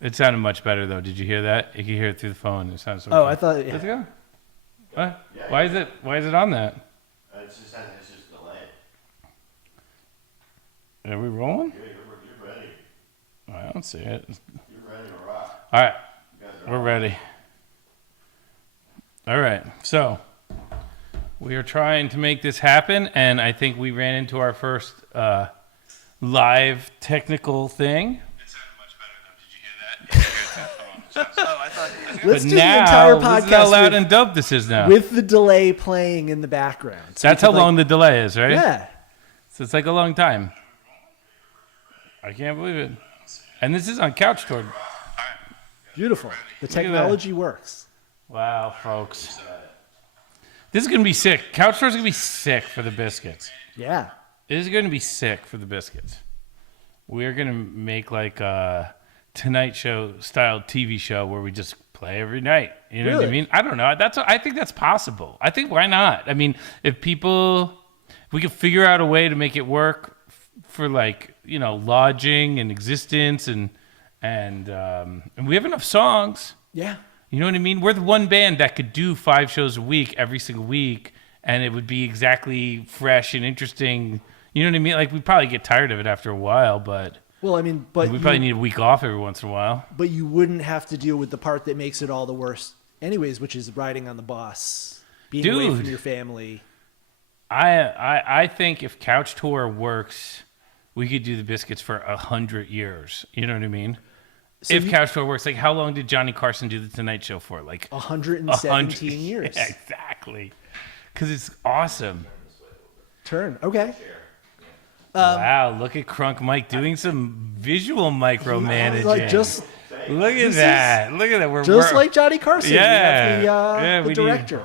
It sounded much better though. Did you hear that? You could hear it through the phone. It sounds so Oh, good. I thought. Let's go. What? Why is it on that? It's just delayed. Are we rolling? Yeah, you're ready. I don't see it. You're ready to rock. All right, we're ready. All right, so we are trying to make this happen, and I think we ran into our first live technical thing. It sounded much better though. Did you hear that? Oh, I thought. Let's But do now, the entire listen to how podcast loud and dope this is now. with the delay playing in the background. So That's how long the delay is, right? Yeah. So it's like a long time. I can't believe it. And this is on Couch Tour. Beautiful. The that. technology works. Wow, folks. This is going to be sick. Couch Tour is going to be sick for the Biscuits. Yeah. This is going to be sick for the Biscuits. We're going to make like a Tonight Show style TV show where we just play every night. You know what I Really? mean? I don't know. I think that's possible. I think why not? I mean, if we could figure out a way to make it work for like, you know, lodging and existence and we have enough songs. Yeah. You know what I mean? We're the one band that could do 5 shows a week every single week, and it would be exactly fresh and interesting. You know what I mean? Like, we'd probably get tired of it after a while, but Well, I mean, but we probably need a week off every once in a while. but you wouldn't have to deal with the part that makes it all the worse anyways, which is riding on the bus, being away Dude. from your family. I think if Couch Tour works, we could do the Biscuits for 100 years. You know what I mean? So if Couch Tour works, like how long did Johnny Carson do the Tonight Show for? Like 117 years. Yeah, exactly. Because it's awesome. Turn. Okay. Wow, look at Crunk Mike doing some visual micromanaging. Like just Look at that. Look at that. just like Johnny Carson. Yeah. We have Yeah, the we director.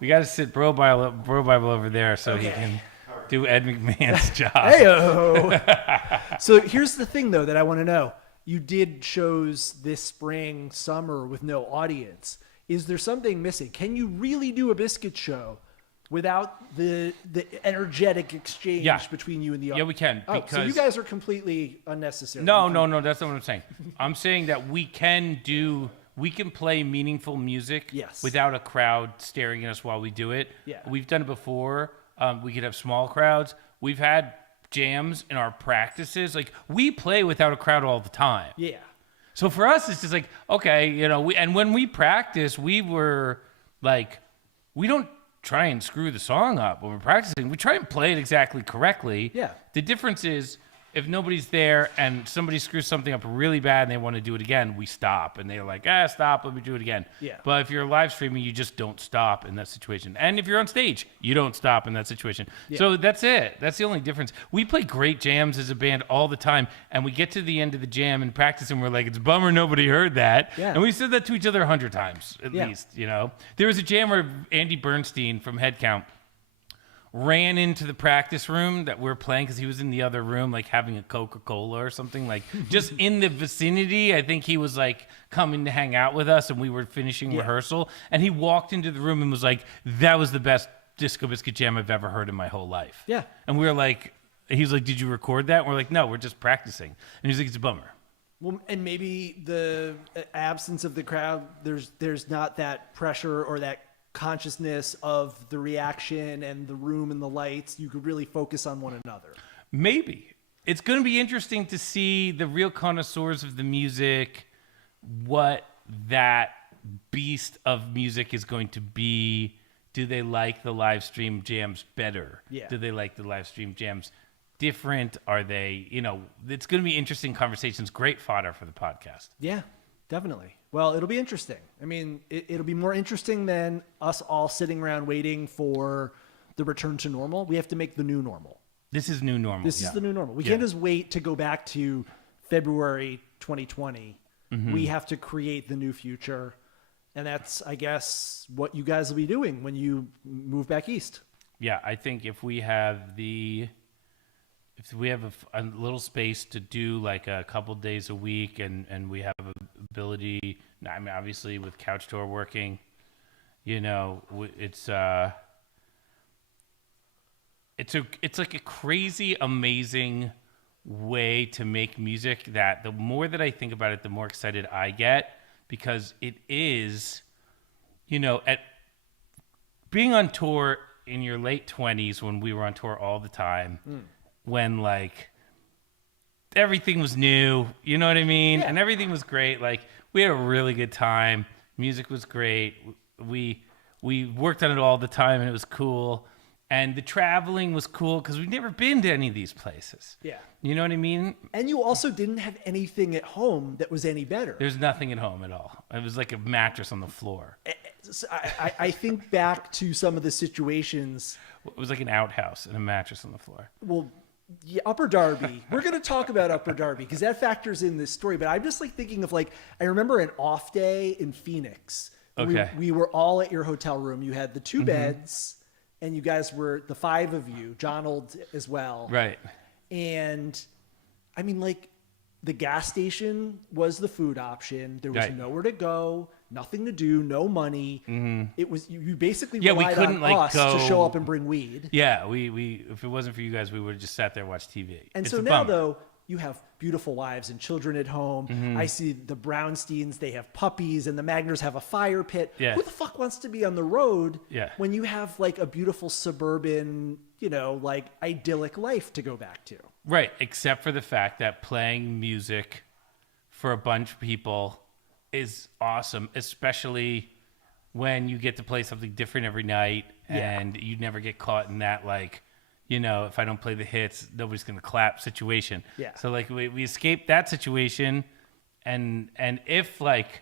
We got to sit Bro Bible over there so he can do Ed McMahon's job. Heyo. So here's the thing, though, that I want to know. You did shows this spring, summer with no audience. Is there something missing? Can you really do a Biscuit show without the energetic exchange between you and the audience? Yeah, we can. Oh, so you guys are completely unnecessary. No, that's not what I'm saying. I'm saying that we can play meaningful music without a crowd staring at us while we do it. Yeah. We've done it before. We could have small crowds. We've had jams in our practices. Like, we play without a crowd all the time. Yeah. So for us, it's just like, okay, you know, and when we practice, we were like, we don't try and screw the song up when we're practicing. We try and play it exactly correctly. Yeah. The difference is, if nobody's there and somebody screws something up really bad and they want to do it again, we stop. And they're like, stop, let me do it again. Yeah. But if you're live streaming, you just don't stop in that situation. And if you're on stage, you don't stop in that situation. Yeah. So that's it. That's the only difference. We play great jams as a band all the time, and we get to the end of the jam and practice, and we're like, it's a bummer nobody heard that. Yeah. And we said that to each other 100 times, at least, you know. There was a jam where Andy Bernstein from Headcount ran into the practice room that we're playing because he was in the other room, like having a Coca-Cola or something, like just in the vicinity. I think he was like coming to hang out with us, and we were finishing rehearsal, and he walked into the room and was like, that was the best Disco Biscuit jam I've ever heard in my whole life. Yeah. And we were like, he's like, did you record that? And we're like, no, we're just practicing. And he's like, it's a bummer. Well, and maybe the absence of the crowd, there's not that pressure or that consciousness of the reaction and the room and the lights. You could really focus on one another. Maybe. It's going to be interesting to see the real connoisseurs of the music, what that beast of music is going to be. Do they like the live stream jams better? Yeah. Do they like the live stream jams different? Are they, you know, it's going to be interesting conversations. Great fodder for the podcast. Yeah, definitely. Well, it'll be interesting. I mean, it'll be more interesting than us all sitting around waiting for the return to normal. We have to make the new normal. This is new normal. This is the new normal. We can't just wait to go back to February 2020. Mm-hmm. We have to create the new future. And that's, I guess, what you guys will be doing when you move back east. Yeah, I think if we have a little space to do like a couple days a week, and we have ability, I mean, obviously with Couch Tour working, you know, it's like a crazy, amazing way to make music that the more that I think about it, the more excited I get, because it is, at being on tour in your late 20s when we were on tour all the time, when like everything was new, you know what I mean? Yeah. And everything was great. Like we had a really good time. Music was great. We worked on it all the time and it was cool. And the traveling was cool because we've never been to any of these places. Yeah. You know what I mean? And you also didn't have anything at home that was any better. There's nothing at home at all. It was like a mattress on the floor. So I think back to some of the situations. It was like an outhouse and a mattress on the floor. Well, yeah, Upper Darby. We're going to talk about Upper Darby because that factors in this story. But I'm just like thinking of like, I remember an off day in Phoenix. Okay. We were all at your hotel room. You had the two beds and you guys were the five of you, Jonald as well. Right. And I mean, like, the gas station was the food option. There was Right. nowhere to go, nothing to do, no money. It was you basically Yeah, we relied couldn't, on like, us go- to show up and bring weed. Yeah, we if it wasn't for you guys, we would have just sat there and watched TV. And It's so a now, bummer. though, you have beautiful wives and children at home. I see the Brownsteins, they have puppies, and the Magners have a fire pit. Yeah. Who the fuck wants to be on the road Yeah. when you have like a beautiful suburban, like idyllic life to go back to? Right, except for the fact that playing music for a bunch of people is awesome, especially when you get to play something different every night and you never get caught in that, like, if I don't play the hits, nobody's going to clap situation. Yeah. So, like, we escaped that situation. And if, like,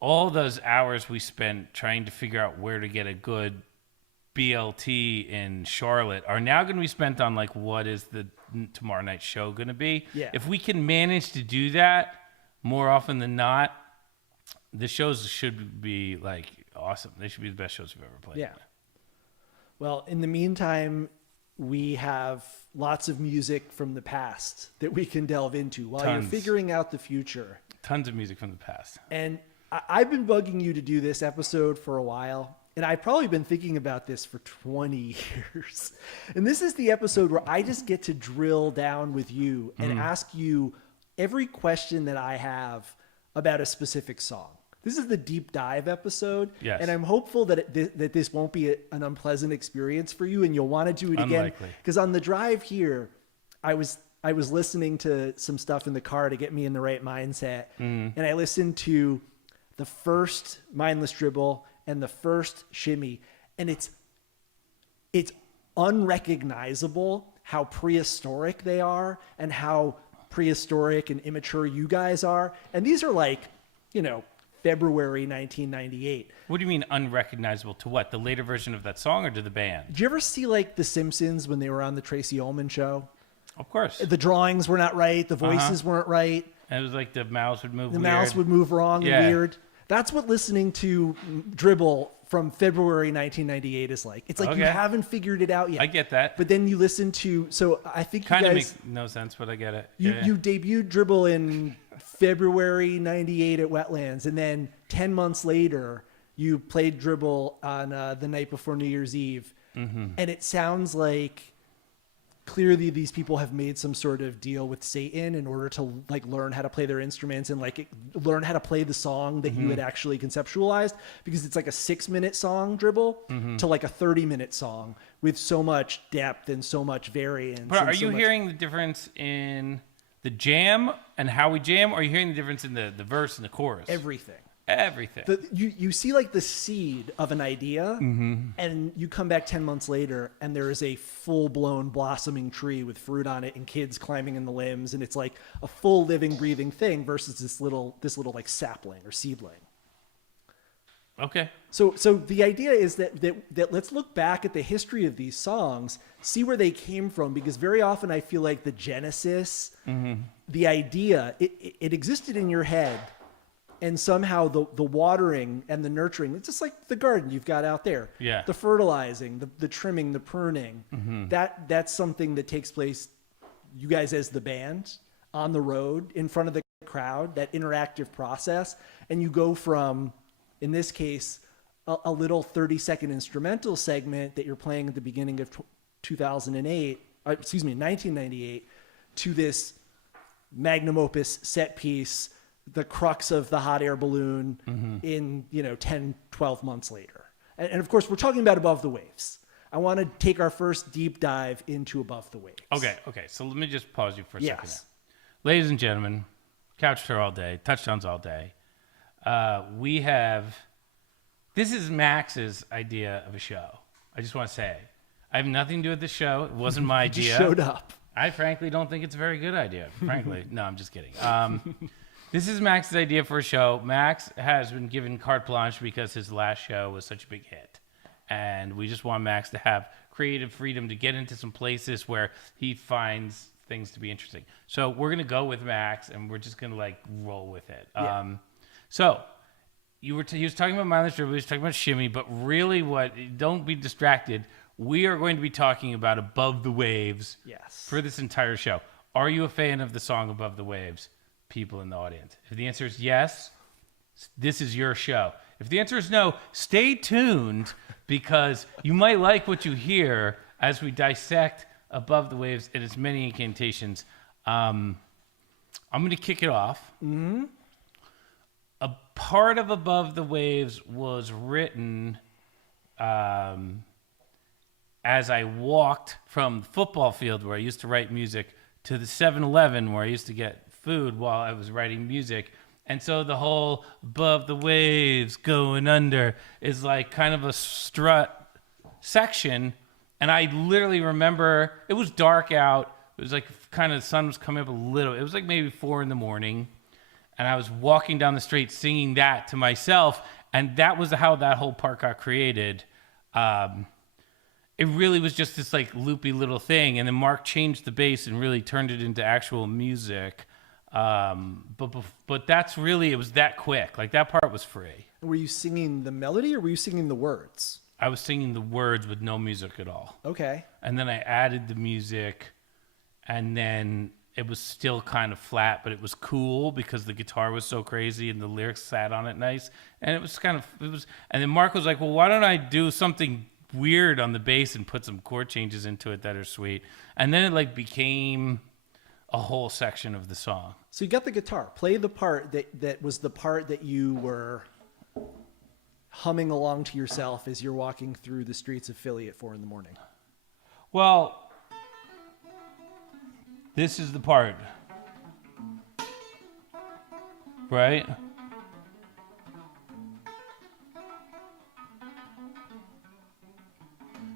all those hours we spent trying to figure out where to get a good BLT in Charlotte are now going to be spent on, like, what is the tomorrow night show going to be? Yeah. If we can manage to do that more often than not, the shows should be, like, awesome. They should be the best shows we've ever played. Yeah. Well, in the meantime, we have lots of music from the past that we can delve into while Tons. you're figuring out the future. Tons of music from the past. And I've been bugging you to do this episode for a while, and I've probably been thinking about this for 20 years. And this is the episode where I just get to drill down with you and ask you every question that I have about a specific song. This is the deep dive episode, Yes. and I'm hopeful that that this won't be an unpleasant experience for you, and you'll want to do it again. Unlikely. Because on the drive here, I was listening to some stuff in the car to get me in the right mindset, and I listened to the first Mindless Dribble and the first Shimmy, and it's unrecognizable how prehistoric they are and how prehistoric and immature you guys are. And these are like, February 1998. What do you mean unrecognizable to what? The later version of that song or to the band? Did you ever see like The Simpsons when they were on the Tracy Ullman show? Of course. The drawings were not right. The voices weren't right. And it was like the mouse would move The weird. mouse would move wrong Yeah. and weird. That's what listening to Dribble from February 1998 is like. It's like you Okay. haven't figured it out yet. I get that. But then you listen to, so I think Kind you of guys, makes no sense, but I get it. you Yeah. debuted Dribble in February 98 at Wetlands. And then 10 months later, you played Dribble on the night before New Year's Eve. And it sounds like clearly these people have made some sort of deal with Satan in order to like learn how to play their instruments and like learn how to play the song that you had actually conceptualized, because it's like a 6-minute song, Dribble, to like a 30-minute song with so much depth and so much variance. But and are so you much- hearing the difference in the jam and how we jam? Or are you hearing the difference in the verse and the chorus? everything? Everything. You see like the seed of an idea, and you come back 10 months later and there is a full-blown blossoming tree with fruit on it and kids climbing in the limbs, and it's like a full living, breathing thing versus this little like sapling or seedling. Okay. So the idea is that let's look back at the history of these songs, see where they came from, because very often I feel like the genesis, the idea, it existed in your head. And somehow the watering and the nurturing, it's just like the garden you've got out there. Yeah. The fertilizing, the trimming, the pruning, that's something that takes place, you guys as the band, on the road, in front of the crowd, that interactive process. And you go from, in this case, a little 30-second instrumental segment that you're playing at the beginning of 1998, to this magnum opus set piece, the crux of the hot air balloon in, 10, 12 months later. And of course, we're talking about Above the Waves. I want to take our first deep dive into Above the Waves. Okay. So let me just pause you for a second. Yes. There. Ladies and gentlemen, Couch Tour all day, touchdowns all day. This is Max's idea of a show. I just want to say, I have nothing to do with this show. It wasn't my idea. Just showed up. I frankly don't think it's a very good idea. Frankly, no, I'm just kidding. This is Max's idea for a show. Max has been given carte blanche because his last show was such a big hit. And we just want Max to have creative freedom to get into some places where he finds things to be interesting. So we're going to go with Max, and we're just going to, roll with it. Yeah. So he was talking about Mindless Dribble, he was talking about Shimmy, but really don't be distracted. We are going to be talking about Above the Waves for this entire show. Are you a fan of the song Above the Waves, people in the audience? If the answer is yes, this is your show. If the answer is no, stay tuned because you might like what you hear as we dissect Above the Waves and its many incantations. I'm going to kick it off. Mm-hmm. A part of Above the Waves was written as I walked from the football field where I used to write music to the 7-Eleven where I used to get food while I was writing music. And so the whole Above the Waves going under is kind of a strut section. And I literally remember it was dark out. It was kind of the sun was coming up a little. It was maybe 4 a.m. And I was walking down the street singing that to myself. And that was how that whole part got created. It really was just this loopy little thing. And then Marc changed the bass and really turned it into actual music. But that's really, it was that quick. That part was free. Were you singing the melody or were you singing the words? I was singing the words with no music at all. Okay. And then I added the music, and then it was still kind of flat, but it was cool because the guitar was so crazy and the lyrics sat on it nice. And it was and then Marc was like, well, why don't I do something weird on the bass and put some chord changes into it that are sweet? And then it became a whole section of the song. So you got the guitar. Play the part that was the part that you were humming along to yourself as you're walking through the streets of Philly at 4 a.m. Well, this is the part, right?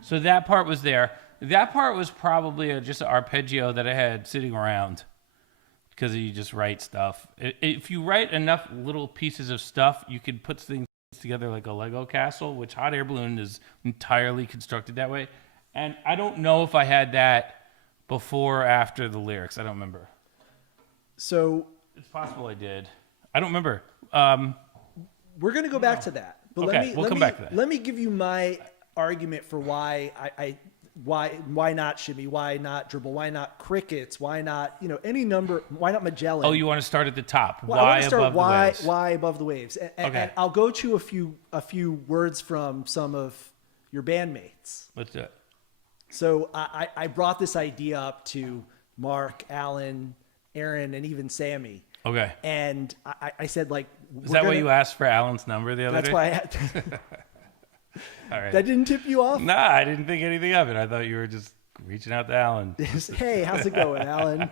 So that part was there. That part was probably just an arpeggio that I had sitting around because you just write stuff. If you write enough little pieces of stuff, you could put things together like a Lego castle, which Hot Air Balloon is entirely constructed that way. And I don't know if I had that before or after the lyrics. I don't remember. So it's possible I did. I don't remember. We're going to go back to that. But okay, we'll come back to that. Let me give you my argument for why why not Shimmy, why not Dribble, why not Crickets, why not any number, why not Magellan? Oh, you want to start at the top? Well, why above the waves? Why Above the Waves? And I'll go to a few words from some of your bandmates. Let's do it. So I brought this idea up to Marc, Alan, Aaron, and even Sammy. Okay. And I said is that why you asked for Alan's number the other day? That's why I had to. All right. That didn't tip you off? Nah, I didn't think anything of it. I thought you were just reaching out to Alan. Hey, how's it going, Alan?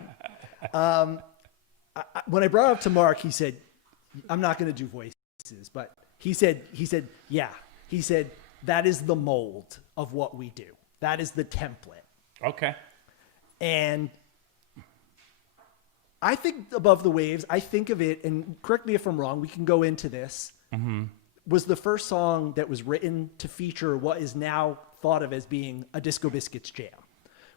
When I brought it up to Marc, he said, I'm not going to do voices, but he said, yeah. He said, that is the mold of what we do. That is the template. Okay. And I think Above the Waves, I think of it, and correct me if I'm wrong, we can go into this, was the first song that was written to feature what is now thought of as being a Disco Biscuits jam.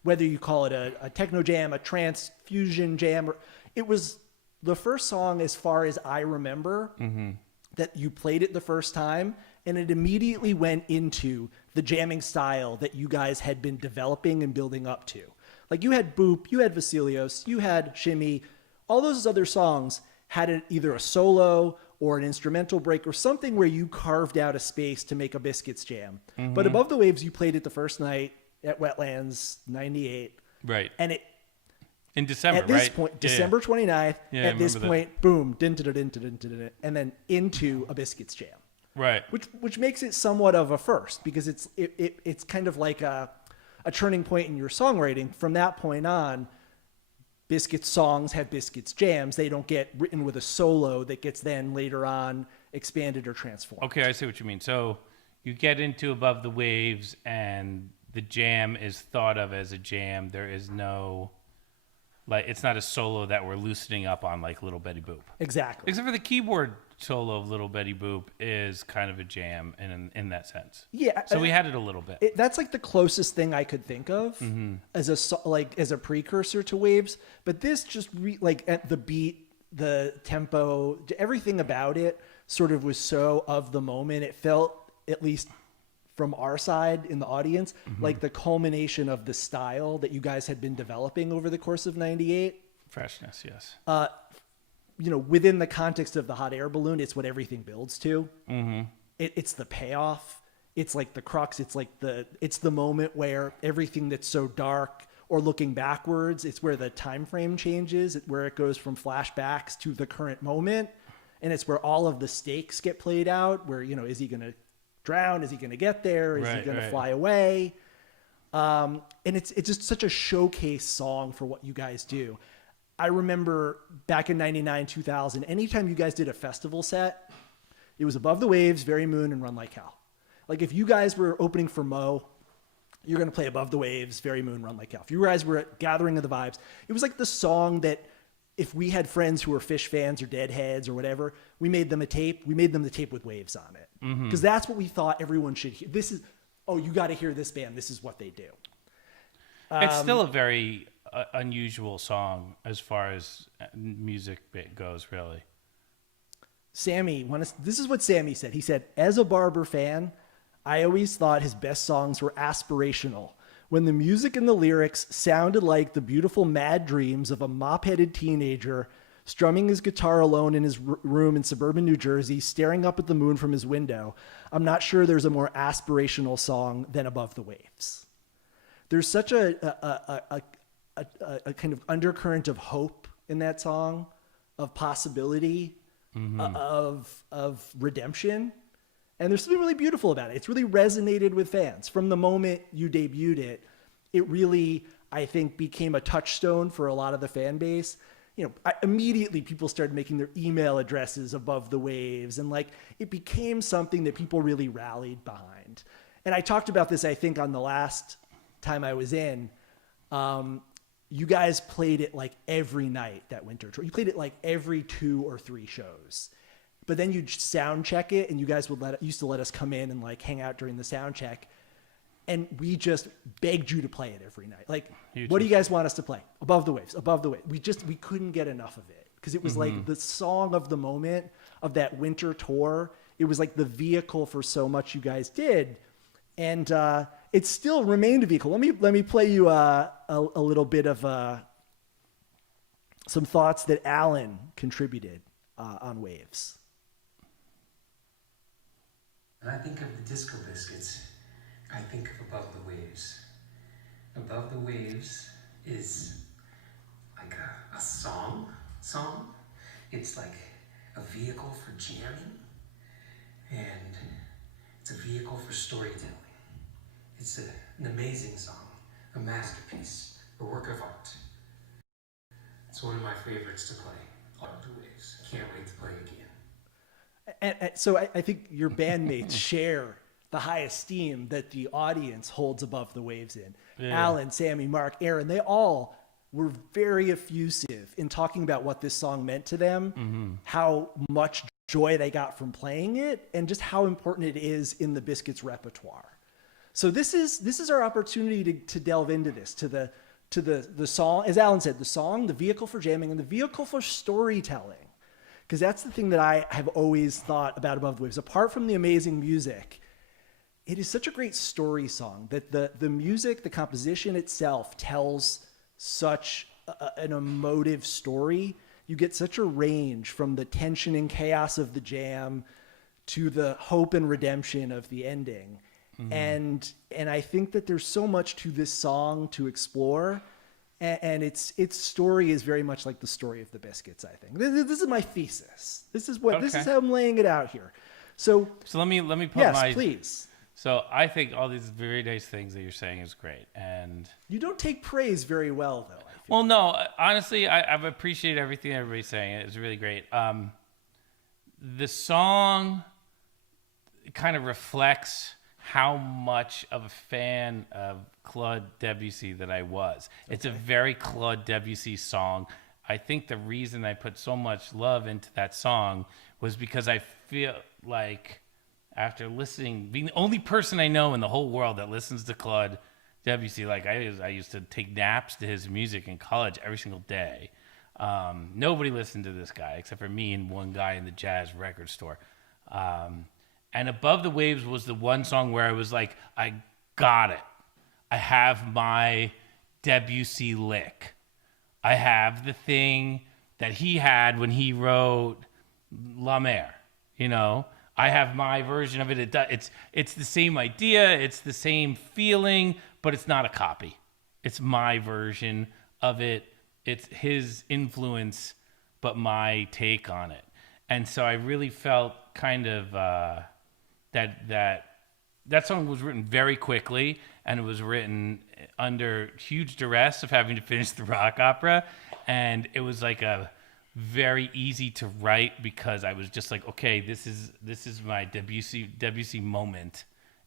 Whether you call it a techno jam, a trance fusion jam, it was the first song, as far as I remember, that you played it the first time, and it immediately went into the jamming style that you guys had been developing and building up to. You had Boop, you had Vasilios, you had Shimmy, all those other songs had either a solo or an instrumental break or something where you carved out a space to make a Biscuits jam. But Above the Waves, you played it the first night at Wetlands 98. Right. And In December, At this right? point, Yeah, December 29th, Yeah, I at this remember that. point, boom, din, din, din, din, din, din, and then into a Biscuits jam. Right. Which makes it somewhat of a first, because it's kind of like a turning point in your songwriting. From that point on, Biscuits songs have Biscuits jams. They don't get written with a solo that gets then later on expanded or transformed. Okay, I see what you mean. So you get into Above the Waves, and the jam is thought of as a jam. There is no, like, it's not a solo that we're loosening up on like Little Betty Boop. Exactly. Except for the keyboard solo of Little Betty Boop is kind of a jam in that sense. Yeah. So we had it a little bit. That's like the closest thing I could think of as a precursor to Waves. But this just at the beat, the tempo, everything about it sort of was so of the moment. It felt, at least from our side in the audience, like the culmination of the style that you guys had been developing over the course of '98. Freshness, yes. Within the context of the hot air balloon, it's what everything builds to. It's the payoff. It's like the crux. It's the moment where everything that's so dark, or looking backwards, it's where the time frame changes, where it goes from flashbacks to the current moment. And it's where all of the stakes get played out, where, is he going to drown? Is he going to get there? Is he going to fly away? And it's just such a showcase song for what you guys do. I remember back in 99, 2000, anytime you guys did a festival set, it was Above the Waves, Very Moon, and Run Like Hell. Like, if you guys were opening for Mo, you're going to play Above the Waves, Very Moon, Run Like Hell. If you guys were at Gathering of the Vibes, it was like the song that, if we had friends who were Fish fans or Deadheads or whatever, we made them the tape with Waves on it. Because that's what we thought everyone should hear. This is, you got to hear this band. This is what they do. It's still a very unusual song as far as music goes, really. Sammy, this is what Sammy said. He said, as a Barber fan, I always thought his best songs were aspirational, when the music and the lyrics sounded like the beautiful mad dreams of a mop-headed teenager strumming his guitar alone in his room in suburban New Jersey, staring up at the moon from his window. I'm not sure there's a more aspirational song than Above the Waves. There's such a kind of undercurrent of hope in that song, of possibility, of redemption. And there's something really beautiful about it. It's really resonated with fans. From the moment you debuted it, it really, I think, became a touchstone for a lot of the fan base. Immediately people started making their email addresses Above the Waves, and it became something that people really rallied behind. And I talked about this, I think, on the last time I was in. You guys played it every night that winter tour. You played it every 2 or 3 shows. But then you'd sound check it, and you guys used to let us come in and hang out during the sound check. And we just begged you to play it every night. What do you guys want us to play? Above the Waves, Above the Waves. We couldn't get enough of it, because it was the song of the moment of that winter tour. It was the vehicle for so much you guys did. And it still remained a vehicle. Let me play you a little bit of some thoughts that Alan contributed on Waves. When I think of the Disco Biscuits, I think of Above the Waves. Above the Waves is like a song. It's like a vehicle for jamming, and it's a vehicle for storytelling. It's an amazing song, a masterpiece, a work of art. It's one of my favorites to play. Above the Waves. Can't wait to play again. And so I think your bandmates share the high esteem that the audience holds Above the Waves in. Yeah. Alan, Sammy, Mark, Aaron, they all were very effusive in talking about what this song meant to them, how much joy they got from playing it, and just how important it is in the Biscuits repertoire. So this is our opportunity to delve into this, to the song, as Alan said, the song, the vehicle for jamming, and the vehicle for storytelling. Because that's the thing that I have always thought about Above the Waves. Apart from the amazing music, it is such a great story song that the music, the composition itself tells such an emotive story. You get such a range from the tension and chaos of the jam to the hope and redemption of the ending. And I think that there's so much to this song to explore. and its story is very much like the story of the Biscuits. I think this is my thesis. This is how I'm laying it out here. So let me put yes, please. So I think all these very nice things that you're saying is great, and you don't take praise very well, though. Well, no, honestly, I've appreciated everything everybody's saying. It's really great. The song kind of reflects how much of a fan of Claude Debussy that I was. Okay. It's a very Claude Debussy song. I think the reason I put so much love into that song was because I feel like after listening, being the only person I know in the whole world that listens to Claude Debussy, like I used to take naps to his music in college every single day. Nobody listened to this guy except for me and one guy in the jazz record store. And Above the Waves was the one song where I was like, I got it. I have my Debussy lick. I have the thing that he had when he wrote La Mer, you know? I have my version of it. It's the same idea. It's the same feeling, but it's not a copy. It's my version of it. It's his influence, but my take on it. And so I really felt kind of that song was written very quickly, and it was written under huge duress of having to finish the rock opera. And it was like a very easy to write because I was just like, okay, this is my Debussy moment,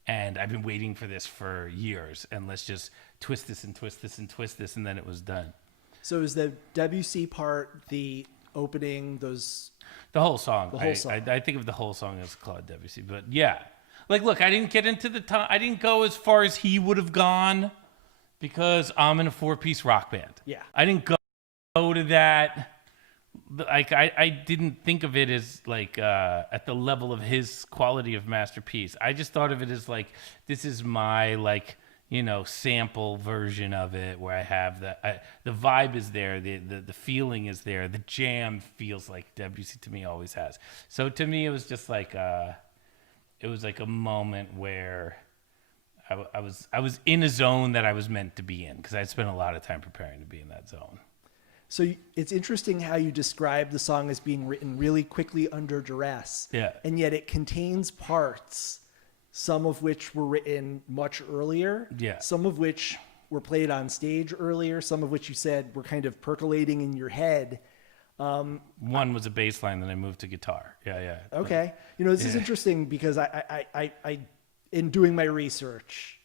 and I've been waiting for this for years, and let's just twist this and twist this and twist this, and then it was done. So is the Debussy part the opening? The whole song. I think of the whole song as Claude Debussy, but yeah, like look, I didn't get into I didn't go as far as he would have gone because I'm in a 4-piece rock band. Yeah, I didn't go to that. Like I didn't think of it as like at the level of his quality of masterpiece. I just thought of it as like, this is my like, you know, sample version of it where I have the vibe is there, the feeling is there, the jam feels like Debussy to me always has. So to me it was just like it was like a moment where I was in a zone that I was meant to be in because I'd spent a lot of time preparing to be in that zone. So it's interesting how you describe the song as being written really quickly under duress. Yeah. And yet it contains parts, some of which were written much earlier. Yeah. Some of which were played on stage earlier. Some of which you said were kind of percolating in your head. One was a bass line, then I moved to guitar. Yeah. Okay. You know, this is interesting because I in doing my research,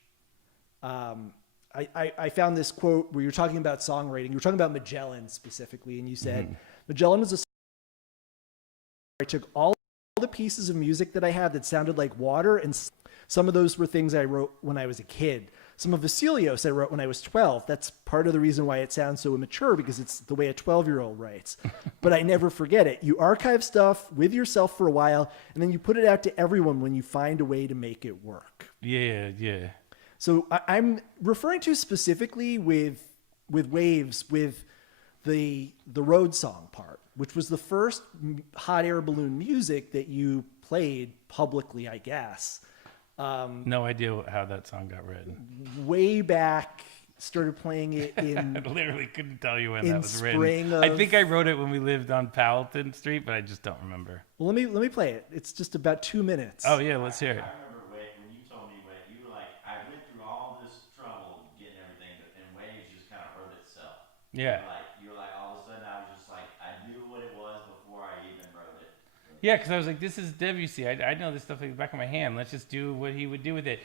I found this quote where you're talking about songwriting. You were talking about Magellan specifically, and you said, Magellan is a song where I took all the pieces of music that I had that sounded like water, and some of those were things I wrote when I was a kid. Some of Vasilios I wrote when I was 12. That's part of the reason why it sounds so immature, because it's the way a 12-year-old writes. But I never forget it. You archive stuff with yourself for a while, and then you put it out to everyone when you find a way to make it work. Yeah. So I'm referring to specifically with Waves, with the road song part, which was the first hot air balloon music that you played publicly, I guess. No idea how that song got written. Way back, started playing it in. I literally couldn't tell you when that was spring written. I think I wrote it when we lived on Powelton Street, but I just don't remember. Well, let me play it. It's just about 2 minutes. Oh yeah, let's hear it. I remember when you told me when you were like, I went through all this trouble getting everything, and Waves just kind of wrote itself. Yeah. You were like, all of a sudden I was just like, I knew what it was before I even wrote it. Yeah, because I was like, this is Debussy. I know this stuff like the back of my hand. Let's just do what he would do with it.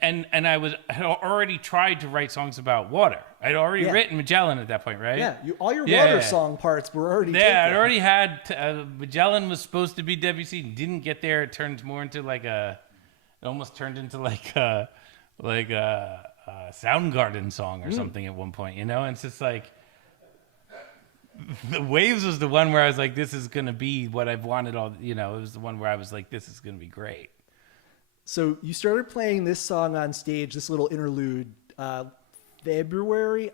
And I had already tried to write songs about water. I'd already written Magellan at that point, right? Yeah, all your water song parts were already taken. I'd already had Magellan was supposed to be Debussy. Didn't get there. It turned more into it almost turned into like a Soundgarden song or something at one point, you know? And it's just like, the Waves was the one where I was like, this is going to be what I've wanted all, you know, it was the one where I was like, this is going to be great. So you started playing this song on stage, this little interlude, February,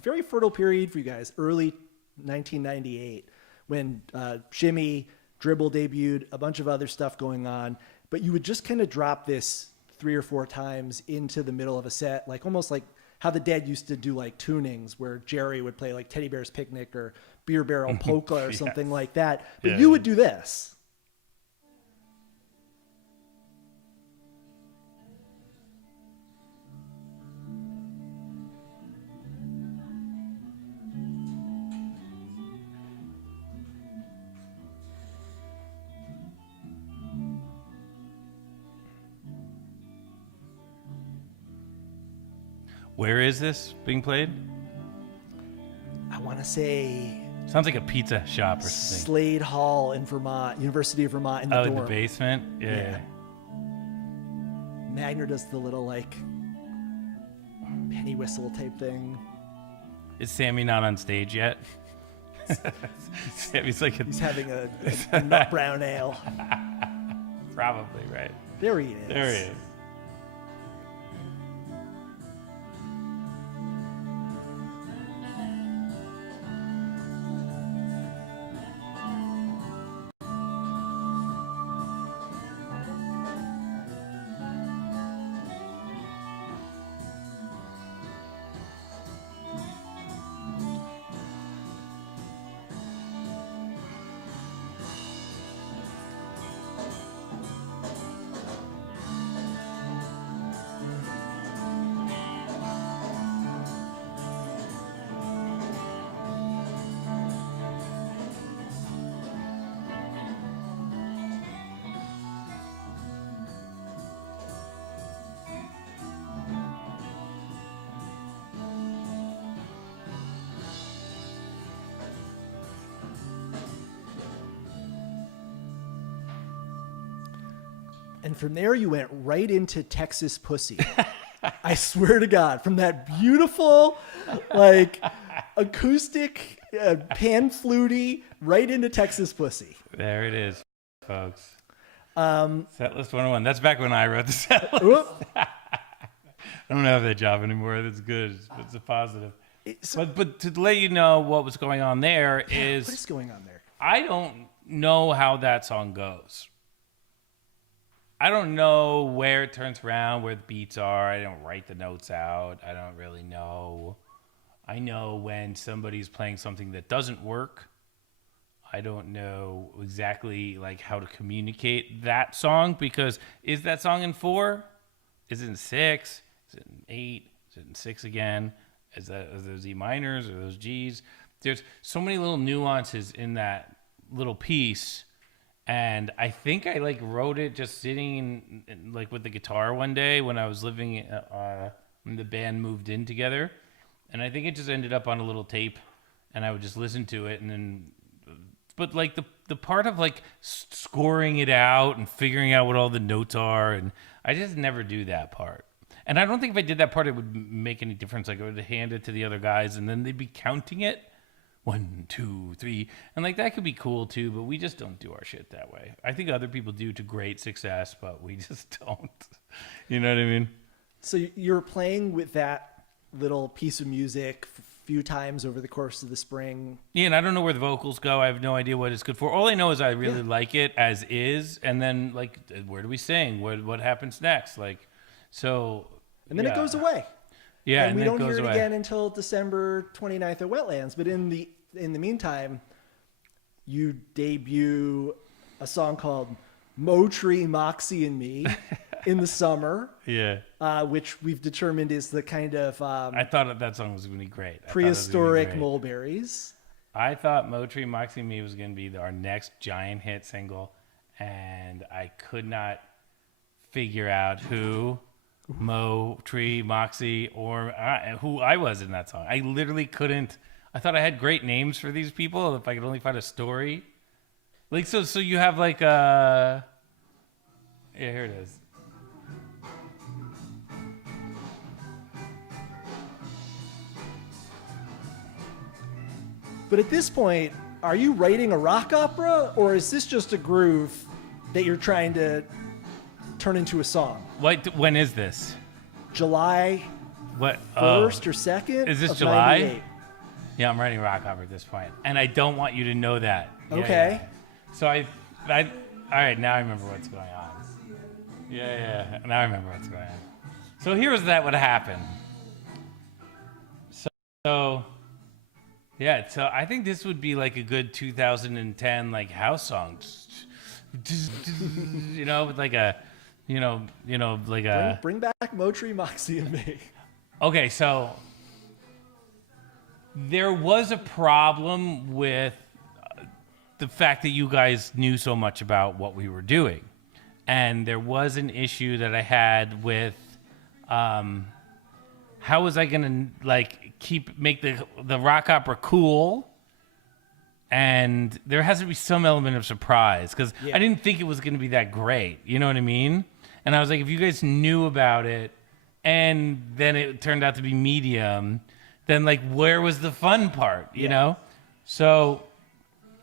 very fertile period for you guys, early 1998, when Shimmy, Dribble debuted, a bunch of other stuff going on, but you would just kind of drop this 3 or 4 times into the middle of a set, like almost like how the Dead used to do like tunings where Jerry would play like Teddy Bear's Picnic or Beer Barrel Polka or something like that. But Yeah, you would do this. Where is this being played? I want to say Sounds like a pizza shop or something. Slade Hall in Vermont, University of Vermont in the dorm. In the basement? Yeah. Magner does the little like penny whistle type thing. Is Sammy not on stage yet? Sammy's like He's having a nut brown ale. probably, right? There he is. There he is. And from there, you went right into Texas Pussy. I swear to God, from that beautiful, like, acoustic, pan fluty, right into Texas Pussy. There it is, folks. Setlist 101. That's back when I wrote the setlist. Whoop. I don't have that job anymore. That's good. It's a positive. But to let you know what was going on there is... What is going on there? I don't know how that song goes. I don't know where it turns around, where the beats are. I don't write the notes out. I don't really know. I know when somebody's playing something that doesn't work. I don't know exactly like how to communicate that song, because is that song in 4? Is it in 6? Is it in 8? Is it in 6 again? Are those E minors or those Gs? There's so many little nuances in that little piece. And I think I like wrote it just sitting in, like with the guitar one day when I was living when the band moved in together, and I think it just ended up on a little tape, and I would just listen to it, and then, but like the part of like scoring it out and figuring out what all the notes are, and I just never do that part. And I don't think if I did that part it would make any difference. Like I would hand it to the other guys, and then they'd be counting it. 1, 2, 3, and like that could be cool too, but we just don't do our shit that way. I think other people do to great success, but we just don't. You know what I mean? So you're playing with that little piece of music a few times over the course of the spring. Yeah, and I don't know where the vocals go. I have no idea what it's good for. All I know is I really like it as is, and then like, where do we sing? What happens next? Like, so. And then it goes away. Yeah, and we don't hear it away. again until December 29th at Wetlands. But in the meantime, you debut a song called Motree, Moxie, and Me in the summer. Yeah. Which we've determined is the kind of I thought that song was going to be great. prehistoric mulberries. I thought Motree, Moxie, and Me was going to be our next giant hit single, and I could not figure out who Motree, Moxie, or who I was in that song. I literally couldn't. I thought I had great names for these people if I could only find a story. Like so you have like yeah, here it is. But at this point, are you writing a rock opera, or is this just a groove that you're trying to turn into a song? When is this? July What? 1st or 2nd? Is this of July? 98. Yeah, I'm writing rock opera at this point, and I don't want you to know that. Yeah, Okay. yeah. So I, all right, now I remember what's going on. Yeah, now I remember what's going on. So here's that what happened. So, yeah, so I think this would be like a good 2010 like house song, with like a, like a. Bring back Motri, Moxie, and me. Okay, so there was a problem with the fact that you guys knew so much about what we were doing, and there was an issue that I had with. How was I gonna like make the rock opera cool? And there has to be some element of surprise because I didn't think it was gonna be that great. You know what I mean? And I was like, if you guys knew about it, and then it turned out to be medium, then like where was the fun part? You know? So,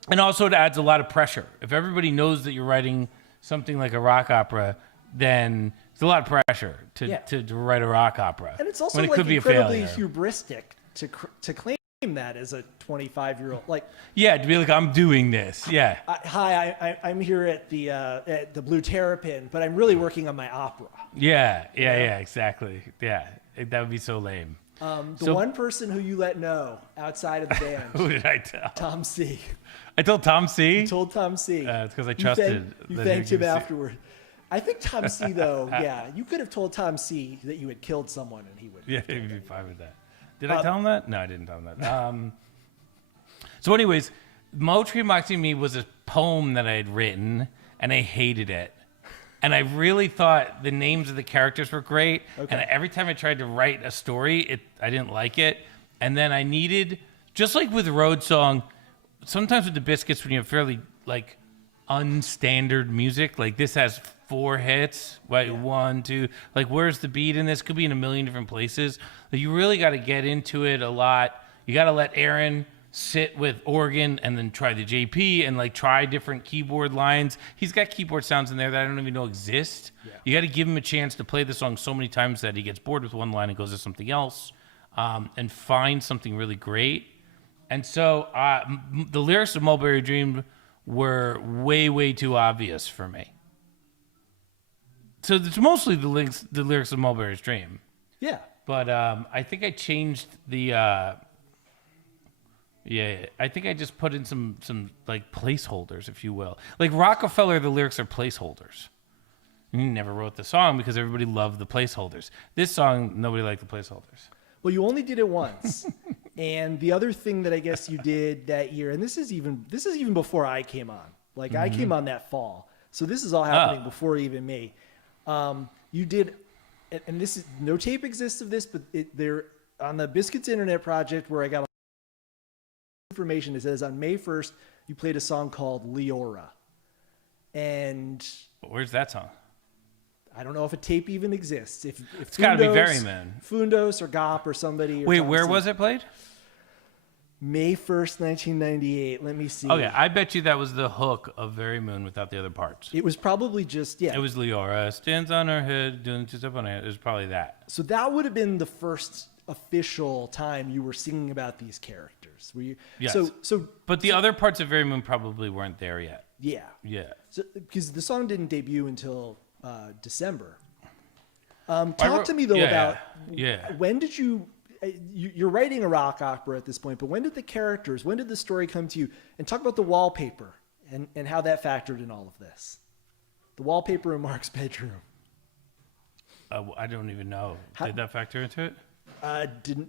and also it adds a lot of pressure. If everybody knows that you're writing something like a rock opera, then it's a lot of pressure to write a rock opera. And it's also when it like could be incredibly a failure. hubristic to claim that as a 25-year-old. Like, Yeah, to be like, I'm doing this. Yeah. I'm here at the Blue Terrapin, but I'm really working on my opera. Yeah, exactly. Yeah, that would be so lame. The one person who you let know outside of the band, Who did I tell? Tom C. I told Tom C. You told Tom C. It's because I trusted. You that thanked he him would see- afterward. I think Tom C. though, you could have told Tom C. that you had killed someone, and he would. Yeah, he'd be fine with that. Did I tell him that? No, I didn't tell him that. So, anyways, Motri Moxie Me was a poem that I had written, and I hated it. And I really thought the names of the characters were great. Okay. And every time I tried to write a story, I didn't like it. And then I needed, just like with Road Song, sometimes with the Biscuits, when you have fairly like unstandard music, like this has 4 hits, right? 1, 2, like where's the beat in this? Could be in a million different places. But you really got to get into it a lot. You got to let Aron sit with organ and then try the JP and like try different keyboard lines. He's got keyboard sounds in there that I don't even know exist. Yeah. You got to give him a chance to play the song so many times that he gets bored with one line and goes to something else, and find something really great. And so the lyrics of Mulberry Dream were way, way too obvious for me. So it's mostly the lyrics of Mulberry's Dream. Yeah. But I think I changed the... I think I just put in some like placeholders, if you will. Like Rockefeller, the lyrics are placeholders. And he never wrote the song because everybody loved the placeholders. This song, nobody liked the placeholders. Well, you only did it once. And the other thing that I guess you did that year, and this is even before I came on. Like I came on that fall. So this is all happening before even me. You did, and this is, no tape exists of this, but they're on the Biscuits Internet project where I got information. It says on May 1st, you played a song called Leora. And where's that song? I don't know if a tape even exists. If it's got to be Very Moon. Fundos or Gop or somebody. Or Wait, Tom where C. was it played? May 1st, 1998. Let me see. Okay, I bet you that was the hook of Very Moon without the other parts. It was probably just, It was Leora, stands on her head, doing 2 step on her head. It was probably that. So that would have been the first official time you were singing about these characters. Were you? Yes. But the so, other parts of Very Moon probably weren't there yet. Yeah. Yeah. So, because the song didn't debut until December. Talk to me though about when did you're writing a rock opera at this point, but when did the story come to you? And talk about the wallpaper and how that factored in all of this. The wallpaper in Marc's bedroom. I don't even know. Did that factor into it?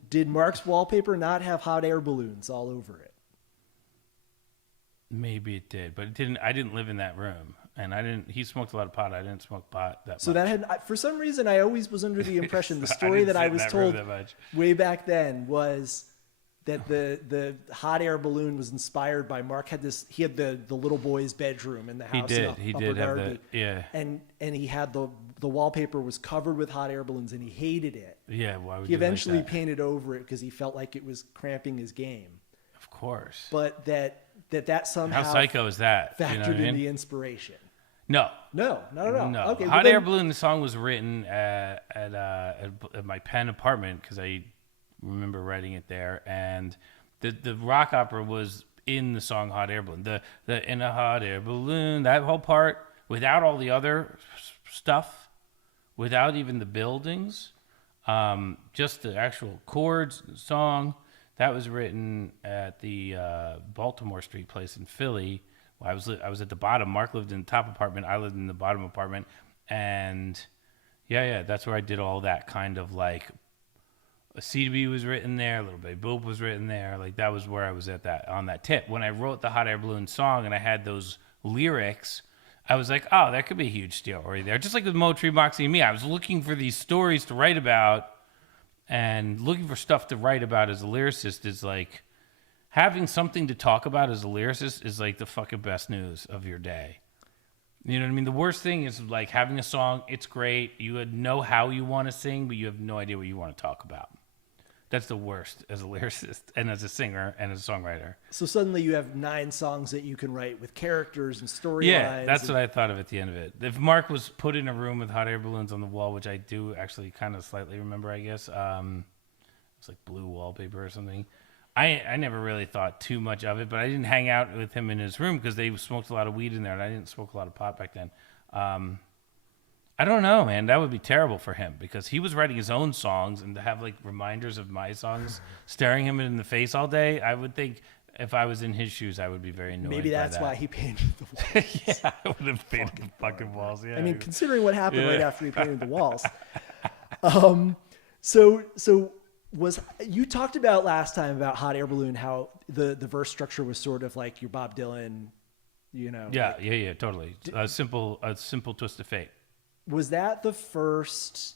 Did Marc's wallpaper not have hot air balloons all over it? Maybe it did, but it didn't. I didn't live in that room, and I didn't. He smoked a lot of pot. I didn't smoke pot that much. So that had, for some reason, I always was under the impression the story that I was told way back then was that the hot air balloon was inspired by Marc had this. He had the little boy's bedroom in the house. He did have that. Yeah. And he had the wallpaper was covered with hot air balloons, and he hated it. Yeah. Why would he you eventually like that? painted over it because he felt like it was cramping his game. Of course. But that somehow how psycho is that? Factored in the inspiration. No, not at all. No. Okay, Hot Air Balloon. The song was written at my Penn apartment because I remember writing it there, and the rock opera was in the song Hot Air Balloon. The in a hot air balloon, that whole part without all the other stuff, without even the buildings, just the actual chords, the song. That was written at the Baltimore Street place in Philly. I was at the bottom. Mark lived in the top apartment. I lived in the bottom apartment, and that's where I did all that kind of like. A CDB was written there. Little Baby Boop was written there. Like that was where I was at on that tip. When I wrote the Hot Air Balloon song and I had those lyrics, I was like, oh, that could be a huge story there. Just like with Motree, Moxie, and me, I was looking for these stories to write about, and looking for stuff to write about as a lyricist is like. Having something to talk about as a lyricist is like the fucking best news of your day. You know what I mean? The worst thing is like having a song, it's great. You know how you want to sing, but you have no idea what you want to talk about. That's the worst as a lyricist and as a singer and as a songwriter. So suddenly you have 9 songs that you can write with characters and storylines. Yeah, that's what I thought of at the end of it. If Mark was put in a room with hot air balloons on the wall, which I do actually kind of slightly remember, I guess. It's like blue wallpaper or something. I never really thought too much of it, but I didn't hang out with him in his room because they smoked a lot of weed in there, and I didn't smoke a lot of pot back then. I don't know, man. That would be terrible for him because he was writing his own songs, and to have like reminders of my songs staring him in the face all day, I would think if I was in his shoes, I would be very annoyed. Maybe that's why he painted the walls. Yeah, I would have painted the fucking walls. Yeah, I mean, considering what happened right after he painted the walls. So was you talked about last time about Hot Air Balloon how the verse structure was sort of like your Bob Dylan, you know? Yeah, totally. A simple twist of fate. Was that the first?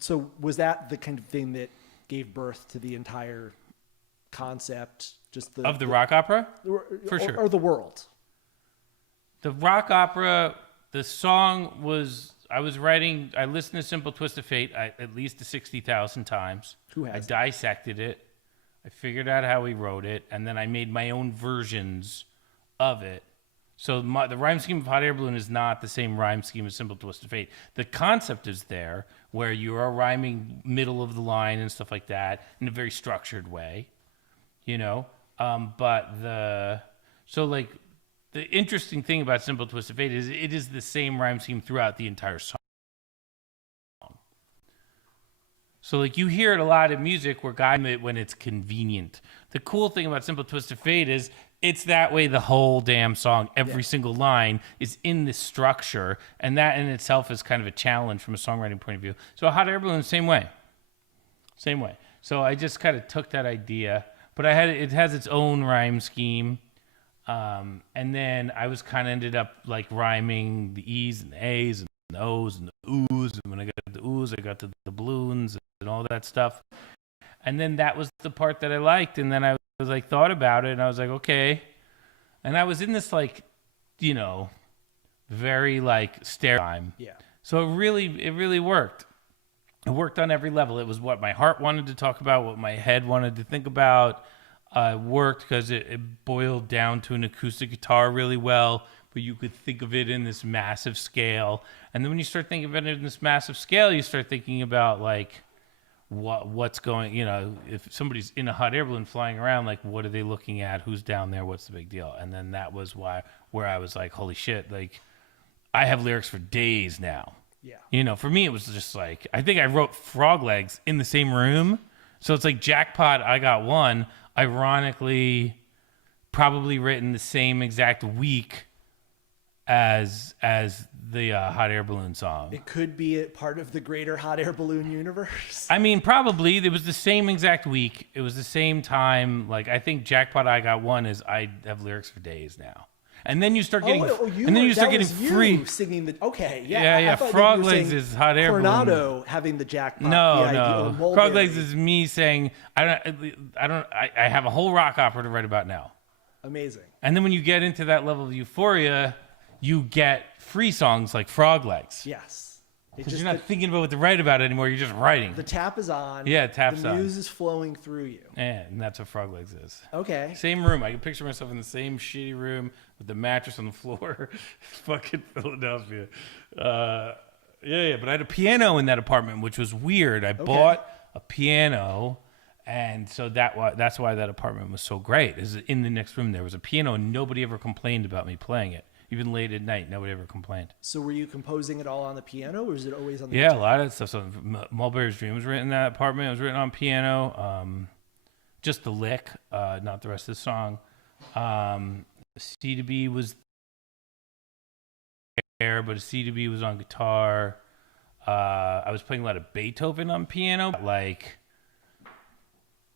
So was that the kind of thing that gave birth to the entire concept? Just the rock opera, for sure, or the world. The rock opera. The song was. I listened to Simple Twist of Fate at least 60,000 times. Who has? I dissected it. I figured out how he wrote it, and then I made my own versions of it. So the rhyme scheme of Hot Air Balloon is not the same rhyme scheme as Simple Twist of Fate. The concept is there, where you are rhyming middle of the line and stuff like that in a very structured way, you know. The interesting thing about Simple Twist of Fate is it is the same rhyme scheme throughout the entire song. So like you hear it a lot in music where when it's convenient. The cool thing about Simple Twist of Fate is it's that way the whole damn song. Every single line is in this structure, and that in itself is kind of a challenge from a songwriting point of view. So Hot Air Balloon, same way. So I just kind of took that idea, but it has its own rhyme scheme. And then I was kind of ended up like rhyming the E's and the A's and the O's and the Oo's. And when I got the Oo's, I got the balloons and all that stuff. And then that was the part that I liked. And then I was like, thought about it and I was like, okay. And I was in this like, you know, very like stare time. Yeah. So it really worked. It worked on every level. It was what my heart wanted to talk about, what my head wanted to think about. Worked because it boiled down to an acoustic guitar really well, but you could think of it in this massive scale. And then when you start thinking of it in this massive scale, you start thinking about like what's going, you know, if somebody's in a hot air balloon flying around, like what are they looking at? Who's down there? What's the big deal? And then that was where I was like, holy shit, like I have lyrics for days now. Yeah. You know, for me, it was just like, I think I wrote Frog Legs in the same room. So it's like jackpot, I got one. Ironically, probably written the same exact week as the Hot Air Balloon song. It could be a part of the greater Hot Air Balloon universe. I mean, probably. It was the same exact week. It was the same time. Like, I think Jackpot I Got One is I have lyrics for days now. And then you start getting, free singing the. Okay, yeah, yeah. Frog Legs is Hot Air Coronado Balloon. having the jackpot. No. Frog Legs is me saying I have a whole rock opera to write about now. Amazing. And then when you get into that level of euphoria, you get free songs like Frog Legs. Yes. Because you're not thinking about what to write about anymore. You're just writing. The tap is on. Yeah, tap's on. The muse is flowing through you. Yeah, and that's what Frog Legs is. Okay. Same room. I can picture myself in the same shitty room with the mattress on the floor. Fucking Philadelphia. Yeah. But I had a piano in that apartment, which was weird. I bought a piano, and so that's why that apartment was so great. Is in the next room there was a piano, and nobody ever complained about me playing it. Even late at night, nobody ever complained. So were you composing it all on the piano, or is it always on the guitar? A lot of stuff. So Mulberry's Dream was written in that apartment. It was written on piano. just the lick, not the rest of the song. C to B was there, but C to B was on guitar. I was playing a lot of Beethoven on piano, like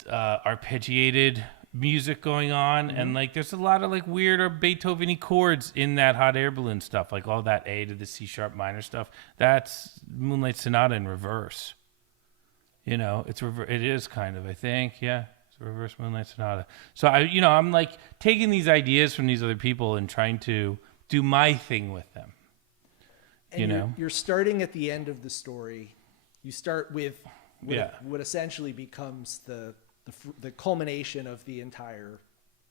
arpeggiated music going on, and like there's a lot of like weird Beethoven-y chords in that Hot Air Balloon stuff, like all that A to the C sharp minor stuff. That's Moonlight Sonata in reverse. You know, it is kind of, I think, yeah, it's a reverse Moonlight Sonata. So I'm like taking these ideas from these other people and trying to do my thing with them. And you're starting at the end of the story. You start with what essentially becomes the culmination of the entire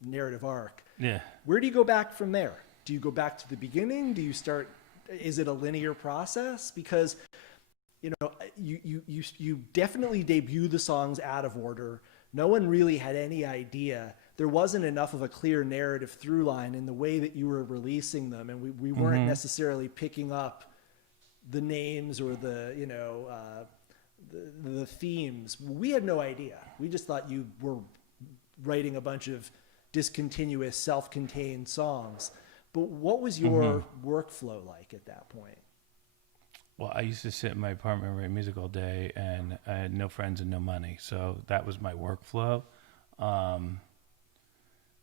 narrative arc. Yeah. Where do you go back from there? Do you go back to the beginning? Do you start? Is it a linear process? Because you definitely debut the songs out of order. No one really had any idea. There wasn't enough of a clear narrative through line in the way that you were releasing them, and we weren't necessarily picking up the names or the themes. We had no idea. We just thought you were writing a bunch of discontinuous, self-contained songs. But what was your workflow like at that point? Well, I used to sit in my apartment and write music all day, and I had no friends and no money. So that was my workflow.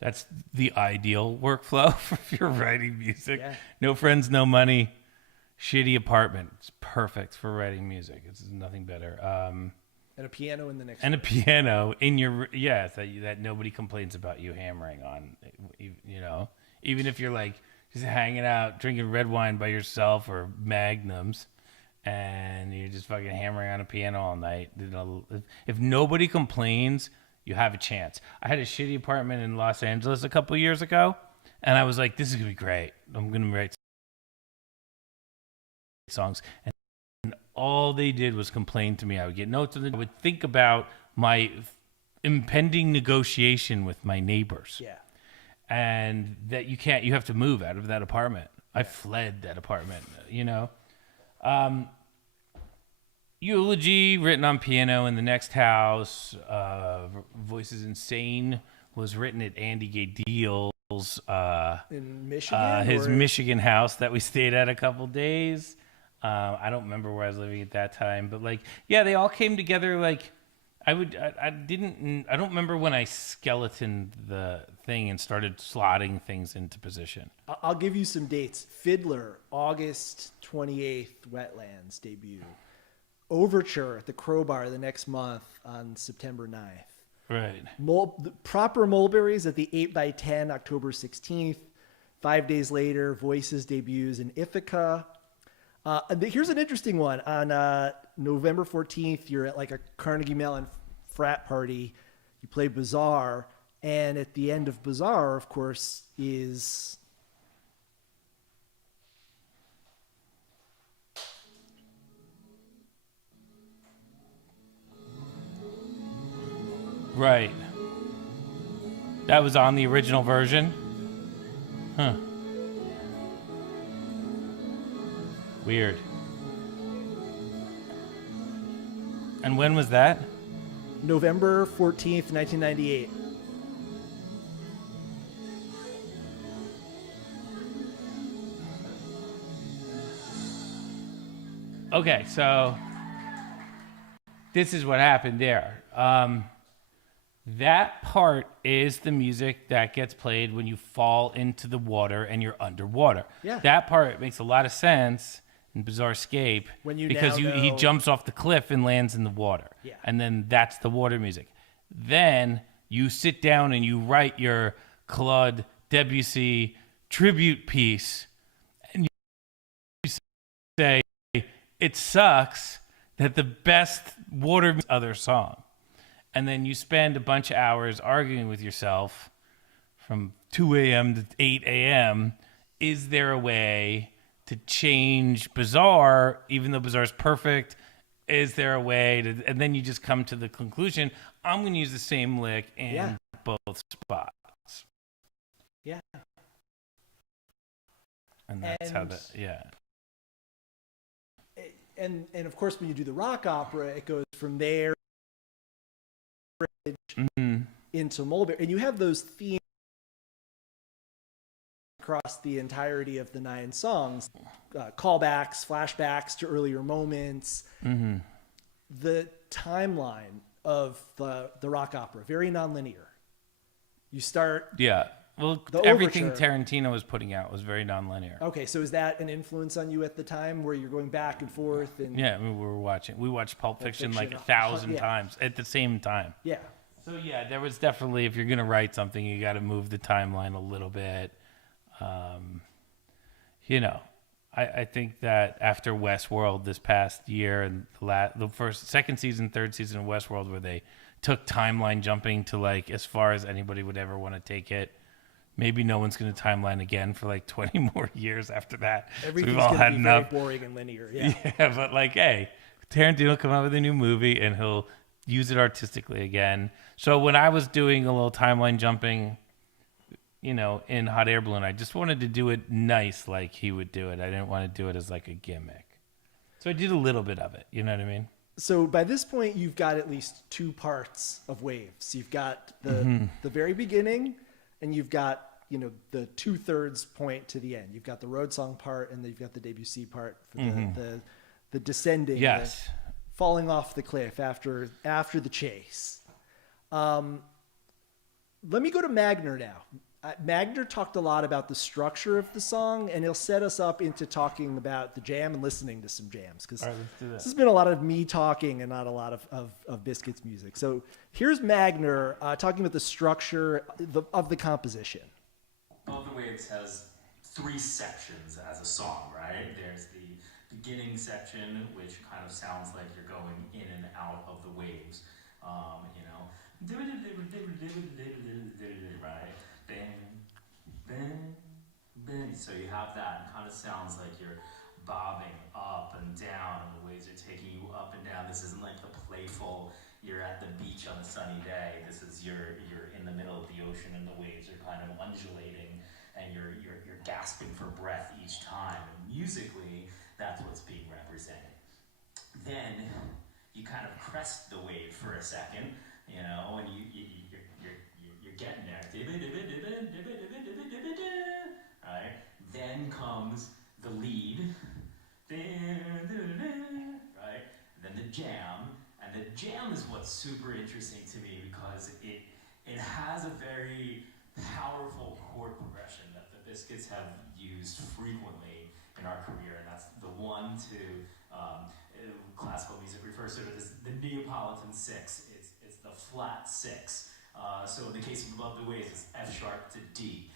That's the ideal workflow if you're writing music. Yeah. No friends, no money. Shitty apartment. It's perfect for writing music. It's nothing better. And a piano in the next. And a piano in your that nobody complains about you hammering on. Even if you're like just hanging out drinking red wine by yourself or magnums, and you're just fucking hammering on a piano all night. If nobody complains, you have a chance. I had a shitty apartment in Los Angeles a couple years ago, and I was like, "This is gonna be great. I'm gonna write songs," and all they did was complain to me. I would get notes, and I would think about my impending negotiation with my neighbors. Yeah, and that you have to move out of that apartment. I fled that apartment. Eulogy written on piano in the next house. Voices Insane was written at Andy Gay-Deal's in Michigan, his Michigan house that we stayed at a couple days. I don't remember where I was living at that time, but they all came together. Like I don't remember when I skeletoned the thing and started slotting things into position. I'll give you some dates. Fiddler, August 28th, Wetlands debut. Overture at the Crowbar the next month on September 9th. Right. Proper Mulberries at the 8x10, October 16th. 5 days later, Voices debuts in Ithaca. Here's an interesting one. On November 14th, you're at like a Carnegie Mellon frat party. You play Bazaar. And at the end of Bazaar, of course, is... Right. That was on the original version? Huh. Weird. And when was that? November 14th, 1998. Okay, so this is what happened there. That part is the music that gets played when you fall into the water and you're underwater. Yeah. That part makes a lot of sense in Bizarre Escape because he jumps off the cliff and lands in the water. Yeah. And then that's the water music. Then you sit down and you write your Claude Debussy tribute piece and you say, it sucks that the best water other song. And then you spend a bunch of hours arguing with yourself from 2 a.m. to 8 a.m. Is there a way to change Bizarre, even though Bizarre is perfect? Is there a way to... And then you just come to the conclusion, I'm going to use the same lick in both spots. Yeah. And that's how that... Yeah. And of course, when you do the rock opera, it goes from there. into Mulberry, and you have those themes across the entirety of the 9 songs, callbacks, flashbacks to earlier moments. The timeline of the rock opera, very nonlinear. You start. Yeah. Well, The everything overture. Tarantino was putting out was very nonlinear. Okay, so is that an influence on you at the time where you're going back and forth? And Yeah, I mean, we watched Pulp Fiction like Fiction, 1,000 yeah. times at the same time. Yeah. So yeah, there was definitely, if you're gonna write something, you got to move the timeline a little bit. You know, I think that after Westworld this past year and second season, third season of Westworld, where they took timeline jumping to like as far as anybody would ever want to take it. Maybe no one's going to timeline again for like 20 more years after that. So Everything's we've all going to had be enough. very boring and linear. Yeah. Yeah, but like, hey, Tarantino will come out with a new movie and he'll use it artistically again. So when I was doing a little timeline jumping, you know, in Hot Air Balloon, I just wanted to do it nice like he would do it. I didn't want to do it as like a gimmick. So I did a little bit of it. You know what I mean? So by this point, you've got at least 2 parts of Waves. You've got the very beginning, and you've got, you know, the 2/3 point to the end. You've got the road song part, and then you've got the Debussy part for the descending, Yes. the falling off the cliff after the chase. Let me go to Magner now. Magner talked a lot about the structure of the song, and he'll set us up into talking about the jam and listening to some jams, because All right, let's do that. this has been a lot of me talking and not a lot of Biscuits music. So here's Magner talking about the structure of the composition. Above the Waves has 3 sections as a song, right? There's the beginning section, which kind of sounds like you're going in and out of the waves, you know, right? So you have that, and kind of sounds like you're bobbing up and down, and the waves are taking you up and down. This isn't like the playful, you're at the beach on a sunny day. This is you're in the middle of the ocean, and the waves are kind of undulating, and you're gasping for breath each time. And musically, that's what's being represented. Then you kind of crest the wave for a second, you know, and you're getting there. Right? Then comes the lead, right? And then the jam, and the jam is what's super interesting to me because it has a very powerful chord progression that the Biscuits have used frequently in our career, and that's the 1 to classical music refers to it as the Neapolitan 6. It's the flat 6. So in the case of Above the Waves, it's F sharp to D.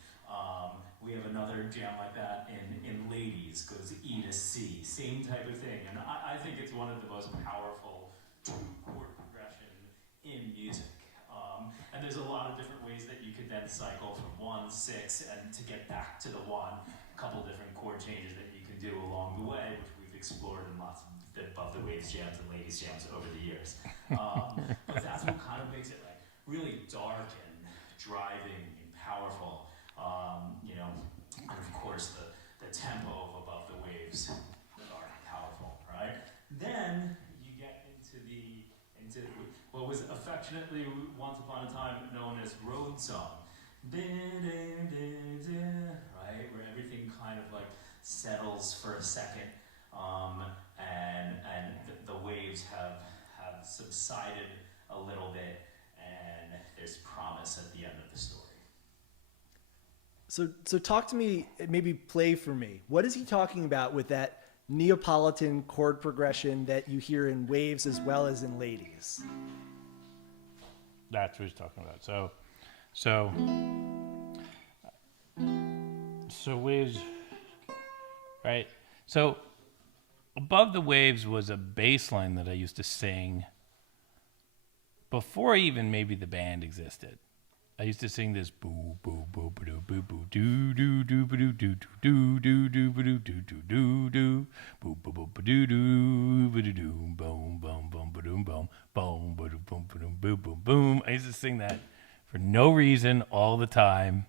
We have another jam like that in Ladies, goes E to C, same type of thing. And I think it's one of the most powerful 2-chord progression in music. And there's a lot of different ways that you could then cycle from 1, 6, and to get back to the 1, a couple different chord changes that you can do along the way, which we've explored in lots of the Above the Waves jams and Ladies jams over the years. But that's what kind of makes it like really dark and driving and powerful. You know, and of course the tempo of Above the Waves are powerful, right? Then you get into what was affectionately once upon a time known as road song, right? Where everything kind of like settles for a second, and the waves have subsided a little bit, and there's promise at the end of the story. So talk to me, maybe play for me. What is he talking about with that Neapolitan chord progression that you hear in Waves as well as in Ladies? That's what he's talking about. So Waves, right? So Above the Waves was a bass line that I used to sing before even maybe the band existed. I used to sing this boo boo boo boo boo boo doo doo doo doo doo doo doo doo doo doo doo doo boo boo boo doo doo doo boom boom boom boom boom boom boom boom boom boom boom. I used to sing that for no reason all the time.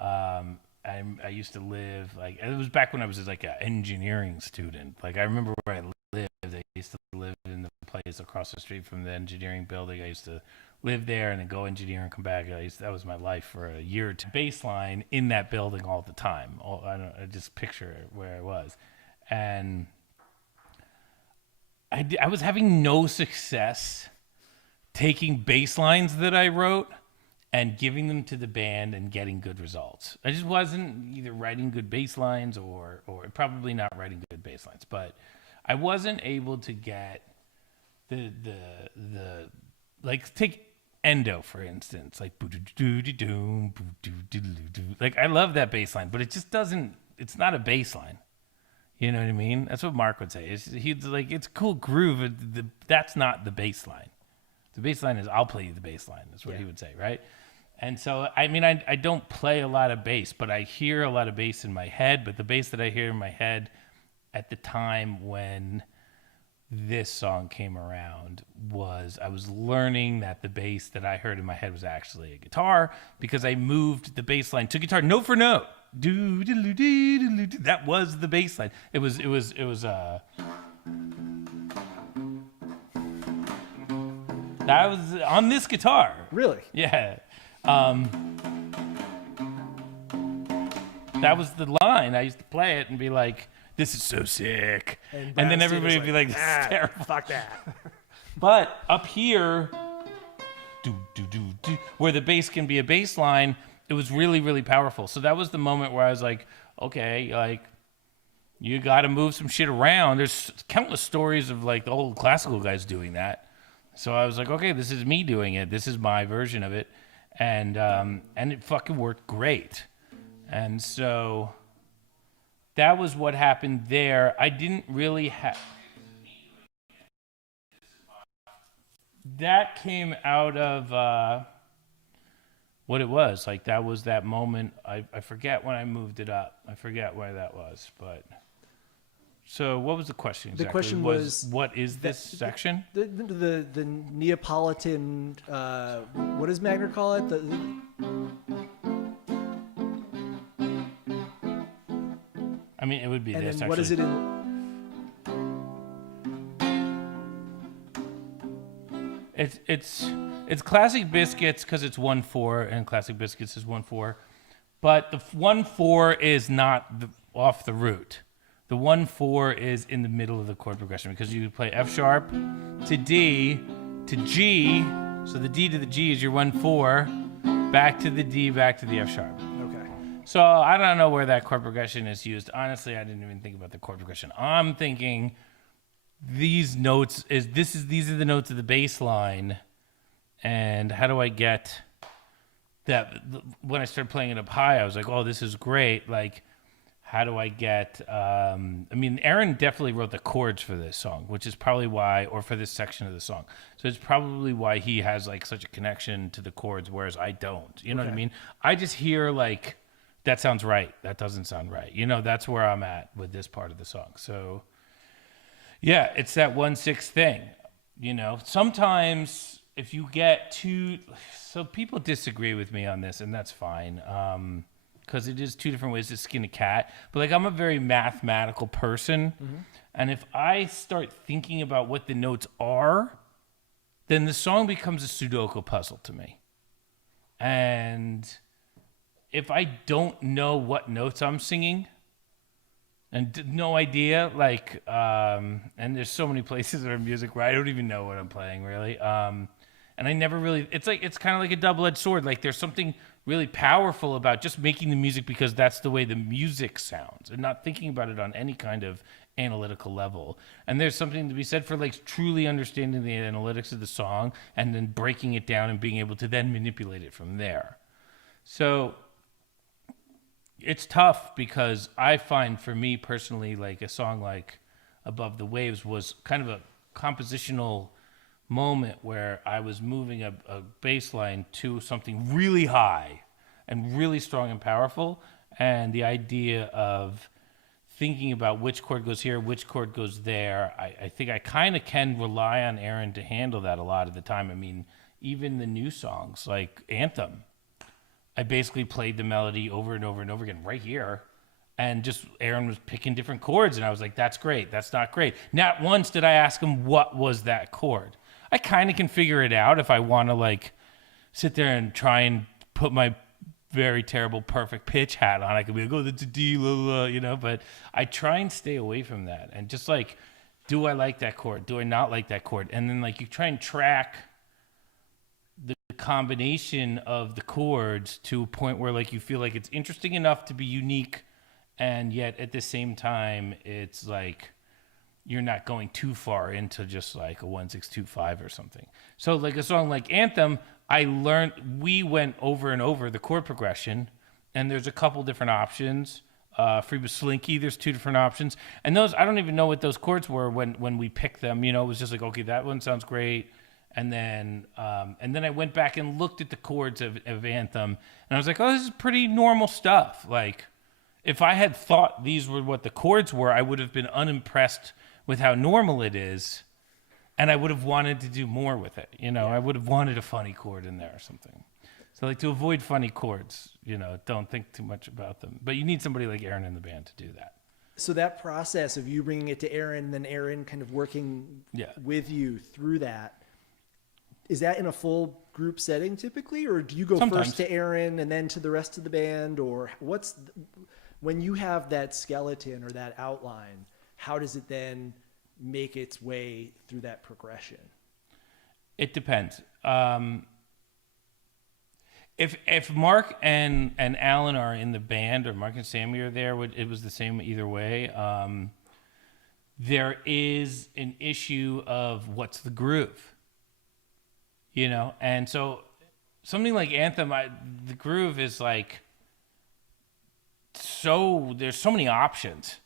I used to live like it was back when I was like an engineering student. Like I remember where I lived. I used used to live in the place across the street from the engineering building. I used to live there and then go engineer and come back. That was my life for a year or two. Baseline in that building all the time. I just picture where I was. And I was having no success taking bass lines that I wrote and giving them to the band and getting good results. I just wasn't either writing good bass lines or probably not writing good bass lines, but I wasn't able to get the like take Endo for instance, like like I love that bass line, but it just doesn't. It's not a bass line. You know what I mean? That's what Mark would say. He's like, it's a cool groove. That's not the bass line. The bass line is, I'll play you the bass line. That's what he would say, right? And so, I mean, I don't play a lot of bass, but I hear a lot of bass in my head. But the bass that I hear in my head at the time when this song came around was I was learning that the bass that I heard in my head was actually a guitar because I moved the bass line to guitar note for note. That was the bass line. It was that was on this guitar. Really? Yeah. That was the line. I used to play it and be like, this is so sick. And then everybody would be like, this is terrible. Fuck that. But up here, where the bass can be a bass line, it was really, really powerful. So that was the moment where I was like, okay, like, you got to move some shit around. There's countless stories of like the old classical guys doing that. So I was like, okay, this is me doing it. This is my version of it. And it fucking worked great. And so that was what happened there. I didn't really have... That came out of what it was. Like, that was that moment. I forget when I moved it up. I forget where that was. But so what was the question exactly? The question was what is this section? The Neapolitan, what does Magner call it? I mean, it would be and this, then what actually. is it in... It's Classic Biscuits because it's 1/4 and Classic Biscuits is 1/4, but the 1/4 is not off the root. The 1/4 is in the middle of the chord progression because you play F sharp to D to G, so the D to the G is your 1/4, back to the D, back to the F sharp. Okay. So I don't know where that chord progression is used. Honestly, I didn't even think about the chord progression. I'm thinking these notes these are the notes of the bass line, and how do I get that? When I started playing it up high, I was like, oh, this is great. Like, how do I get I mean, Aron definitely wrote the chords for this song, which is probably why, or for this section of the song, so it's probably why he has like such a connection to the chords, whereas I don't. You know what I mean? I just hear like, that sounds right, that doesn't sound right. You know, that's where I'm at with this part of the song. So yeah, it's that 1/6 thing. You know, sometimes if you get too, so people disagree with me on this, and that's fine, because it is two different ways to skin a cat. But like, I'm a very mathematical person, and if I start thinking about what the notes are, then the song becomes a Sudoku puzzle to me. And if I don't know what notes I'm singing, and no idea, like, and there's so many places in our music where I don't even know what I'm playing, really. And I never really, it's kind of like a double-edged sword. Like, there's something really powerful about just making the music because that's the way the music sounds, and not thinking about it on any kind of analytical level. And there's something to be said for like truly understanding the analytics of the song and then breaking it down and being able to then manipulate it from there. So it's tough because I find, for me personally, like a song like Above the Waves was kind of a compositional moment where I was moving a bass line to something really high and really strong and powerful. And the idea of thinking about which chord goes here, which chord goes there, I think I kind of can rely on Aron to handle that a lot of the time. I mean, even the new songs like Anthem, I basically played the melody over and over and over again right here, And just Aron was picking different chords, and I was like, that's great. That's not great. Not once did I ask him what was that chord. I kind of can figure it out if I want to like sit there and try and put my very terrible perfect pitch hat on. I could be like, oh, that's a D, la, la, you know, but I try and stay away from that. And just like, do I like that chord? Do I not like that chord? And then like you try and track the combination of the chords to a point where like you feel like it's interesting enough to be unique, and yet at the same time it's like you're not going too far into just like a 1-6-2-5 or something. So like a song like Anthem, we went over and over the chord progression, and there's a couple different options. Free with Slinky, there's 2 different options, and those I don't even know what those chords were when we picked them. You know, it was just like, okay, that one sounds great. And then I went back and looked at the chords of Anthem, and I was like, oh, this is pretty normal stuff. Like, if I had thought these were what the chords were, I would have been unimpressed with how normal it is, and I would have wanted to do more with it. You know, I would have wanted a funny chord in there or something. So, like, to avoid funny chords, you know, don't think too much about them. But you need somebody like Aron in the band to do that. So that process of you bringing it to Aron, then Aron kind of working with you through that, is that in a full group setting typically, or do you go Sometimes. first to Aron and then to the rest of the band, or when you have that skeleton or that outline, how does it then make its way through that progression? It depends. If Mark and Alan are in the band, or Mark and Sammy are there, it was the same either way. There is an issue of what's the groove, you know? And so something like Anthem, the groove is like, there's so many options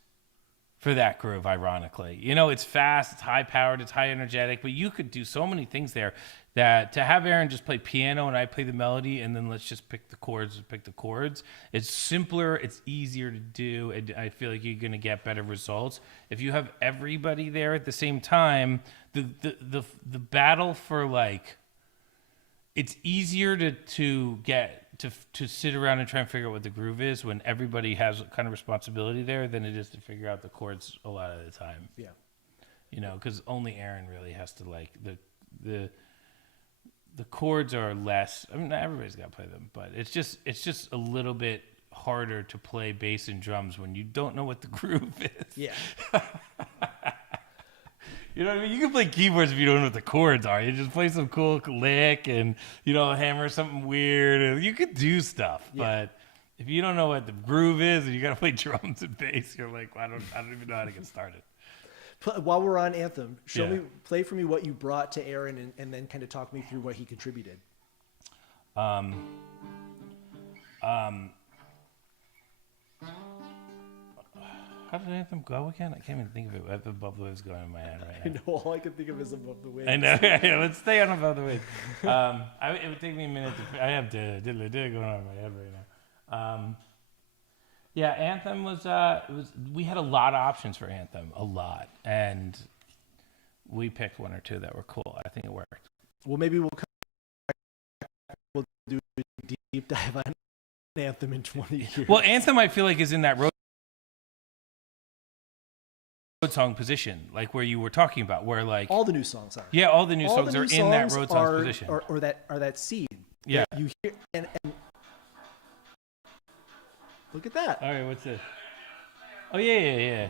for that groove, ironically. You know, it's fast, it's high powered, it's high energetic, but you could do so many things there that to have Aron just play piano and I play the melody and then let's just pick the chords, it's simpler, it's easier to do, and I feel like you're going to get better results. If you have everybody there at the same time, the battle for like, it's easier to sit around and try and figure out what the groove is when everybody has kind of responsibility there than it is to figure out the chords a lot of the time. Yeah. You know, because only Aron really has to like the chords are less. I mean, not everybody's got to play them, but it's just a little bit harder to play bass and drums when you don't know what the groove is. Yeah. You know what I mean? You can play keyboards if you don't know what the chords are. You just play some cool lick and, you know, hammer something weird. And you could do stuff, but if you don't know what the groove is and you got to play drums and bass, you're like, well, I don't even know how to get started. While we're on Anthem, play for me what you brought to Aron, and then kind of talk me through what he contributed. How did Anthem go again? I can't even think of it. I have Above the Waves going in my head right I now. know, all I can think of is Above the Waves. I know. Yeah, let's stay on Above the Waves. It would take me a minute I have diddly going on in my head right now. Yeah, Anthem was we had a lot of options for Anthem, a lot, and we picked 1 or 2 that were cool. I think it worked. Well, maybe we'll do a deep dive on Anthem in 20 years. Well, Anthem, I feel like, is in that road song position, like where you were talking about, where like all the new songs are. Yeah, all the new songs are in that road songs position, or that seed. Yeah, that you hear and look at that. All right, what's this? Oh yeah.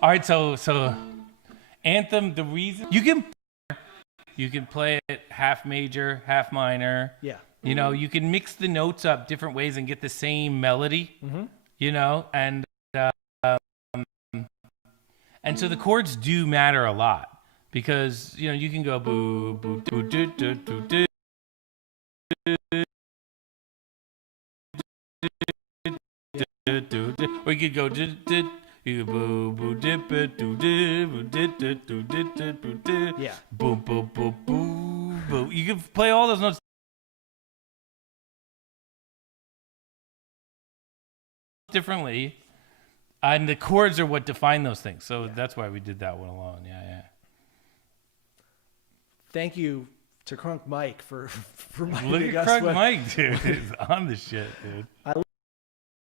All right, so Anthem, the reason you can play it half major, half minor. Yeah. You know, you can mix the notes up different ways and get the same melody. Mm-hmm. You know, and so the chords do matter a lot because, you know, you can go boo boo do do do do do. Or you could go you boo boo dip it do do dip it do dip. Yeah. Boo boo boo boo boo. You can play all those notes differently, and the chords are what define those things. So that's why we did that one alone. Yeah. thank you to Crunk Mike for Look reminding at us. Crunk Mike, dude. He's on the shit, dude.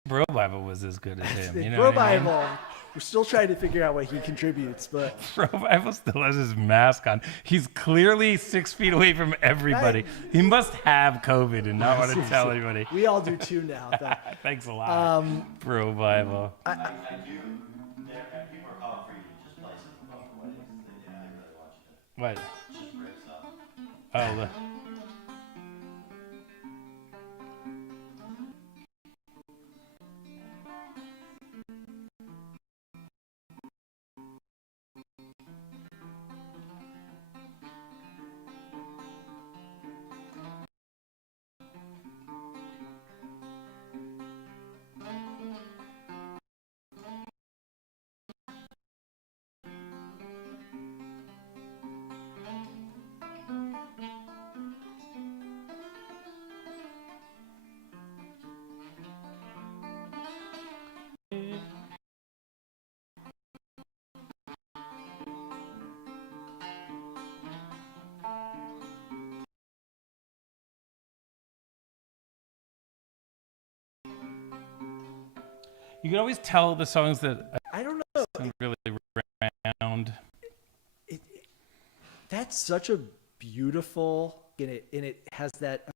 Bro Bible was as good as him. You know Bro what I mean? Bible. We're still trying to figure out what he contributes, but Bro Bible still has his mask on. He's clearly 6 feet away from everybody. He must have COVID and not want to tell anybody. we all do too now. Thanks a lot, Bro Bible. I do. People are calling for you to just play something about the weddings. They really want you to What? just break up. Oh, look. You can always tell the songs that I don't know. sound really round. That's such a beautiful, and it has that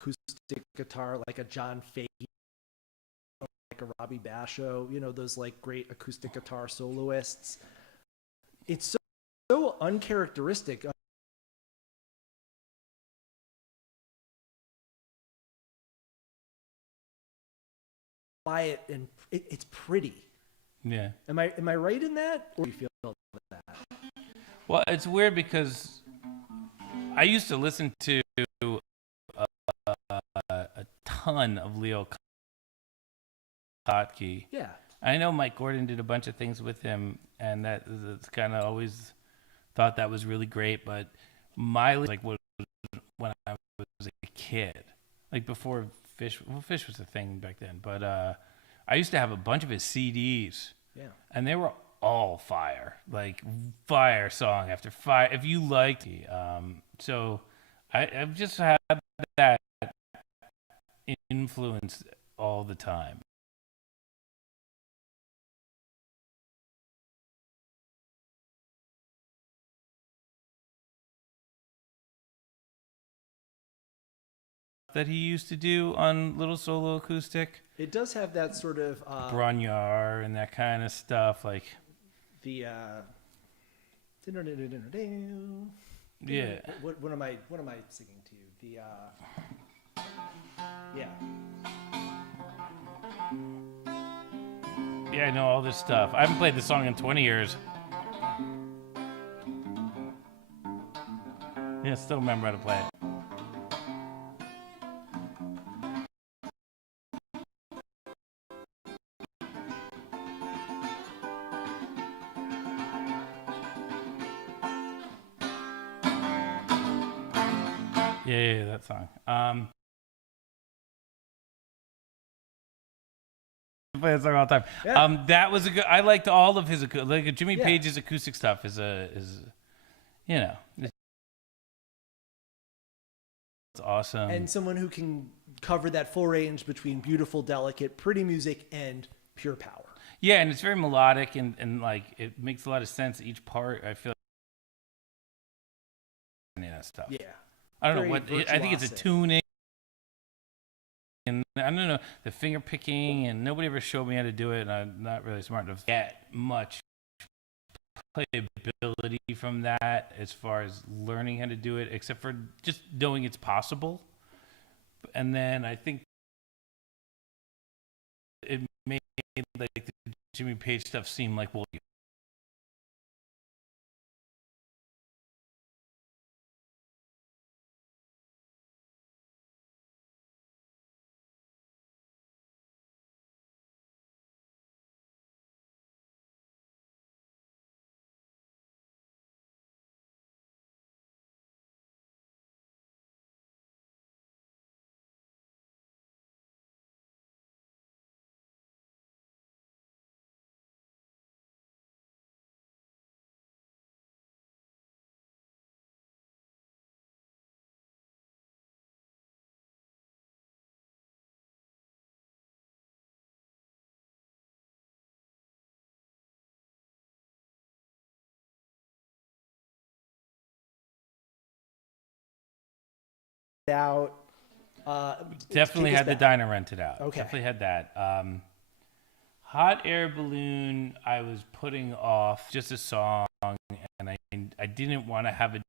acoustic guitar like a John Fahey, like a Robbie Basho, you know, those like great acoustic guitar soloists. It's so uncharacteristic. Quiet and it's pretty. Yeah. Am I right in that, or do you feel that? Well, it's weird because I used to listen to a ton of Leo Kottke. Yeah. I know Mike Gordon did a bunch of things with him, and that's kind of always thought that was really great. But like was when I was a kid, like before Fish. Well, Fish was a thing back then, but I used to have a bunch of his CDs. Yeah. And they were all fire, like fire song after fire. If you liked it, so I've just had that influence all the time. That he used to do on Little Solo Acoustic, It does have that sort of Bronyar and that kind of stuff, like the yeah. What am I singing to you? The yeah. Yeah, I know all this stuff. I haven't played the song in 20 years. Yeah, still remember how to play it. Yeah, that song. I play that song all the time. Yeah. That was a good. I liked all of his like Jimmy Yeah. Page's acoustic stuff. Is you know, it's awesome. And someone who can cover that full range between beautiful, delicate, pretty music and pure power. Yeah, and it's very melodic and like it makes a lot of sense. Each part, I feel like that stuff. Yeah. I don't know Very what I think it's a virtuosic. tuning, and I don't know the finger picking, and nobody ever showed me how to do it, and I'm not really smart enough to get much playability from that as far as learning how to do it, except for just knowing it's possible. And then I think it made like the Jimmy Page stuff seem like, well, out. Definitely take us had the back. diner rented out. Okay. Definitely had that. Hot Air Balloon, I was putting off just a song, and I didn't want to have a.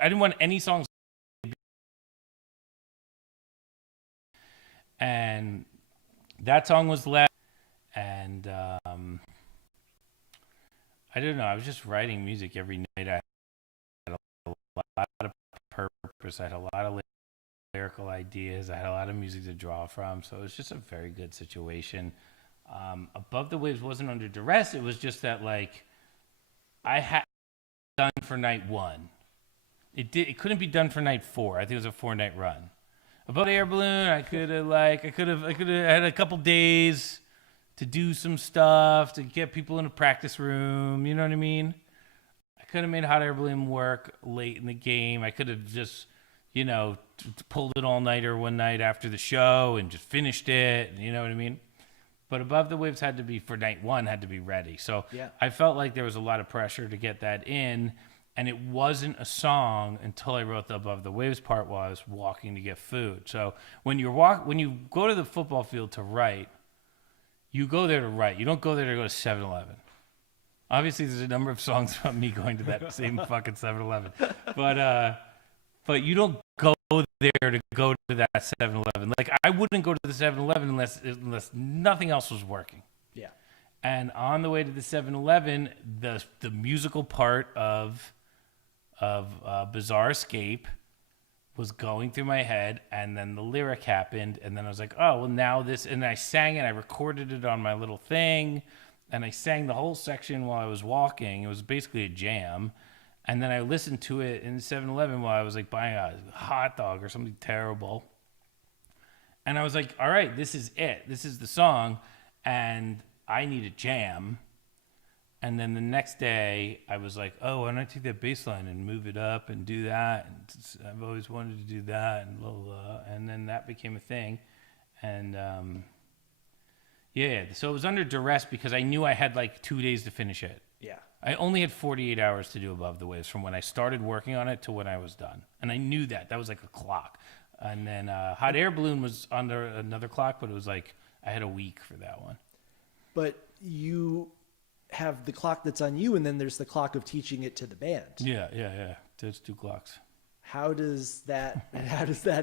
I didn't want any songs. And that song was left. And I don't know. I was just writing music every night. I had a lot of purpose. I had a lot of lyrical ideas. I had a lot of music to draw from. So it was just a very good situation. Above the Waves wasn't under duress. It was just that, like, I had done for night 1. It couldn't be done for night 4. I think it was a 4-night run. Above the Air Balloon, I could have had a couple days to do some stuff, to get people in a practice room. You know what I mean? I could have made Hot Air Balloon work late in the game. I could have just, pulled it all-nighter one night after the show and just finished it. You know what I mean? But Above the Waves had to be, for night 1, had to be ready. So Yeah. I felt like there was a lot of pressure to get that in. And it wasn't a song until I wrote the Above the Waves part while I was walking to get food. So when you go to the football field to write, you go there to write. You don't go there to go to 7-Eleven. Obviously, there's a number of songs about me going to that same fucking 7-Eleven. But you don't go there to go to that 7-Eleven. Like, I wouldn't go to the 7-Eleven unless nothing else was working. Yeah. And on the way to the 7-Eleven, the musical part of Bizarre Escape was going through my head, and then the lyric happened, and then I was like, oh, well, now this, and I sang it, I recorded it on my little thing, and I sang the whole section while I was walking. It was basically a jam, and then I listened to it in the 7-Eleven while I was like buying a hot dog or something terrible, and I was like, all right, this is it. This is the song, and I need a jam. And then the next day, I was like, oh, why don't I take that bass line and move it up and do that? And I've always wanted to do that, and blah, blah, blah. And then that became a thing. And, so it was under duress because I knew I had like 2 days to finish it. Yeah. I only had 48 hours to do Above the Waves from when I started working on it to when I was done. And I knew that. That was like a clock. And then Hot Air Balloon was under another clock, but it was like I had a week for that one. But you have the clock that's on you, and then there's the clock of teaching it to the band. Yeah. There's 2 clocks. How does that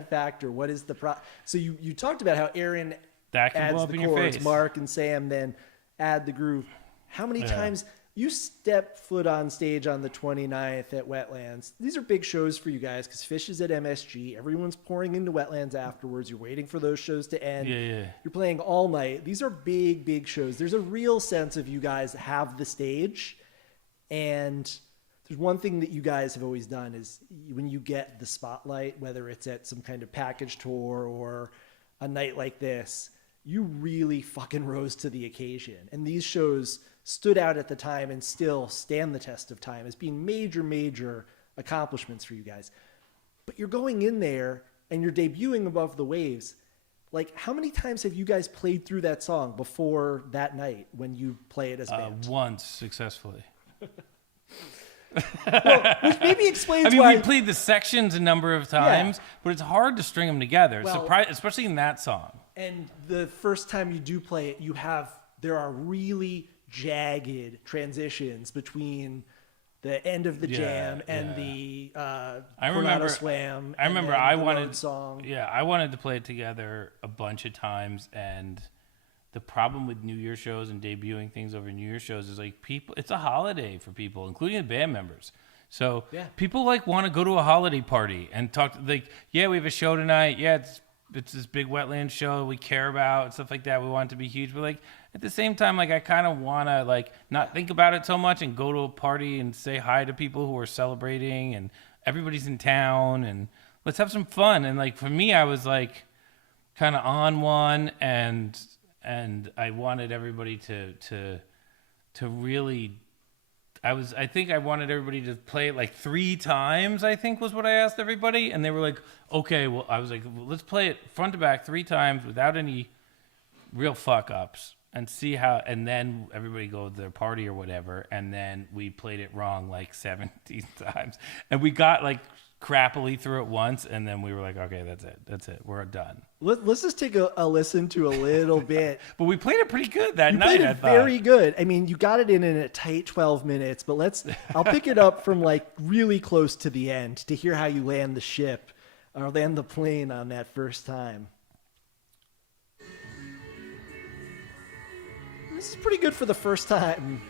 factor? What is the So you talked about how Aron That can adds blow up the in your chords, face. Mark and Sam then add the groove. How many times you step foot on stage on the 29th at Wetlands? These are big shows for you guys because Fish is at MSG. Everyone's pouring into Wetlands afterwards. You're waiting for those shows to end. Yeah. You're playing all night. These are big, big shows. There's a real sense of you guys have the stage. And there's one thing that you guys have always done is when you get the spotlight, whether it's at some kind of package tour or a night like this, you really fucking rose to the occasion. And these shows stood out at the time and still stand the test of time as being major, major accomplishments for you guys. But you're going in there and you're debuting Above the Waves. Like, how many times have you guys played through that song before that night when you play it as a band? Once successfully. Well, which maybe explains I mean, why... we played the sections a number of times, but it's hard to string them together, Well- especially in that song. And the first time you do play it, there are really jagged transitions between the end of the jam and the Coronado Slam. I remember and I the wanted Lone song. Yeah, I wanted to play it together a bunch of times, and the problem with New Year shows and debuting things over New Year shows is like it's a holiday for people, including the band members. So people like want to go to a holiday party and talk. Like, yeah, we have a show tonight. Yeah, it's it's this big wetland show we care about and stuff like that. We want it to be huge, but like at the same time, like I kind of want to like not think about it so much and go to a party and say hi to people who are celebrating and everybody's in town and let's have some fun. And like for me, I was like kind of on one, and I wanted everybody to really. I think I wanted everybody to play it like 3 times, I think was what I asked everybody. And they were like, okay, well, I was like, well, let's play it front to back 3 times without any real fuck ups and see how, and then everybody go to their party or whatever. And then we played it wrong like 17 times. And we got like crappily through it once. And then we were like, okay, that's it. We're done. Let's just take a listen to a little bit. But we played it pretty good that You night. played I it thought. very good. I mean, you got it in a tight 12 minutes, but I'll pick it up from like really close to the end to hear how you land the ship or land the plane on that first time. This is pretty good for the first time.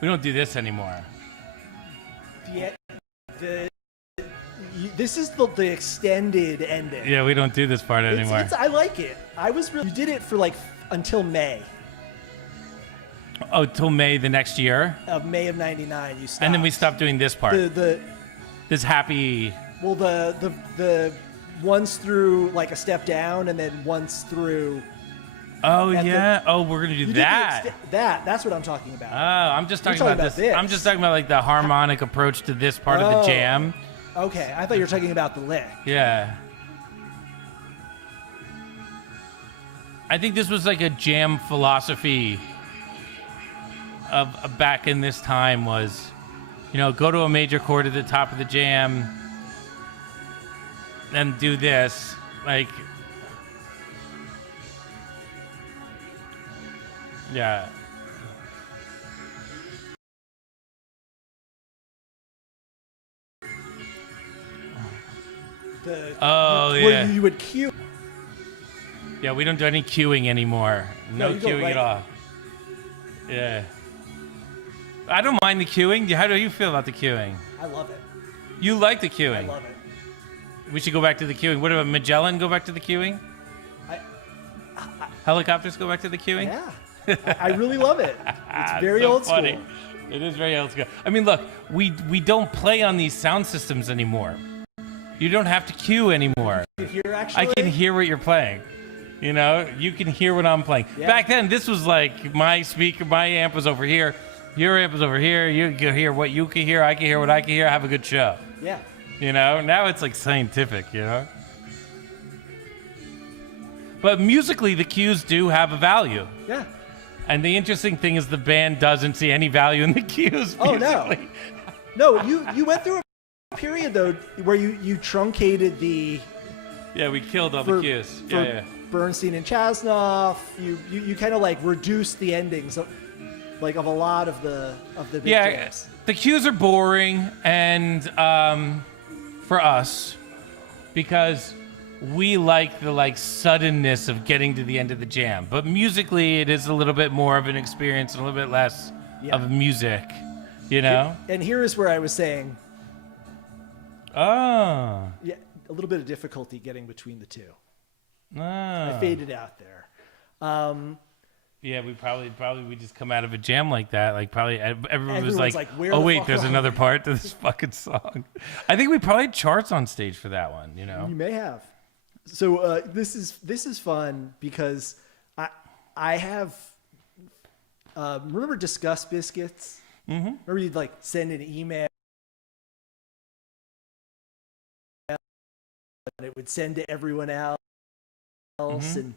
We don't do this anymore. This is the extended ending. Yeah, we don't do this part anymore. I like it. You did it for like until May Oh, till May the next year? of May of '99. You stopped. And then we stopped doing this part. This happy... Well, the once through like a step down and then once through. Oh, At yeah? Oh, we're going to do You did that. that's what I'm talking about. Oh, I'm just talking You're about talking this. about I'm this. just talking about like the harmonic approach to this part of the Oh. jam. Okay, I thought you were talking about the lick. Yeah. I think this was like a jam philosophy of back in this time was, you know, go to a major chord at the top of the jam, then do this. Like, yeah. Oh, where yeah. you would cue. Yeah, we don't do any cueing anymore. No you go cueing right- at all. Yeah. I don't mind the cueing. How do you feel about the cueing? I love it. You like the I cueing. love it. We should go back to the queuing. What about Magellan go back to the queuing? Helicopters go back to the queuing? Yeah, I really love it. It's very so old funny. school. It is very old school. I mean, look, we don't play on these sound systems anymore. You don't have to cue anymore. Here, actually, I can hear what you're playing. You know, you can hear what I'm playing. Yeah. Back then, this was like my speaker, my amp was over here, your amp was over here. You can hear what you can hear. I can hear what I can hear. Have a good show. Yeah. You know, now it's like scientific, you know? But musically, the cues do have a value. Yeah. And the interesting thing is the band doesn't see any value in the cues Oh, no. musically. No, you went through a period, though, where you truncated the... Yeah, we killed all For- the cues. for Yeah, yeah. Bernstein and Chasnoff, you kind of like reduced the endings of a lot of the big Yeah, jams. the cues are boring and for us because we like the suddenness of getting to the end of the jam. But musically, it is a little bit more of an experience and a little bit less Yeah. of music, you know? And here is where I was saying, Oh. yeah, a little bit of difficulty getting between the two. Ah. I faded out there. Yeah, we probably just come out of a jam like that. Like probably everyone was Everyone's like, where oh the wait, fuck there's are another we?" part to this fucking song. I think we probably had charts on stage for that one. You know. You may have. So this is fun because I have remember Disco Biscuits? Mm-hmm. Remember you'd like send an email and it would send to everyone else, and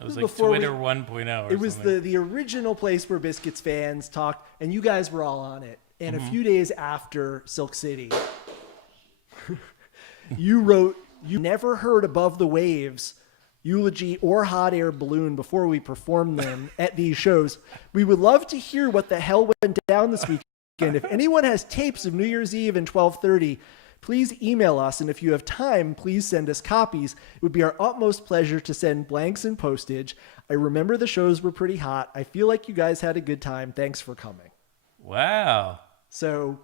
It was this like before Twitter 1.0. it was the original place where Biscuits fans talked, and you guys were all on it. And a few days after Silk City, you wrote, "You never heard Above the Waves, Eulogy, or Hot Air Balloon before we performed them at these shows. We would love to hear what the hell went down this weekend. If anyone has tapes of New Year's Eve and 12:30, please email us, and if you have time, please send us copies. It would be our utmost pleasure to send blanks and postage. I remember the shows were pretty hot. I feel like you guys had a good time. Thanks for coming." Wow. So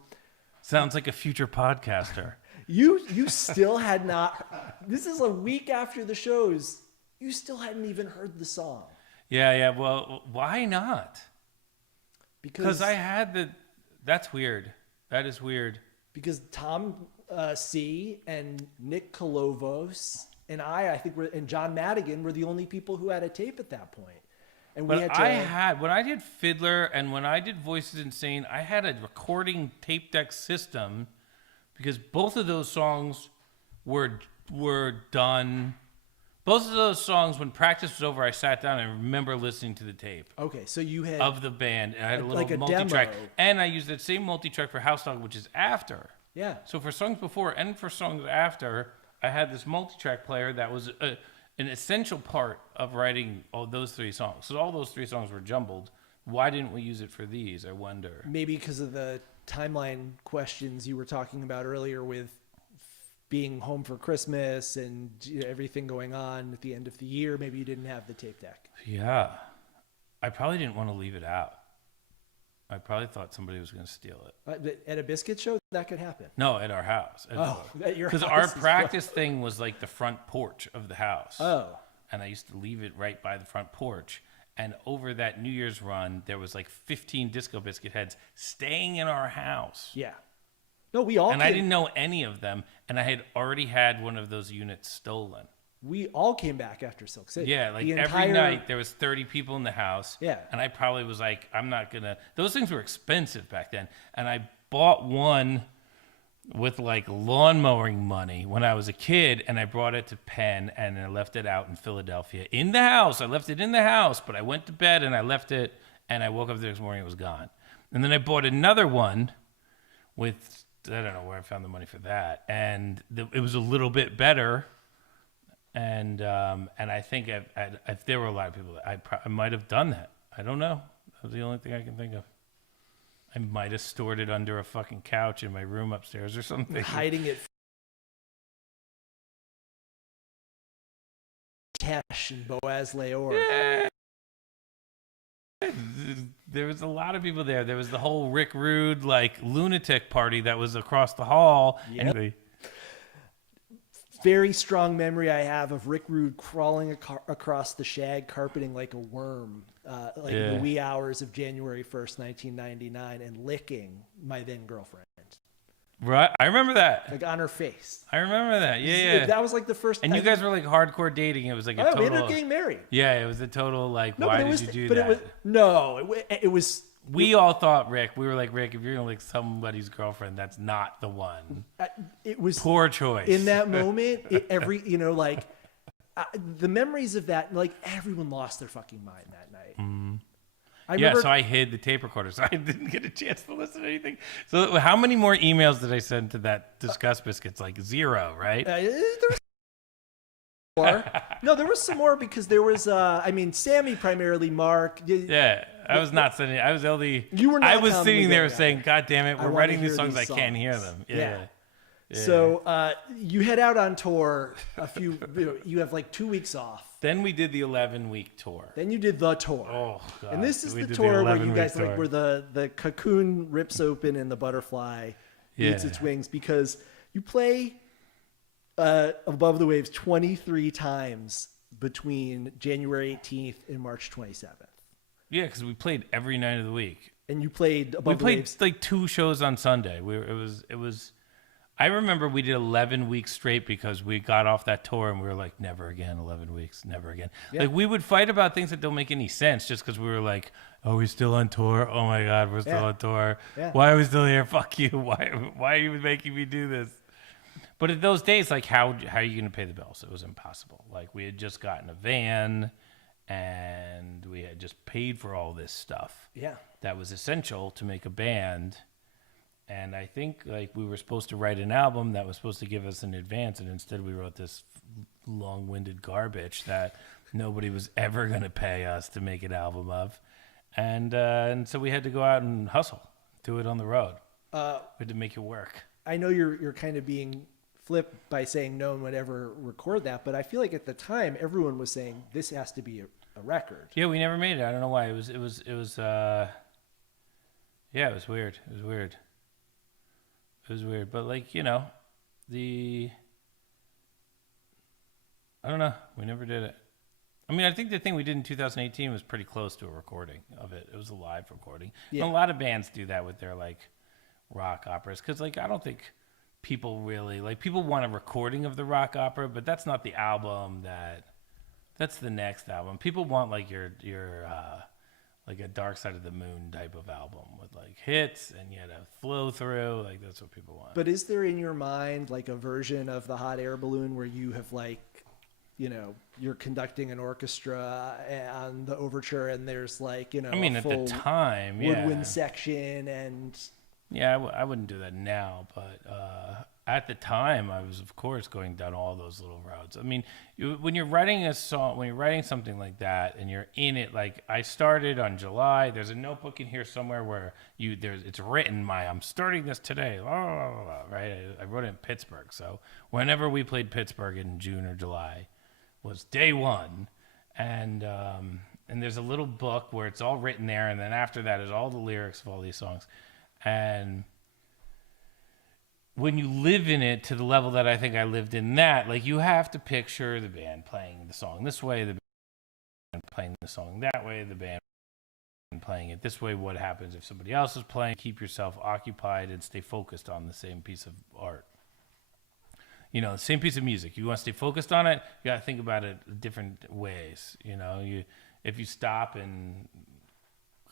Sounds like a future podcaster. you still had not, this is a week after the shows, you still hadn't even heard the song. Yeah. Well, why not? Because Because I had that's weird. That is weird. Because Tom C. and Nick Kolovos and I think and John Madigan were the only people who had a tape at that point. And we But had to, when I did Fiddler and when I did Voices Insane, I had a recording tape deck system because both of those songs were done. Both of those songs, when practice was over, I sat down and remember listening to the tape okay, so you had of the band. And I had a little like a multi-track. demo. And I used that same multi-track for House Dog, which is after. yeah. So for songs before and for songs after, I had this multi-track player that was an essential part of writing all those three songs. So all those three songs were jumbled. Why didn't we use it for these? I wonder. Maybe because of the timeline questions you were talking about earlier with being home for Christmas and everything going on at the end of the year. Maybe you didn't have the tape deck. Yeah. I probably didn't want to leave it out. I probably thought somebody was going to steal it. But at a Biscuit show, that could happen. No, at our house. At your Because house our is practice thing was like the front porch of the house. Oh. And I used to leave it right by the front porch. And over that New Year's run, there was like 15 Disco Biscuit heads staying in our house. Yeah. No, we all And I didn't know any of them. And I had already had one of those units stolen. we all came back after Silk City. Yeah, like The every entire- night there was 30 people in the house. Yeah. And I probably was like, I'm not going to. Those things were expensive back then. And I bought one with like lawn mowing money when I was a kid, and I brought it to Penn and I left it out in Philadelphia in the house. I left it in the house, but I went to bed and I left it, and I woke up the next morning, it was gone. And then I bought another one with, I don't know where I found the money for that, and it was a little bit better. And I think if there were a lot of people, I might have done that. I don't know. That was the only thing I can think of. I might have stored it under a fucking couch in my room upstairs or something. hiding it. Tesh and Boaz Leor. Yeah. There was a lot of people there. There was the whole Rick Rude like lunatic party that was across the hall. Yep. And Very strong memory I have of Rick Rude crawling across the shag carpeting like a worm, in the wee hours of January 1st, 1999, and licking my then girlfriend. right, I remember that. Like on her face. I remember that. Yeah. That was like the first. And you guys were like hardcore dating. It was like a we total. ended up getting married. Yeah, it was a total like. No, why but did it was, you do but that? It was. We all thought Rick. We were like, Rick, if you're gonna lick somebody's girlfriend, that's not the one. It was Poor choice. in that moment. The memories of that, like everyone lost their fucking mind that night. I Yeah, remember, so I hid the tape recorder, so I didn't get a chance to listen to anything. So how many more emails did I send to that Disco Biscuits? Like 0, right? there was more. No, there was some more because there was. Sammy primarily, Mark. Yeah, I was not sending. I was only. You were not I was coming sitting there together. saying, "God damn it, I we're wanna writing these hear songs. these I can't hear songs." them." Yeah. Yeah. So you head out on tour. You have like 2 weeks off. Then we did the 11-week tour. Then you did the tour. Oh God! And this is We the did tour where you 11-week guys tour. like where the cocoon rips open and the butterfly beats Yeah. its wings, because you play Above the Waves 23 times between January 18th and March 27th. Yeah, because we played every night of the week. And you played Above We the played Waves. like 2 shows on Sunday. It was. I remember we did 11 weeks straight because we got off that tour and we were like, never again, 11 weeks, never again. Yeah. Like we would fight about things that don't make any sense just because we were like, are we still on tour? Oh my God, we're still Yeah. on tour. Yeah. Why are we still here? Fuck you. Why are you making me do this? But in those days, like how are you going to pay the bills? It was impossible. Like we had just gotten a van and we had just paid for all this stuff. Yeah. That was essential to make a band. And I think like we were supposed to write an album that was supposed to give us an advance, and instead we wrote this long-winded garbage that nobody was ever going to pay us to make an album of. And so we had to go out and hustle, do it on the road. We had to make it work. I know you're kind of being flipped by saying no one would ever record that, but I feel like at the time everyone was saying this has to be a record. Yeah, we never made it. I don't know why. It was yeah, it was weird. It was weird, but like, you know, I don't know. We never did it. I mean, I think the thing we did in 2018 was pretty close to a recording of it. It was a live recording. Yeah. And a lot of bands do that with their like rock operas because like I don't think people really like people want a recording of the rock opera, but that's not the album that's the next album. People want like your like a Dark Side of the Moon type of album with like hits and yet a flow through. Like that's what people want. But is there in your mind like a version of the Hot Air Balloon where you have like, you know, you're conducting an orchestra on the overture and there's like, you know, I mean, a at full the time, yeah. woodwind section and Yeah, I wouldn't do that now, but at the time, I was, of course, going down all those little routes. I mean, when you're writing a song, when you're writing something like that, and you're in it, like I started on July. There's a notebook in here somewhere where it's written. I'm starting this today, right? I wrote it in Pittsburgh, so whenever we played Pittsburgh in June or July, was day one, and there's a little book where it's all written there, and then after that is all the lyrics of all these songs. And when you live in it to the level that I think I lived in that, like you have to picture the band playing the song this way, the band playing the song that way, the band playing it this way. What happens if somebody else is playing? Keep yourself occupied and stay focused on the same piece of art. You know, the same piece of music. You want to stay focused on it, you got to think about it different ways. You know, if you stop and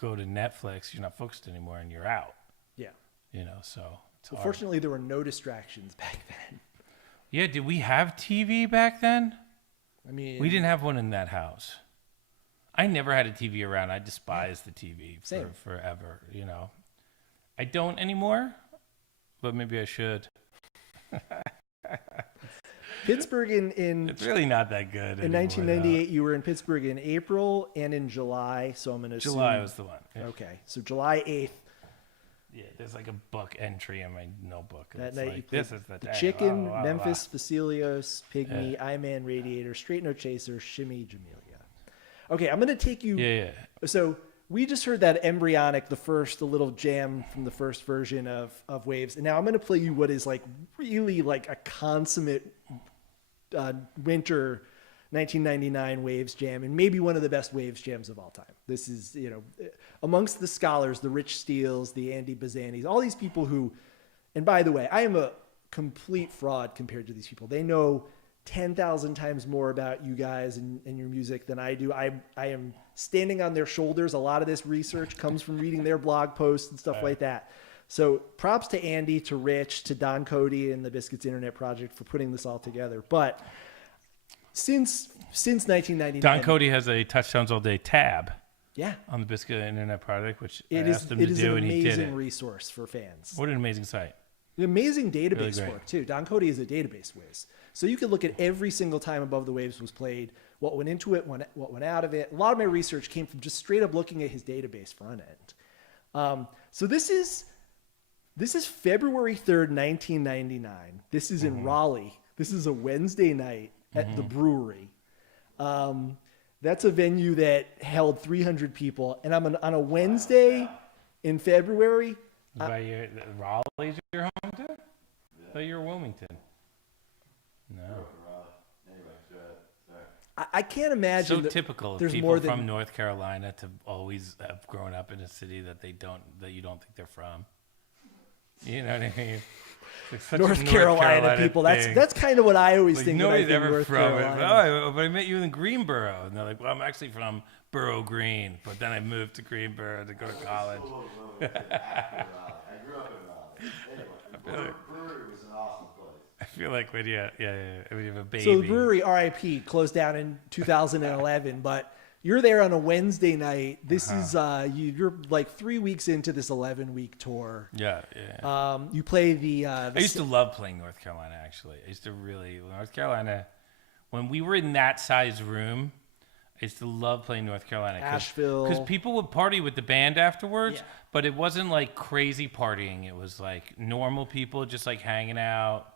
go to Netflix, you're not focused anymore and you're out. yeah. You know, so it's hard. Fortunately, there were no distractions back then. Yeah, did we have TV back then? I mean, We didn't have one in that house. I never had a TV around. I despised the TV Same. forever, you know. I don't anymore, but maybe I should. Pittsburgh in It's really not that good in anymore, 1998, you were in Pittsburgh in April and in July. So I'm going to though. July was the one. Yeah. Okay, so July 8th. Yeah, there's like a book entry in my notebook. And That it's night you like, played this is the the day. Chicken, Blah, blah, Memphis, Facilios, Pygmy, Yeah. I-Man, Radiator, Straight No Chaser, Shimmy, Jamelia. Okay, I'm going to take you. blah. Yeah. So we just heard that embryonic, a little jam from the first version of Waves. And now I'm going to play you what is like really like a consummate winter 1999 Waves jam, and maybe one of the best Waves jams of all time. This is, you know, amongst the scholars, the Rich Steeles, the Andy Bazzanis, all these people who, and by the way, I am a complete fraud compared to these people. They know 10,000 times more about you guys and your music than I do. I am standing on their shoulders. A lot of this research comes from reading their blog posts and stuff like that. So props to Andy, to Rich, to Don Cody and the Biscuits Internet Project for putting this all together. But since 1999, Don Cody has a Touchdowns All Day tab yeah, on the Biscuit Internet Project, which I it is asked him to do, an and he did amazing it. resource for fans. What an amazing site. An amazing database Really great. work too. Don Cody is a database whiz, so you could look at every single time Above the Waves was played, what went into it, what went out of it. A lot of my research came from just straight up looking at his database front end. So this is February 3rd, 1999. This is in Raleigh. This is a Wednesday night at the brewery. That's a venue that held 300 people, and I'm on a Wednesday in February. By Raleigh's your home to? I thought you were Wilmington. No. Anyway, sorry. I can't imagine. So typical of there's people more than from North Carolina to always have grown up in a city that you don't think they're from. You know what I mean? It's such a North Carolina people. thing. That's kind of what I always Like, think. When I nobody's think ever North from Carolina. it. Oh, but I met you in Greenboro, and they're like, "Well, I'm actually from Borough Green, but then I moved to Greenboro to go to college." I grew up in Raleigh. Anyway, brewery was an awesome place. I feel like when you have a baby. So the brewery RIP closed down in 2011, but you're there on a Wednesday night. This is you're like 3 weeks into this 11-week tour. Yeah. You play the I used to love playing North Carolina. Actually, I used to really North Carolina. When we were in that size room, I used to love playing North Carolina. Asheville. Because people would party with the band afterwards, Yeah. but it wasn't like crazy partying. It was like normal people just like hanging out.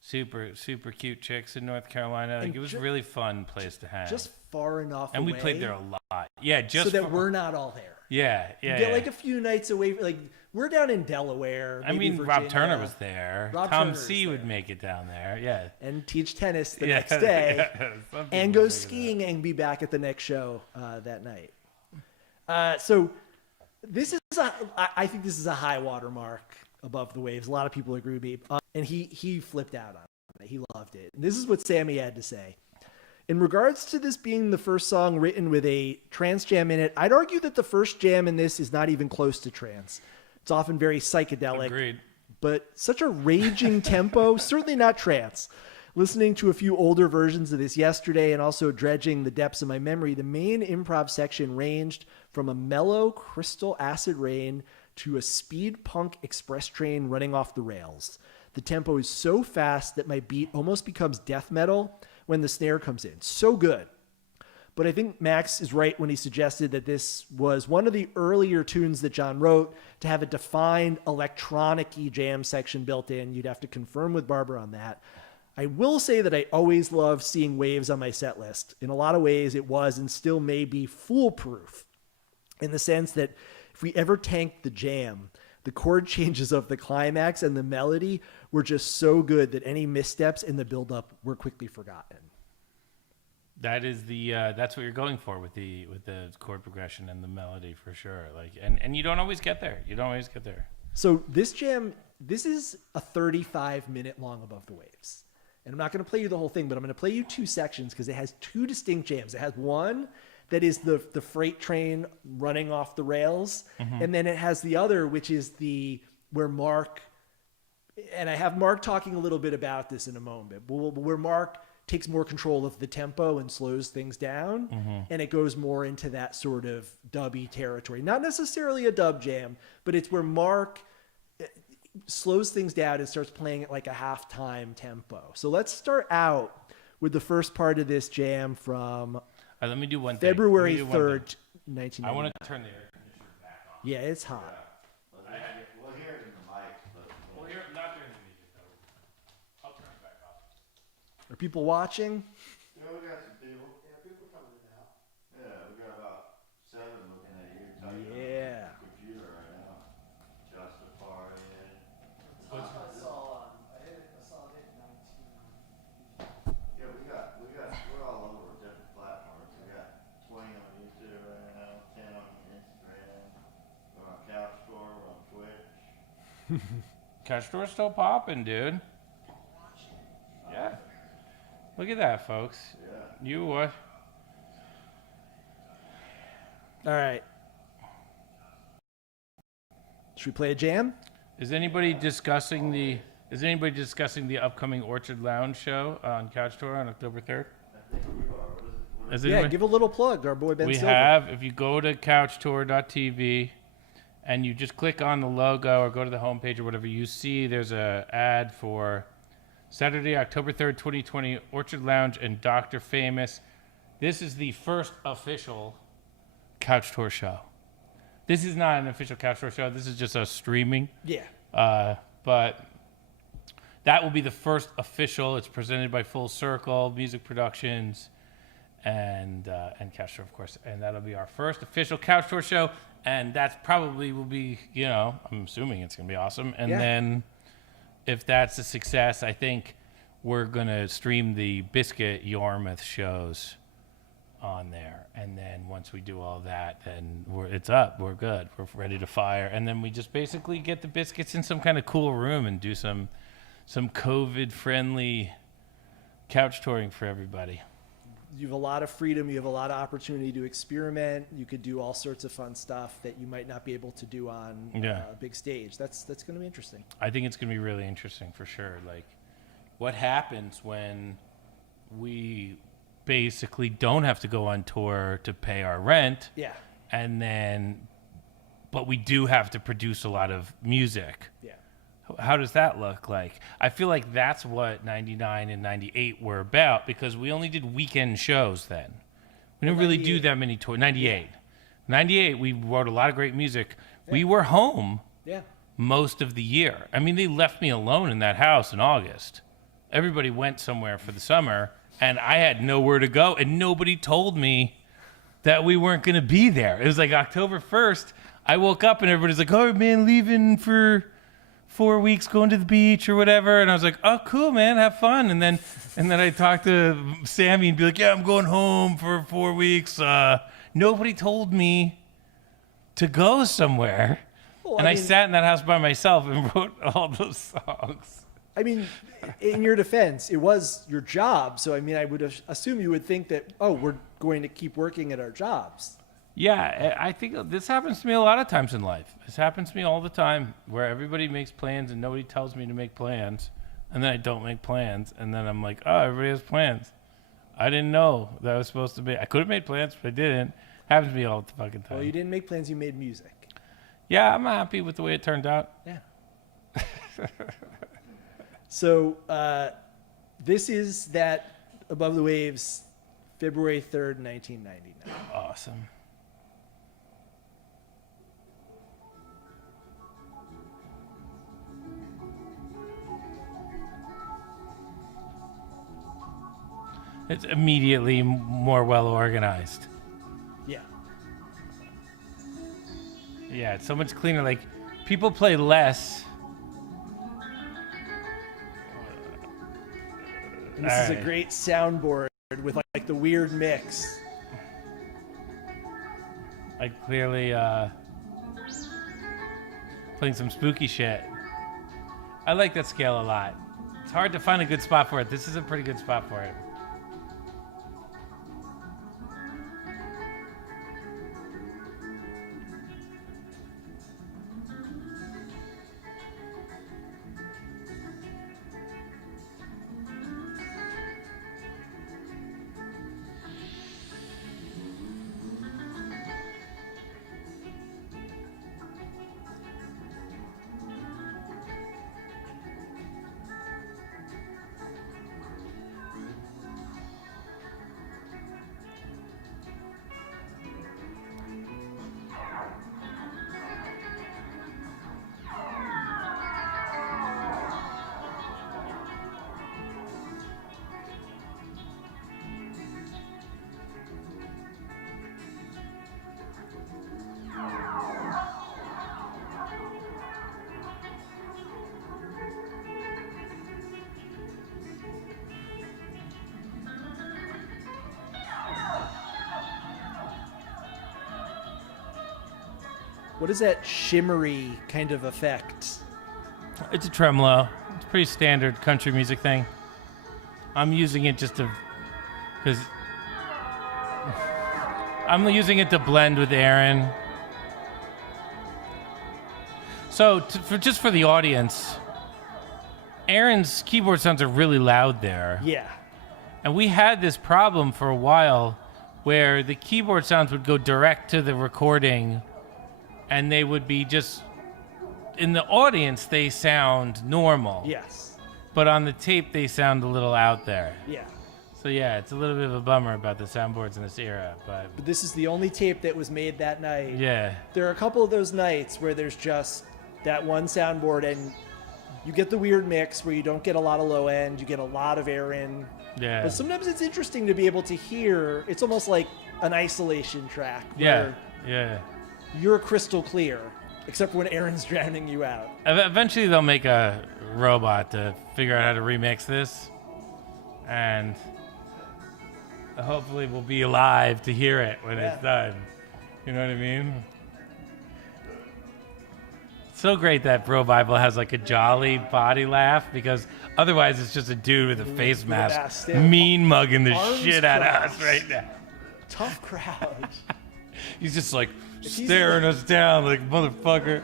Super cute chicks in North Carolina. Like, And it was a really fun place to hang. just far enough and we away played there a lot. Yeah, just so that we're not all there. Yeah. You get like a few nights away. Like we're down in Delaware. I maybe mean, Virginia, Rob Turner was there. Rob Tom Turner C was would there. make it down there. Yeah. and teach tennis the Yeah, next day, yeah, some and people go make it skiing and be back at the next show that night. So this is I think this is a high water mark above the waves. A lot of people agree with me, and he flipped out on it. He loved it. And this is what Sammy had to say. In regards to this being the first song written with a trance jam in it, I'd argue that the first jam in this is not even close to trance. It's often very psychedelic, Agreed. but such a raging tempo, certainly not trance. Listening to a few older versions of this yesterday and also dredging the depths of my memory, the main improv section ranged from a mellow crystal acid rain to a speed punk express train running off the rails. The tempo is so fast that my beat almost becomes death metal when the snare comes in. So good. But I think Max is right when he suggested that this was one of the earlier tunes that Jon wrote to have a defined electronic-y jam section built in. You'd have to confirm with Barber on that. I will say that I always love seeing waves on my set list. In a lot of ways, it was and still may be foolproof in the sense that if we ever tanked the jam, the chord changes of the climax and the melody were just so good that any missteps in the buildup were quickly forgotten. That is that's what you're going for with the chord progression and the melody for sure. Like, and you don't always get there. So this jam, this is a 35-minute long Above the Waves. And I'm not going to play you the whole thing, but I'm going to play you two sections because it has two distinct jams. It has one that is the freight train running off the rails. Mm-hmm. And then it has the other, which is where Marc, and I have Marc talking a little bit about this in a moment, but where Marc takes more control of the tempo and slows things down. Mm-hmm. And it goes more into that sort of dubby territory. Not necessarily a dub jam, but it's where Marc slows things down and starts playing at like a halftime tempo. So let's start out with the first part of this jam from let me do one February thing. 3rd, 1999. I want to turn the air conditioner back on. Yeah, it's hot. We'll hear it in the mic, but Well, here, not during the music though. I'll turn it back off. Are people watching? yeah, we got some people. Yeah, people coming in now. Yeah, we got about 7 looking at you. typing on Yeah. the computer right now. Just a party. I saw it at 19. Yeah, we're all over different platforms. We got 20 on YouTube right now, 10 on Instagram. We're on Couch Tour, we're on Twitch. Couch Tour's still popping, dude. Yeah. Look at that, folks. Yeah. You what? All right. Should we play a jam? Is anybody discussing the upcoming Orchard Lounge show on Couch Tour on October 3rd? Is Yeah, anybody- give a little plug. Our boy Ben we Silver. have, if you go to couchtour.tv and you just click on the logo or go to the homepage or whatever, you see there's a ad for Saturday, October 3rd, 2020, Orchard Lounge and Dr. Famous. This is the first official Couch Tour show. This is not an official Couch Tour show. This is just us streaming. Yeah. But that will be the first official. It's presented by Full Circle Music Productions and Couch Tour, of course. And that'll be our first official Couch Tour show. And that's probably will be, I'm assuming it's going to be awesome. And Yeah. then if that's a success, I think we're going to stream the Biscuit Yarmouth shows on there. And then once we do all that, then it's up. We're good. We're ready to fire. And then we just basically get the Biscuits in some kind of cool room and do some COVID-friendly couch touring for everybody. You have a lot of freedom. You have a lot of opportunity to experiment. You could do all sorts of fun stuff that you might not be able to do on a big stage. That's going to be interesting. I think it's going to be really interesting for sure. Like, what happens when we basically don't have to go on tour to pay our rent? Yeah. But we do have to produce a lot of music. Yeah. How does that look like? I feel like that's what 99 and 98 were about, because we only did weekend shows then. We didn't really do that many tours. 98. Yeah. 98, we wrote a lot of great music. Yeah. We were home most of the year. I mean, they left me alone in that house in August. Everybody went somewhere for the summer, and I had nowhere to go, and nobody told me that we weren't going to be there. It was like October 1st. I woke up, and everybody's like, oh, man, leaving for 4 weeks, going to the beach or whatever. And I was like, oh, cool, man, have fun. And then I talked to Sammy and be like, yeah, I'm going home for 4 weeks. Nobody told me to go somewhere. Well, I sat in that house by myself and wrote all those songs. I mean, in your defense, it was your job. So, I mean, I would assume you would think that, oh, we're going to keep working at our jobs. Yeah, I think this happens to me a lot of times in life. This happens to me all the time, where everybody makes plans and nobody tells me to make plans, and then I don't make plans, and then I'm like, oh, everybody has plans. I didn't know that I was supposed to be. I could have made plans, but I didn't. Happens to me all the fucking time. Well, you didn't make plans, you made music. Yeah, I'm happy with the way it turned out. Yeah. So this is that Above the Waves, February 3rd, 1999. Awesome. It's immediately more well organized. Yeah. Yeah, it's so much cleaner. Like, people play less. And this is a great soundboard with like the weird mix. Like, clearly playing some spooky shit. I like that scale a lot. It's hard to find a good spot for it. This is a pretty good spot for it. What is that shimmery kind of effect? It's a tremolo. It's a pretty standard country music thing. I'm using it just to, because I'm using it to blend with Aron. So, just for the audience, Aron's keyboard sounds are really loud there. Yeah. And we had this problem for a while where the keyboard sounds would go direct to the recording, and they would be just, in the audience, they sound normal. Yes. But on the tape, they sound a little out there. Yeah. So yeah, it's a little bit of a bummer about the soundboards in this era, but this is the only tape that was made that night. Yeah. There are a couple of those nights where there's just that one soundboard, and you get the weird mix where you don't get a lot of low end, you get a lot of Aron. Yeah. But sometimes it's interesting to be able to hear, it's almost like an isolation track where Yeah. you're crystal clear, except for when Aron's drowning you out. Eventually they'll make a robot to figure out how to remix this, and hopefully we'll be alive to hear it when it's done. You know what I mean? It's so great that Bro Bible has like a jolly body laugh, because otherwise it's just a dude with a face mask mean mugging the Arms shit out of crossed. us right now. Tough crowd. He's just like staring us down like, motherfucker.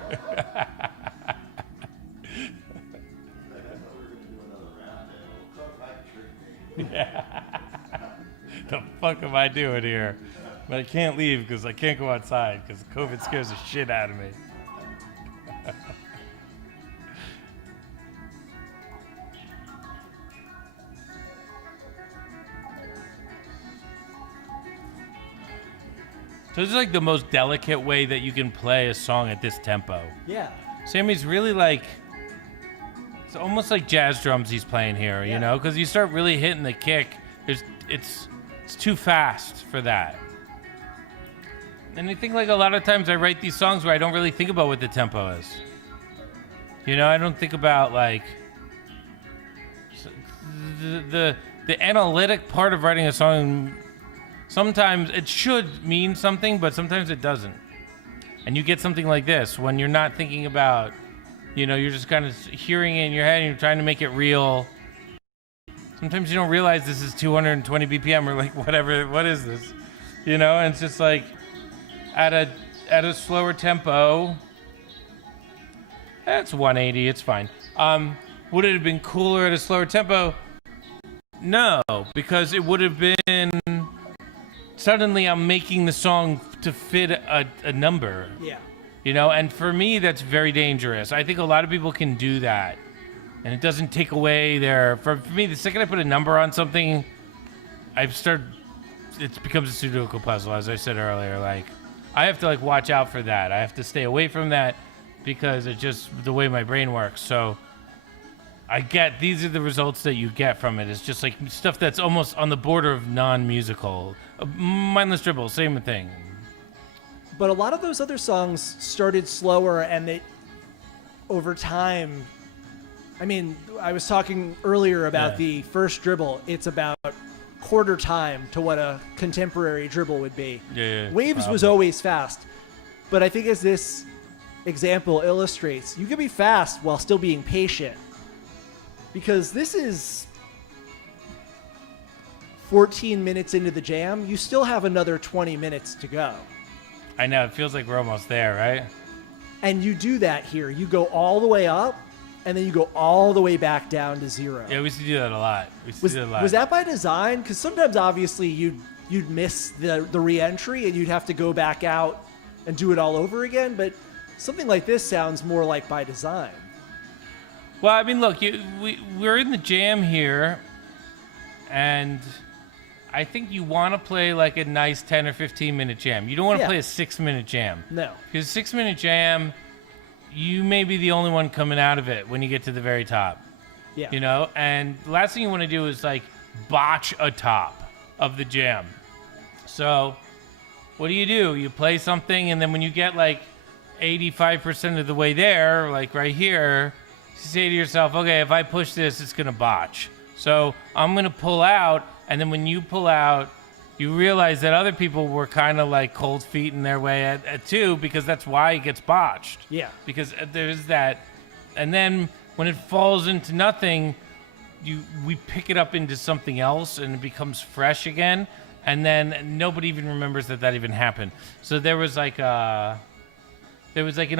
The fuck am I doing here? But I can't leave because I can't go outside because COVID scares the shit out of me. So this is like the most delicate way that you can play a song at this tempo. Yeah. Sammy's really like, it's almost like jazz drums he's playing here, you know? Because you start really hitting the kick, it's too fast for that. And I think like a lot of times I write these songs where I don't really think about what the tempo is. You know, I don't think about like the analytic part of writing a song. Sometimes it should mean something, but sometimes it doesn't. And you get something like this when you're not thinking about, you know, you're just kind of hearing it in your head and you're trying to make it real. Sometimes you don't realize this is 220 BPM or like whatever. What is this? You know, and it's just like at a slower tempo. That's 180. It's fine. Would it have been cooler at a slower tempo? No, because it would have been. Suddenly I'm making the song to fit a number. Yeah. You know, and for me, that's very dangerous. I think a lot of people can do that. And it doesn't take away their... For me, the second I put a number on something, it becomes a Sudoku puzzle, as I said earlier. Like, I have to, like, watch out for that. I have to stay away from that because it's just the way my brain works. So these are the results that you get from it. It's just, like, stuff that's almost on the border of non-musical. Mindless Dribble, same thing. But a lot of those other songs started slower, and they, over time, I mean, I was talking earlier about the first dribble. It's about quarter time to what a contemporary dribble would be. Waves was always fast. But I think as this example illustrates, you can be fast while still being patient. Because this is 14 minutes into the jam, you still have another 20 minutes to go. I know, it feels like we're almost there, right? And you do that here. You go all the way up, and then you go all the way back down to zero. Yeah, we used to do that a lot. Was that by design? Because sometimes, obviously, you'd miss the re-entry, and you'd have to go back out and do it all over again. But something like this sounds more like by design. Well, I mean, look, we're in the jam here, and I think you want to play like a nice 10 or 15 minute jam. You don't want to play a 6-minute jam. No. Because a 6-minute jam, you may be the only one coming out of it when you get to the very top. Yeah. You know? And the last thing you want to do is like botch a top of the jam. So what do? You play something, and then when you get like 85% of the way there, like right here, you say to yourself, okay, if I push this, it's going to botch. So I'm going to pull out, and then when you pull out, you realize that other people were kind of like cold feet in their way at two, because that's why it gets botched. Yeah. Because there's that. And then when it falls into nothing, we pick it up into something else, and it becomes fresh again. And then nobody even remembers that even happened. So there was like an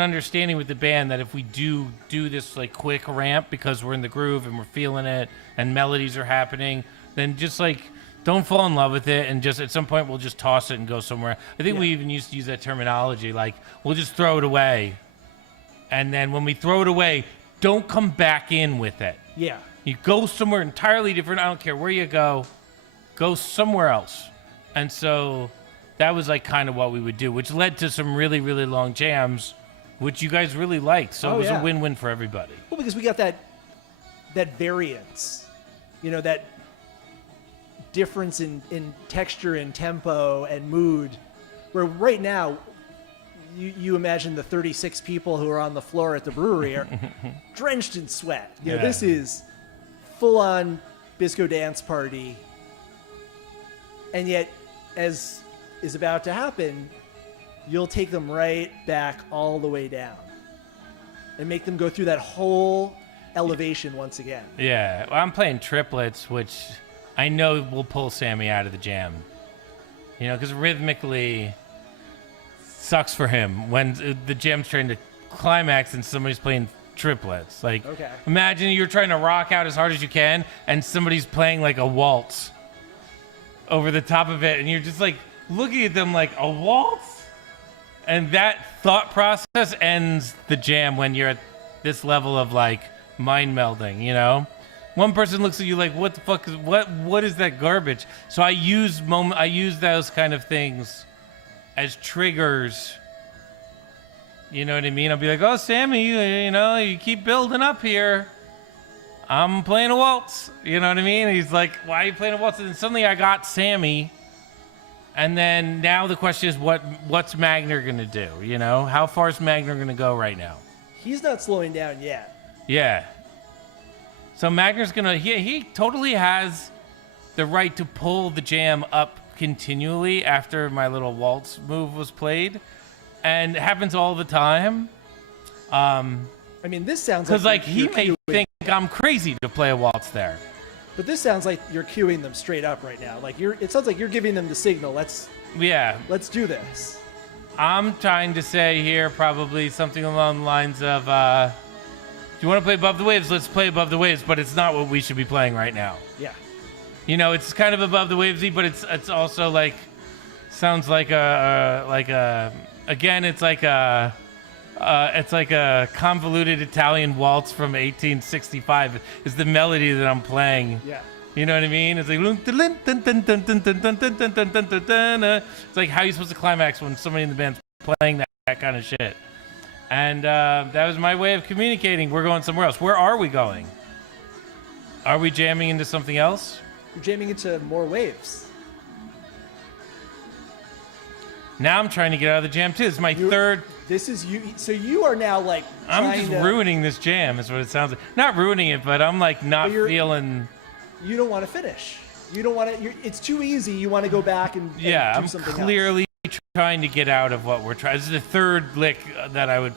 understanding with the band that if we do this like quick ramp because we're in the groove and we're feeling it and melodies are happening, then just like don't fall in love with it, and just at some point we'll just toss it and go somewhere. I think we even used to use that terminology, like we'll just throw it away. And then when we throw it away, don't come back in with it. Yeah. You go somewhere entirely different. I don't care where you go somewhere else. And so that was like kind of what we would do, which led to some really, really long jams, which you guys really liked. So it was a win-win for everybody. Well, because we got that variance, that difference in texture and tempo and mood, where right now you imagine the 36 people who are on the floor at the brewery are drenched in sweat. You know, Yeah. this is full-on Bisco dance party. And yet, as is about to happen, you'll take them right back all the way down and make them go through that whole elevation once again. Yeah, well, I'm playing triplets, which I know will pull Sammy out of the jam. You know, because rhythmically sucks for him when the jam's trying to climax and somebody's playing triplets. Like, Okay. imagine you're trying to rock out as hard as you can and somebody's playing like a waltz over the top of it, and you're just like looking at them like, a waltz? And that thought process ends the jam when you're at this level of like mind melding, you know? One person looks at you like, what the fuck is what is that garbage? So I use those kind of things as triggers. You know what I mean? I'll be like, oh, Sammy, you know, you keep building up here. I'm playing a waltz. You know what I mean? And he's like, why are you playing a waltz? And then suddenly I got Sammy. And then now the question is, what's Magner going to do? You know, how far is Magner going to go right now? He's not slowing down yet. Yeah. So Magner's going to, he totally has the right to pull the jam up continually after my little waltz move was played. And it happens all the time. I mean, this sounds Because, like like, he you're may cueing- think I'm crazy to play a waltz there. But this sounds like you're cueing them straight up right now. Like it sounds like you're giving them the signal. Let's Yeah. do this. I'm trying to say here probably something along the lines of, if you want to play Above the Waves, let's play Above the Waves, but it's not what we should be playing right now. Yeah. You know, it's kind of Above the Wavesy, but it's also like, sounds like again, it's like a convoluted Italian waltz from 1865 is the melody that I'm playing. Yeah. You know what I mean? It's like it's like how you supposed to climax when somebody in the band's playing that kind of shit. And that was my way of communicating. We're going somewhere else. Where are we going? Are we jamming into something else? You're jamming into more waves. Now I'm trying to get out of the jam too. This is my third. This is you. So you are now like. I'm just ruining this jam. Is what it sounds like. Not ruining it, but I'm like not feeling. You don't want to finish. You don't want to. It's too easy. You want to go back and Yeah, do I'm something clearly trying to get out of what we're trying. This is the third lick that I would.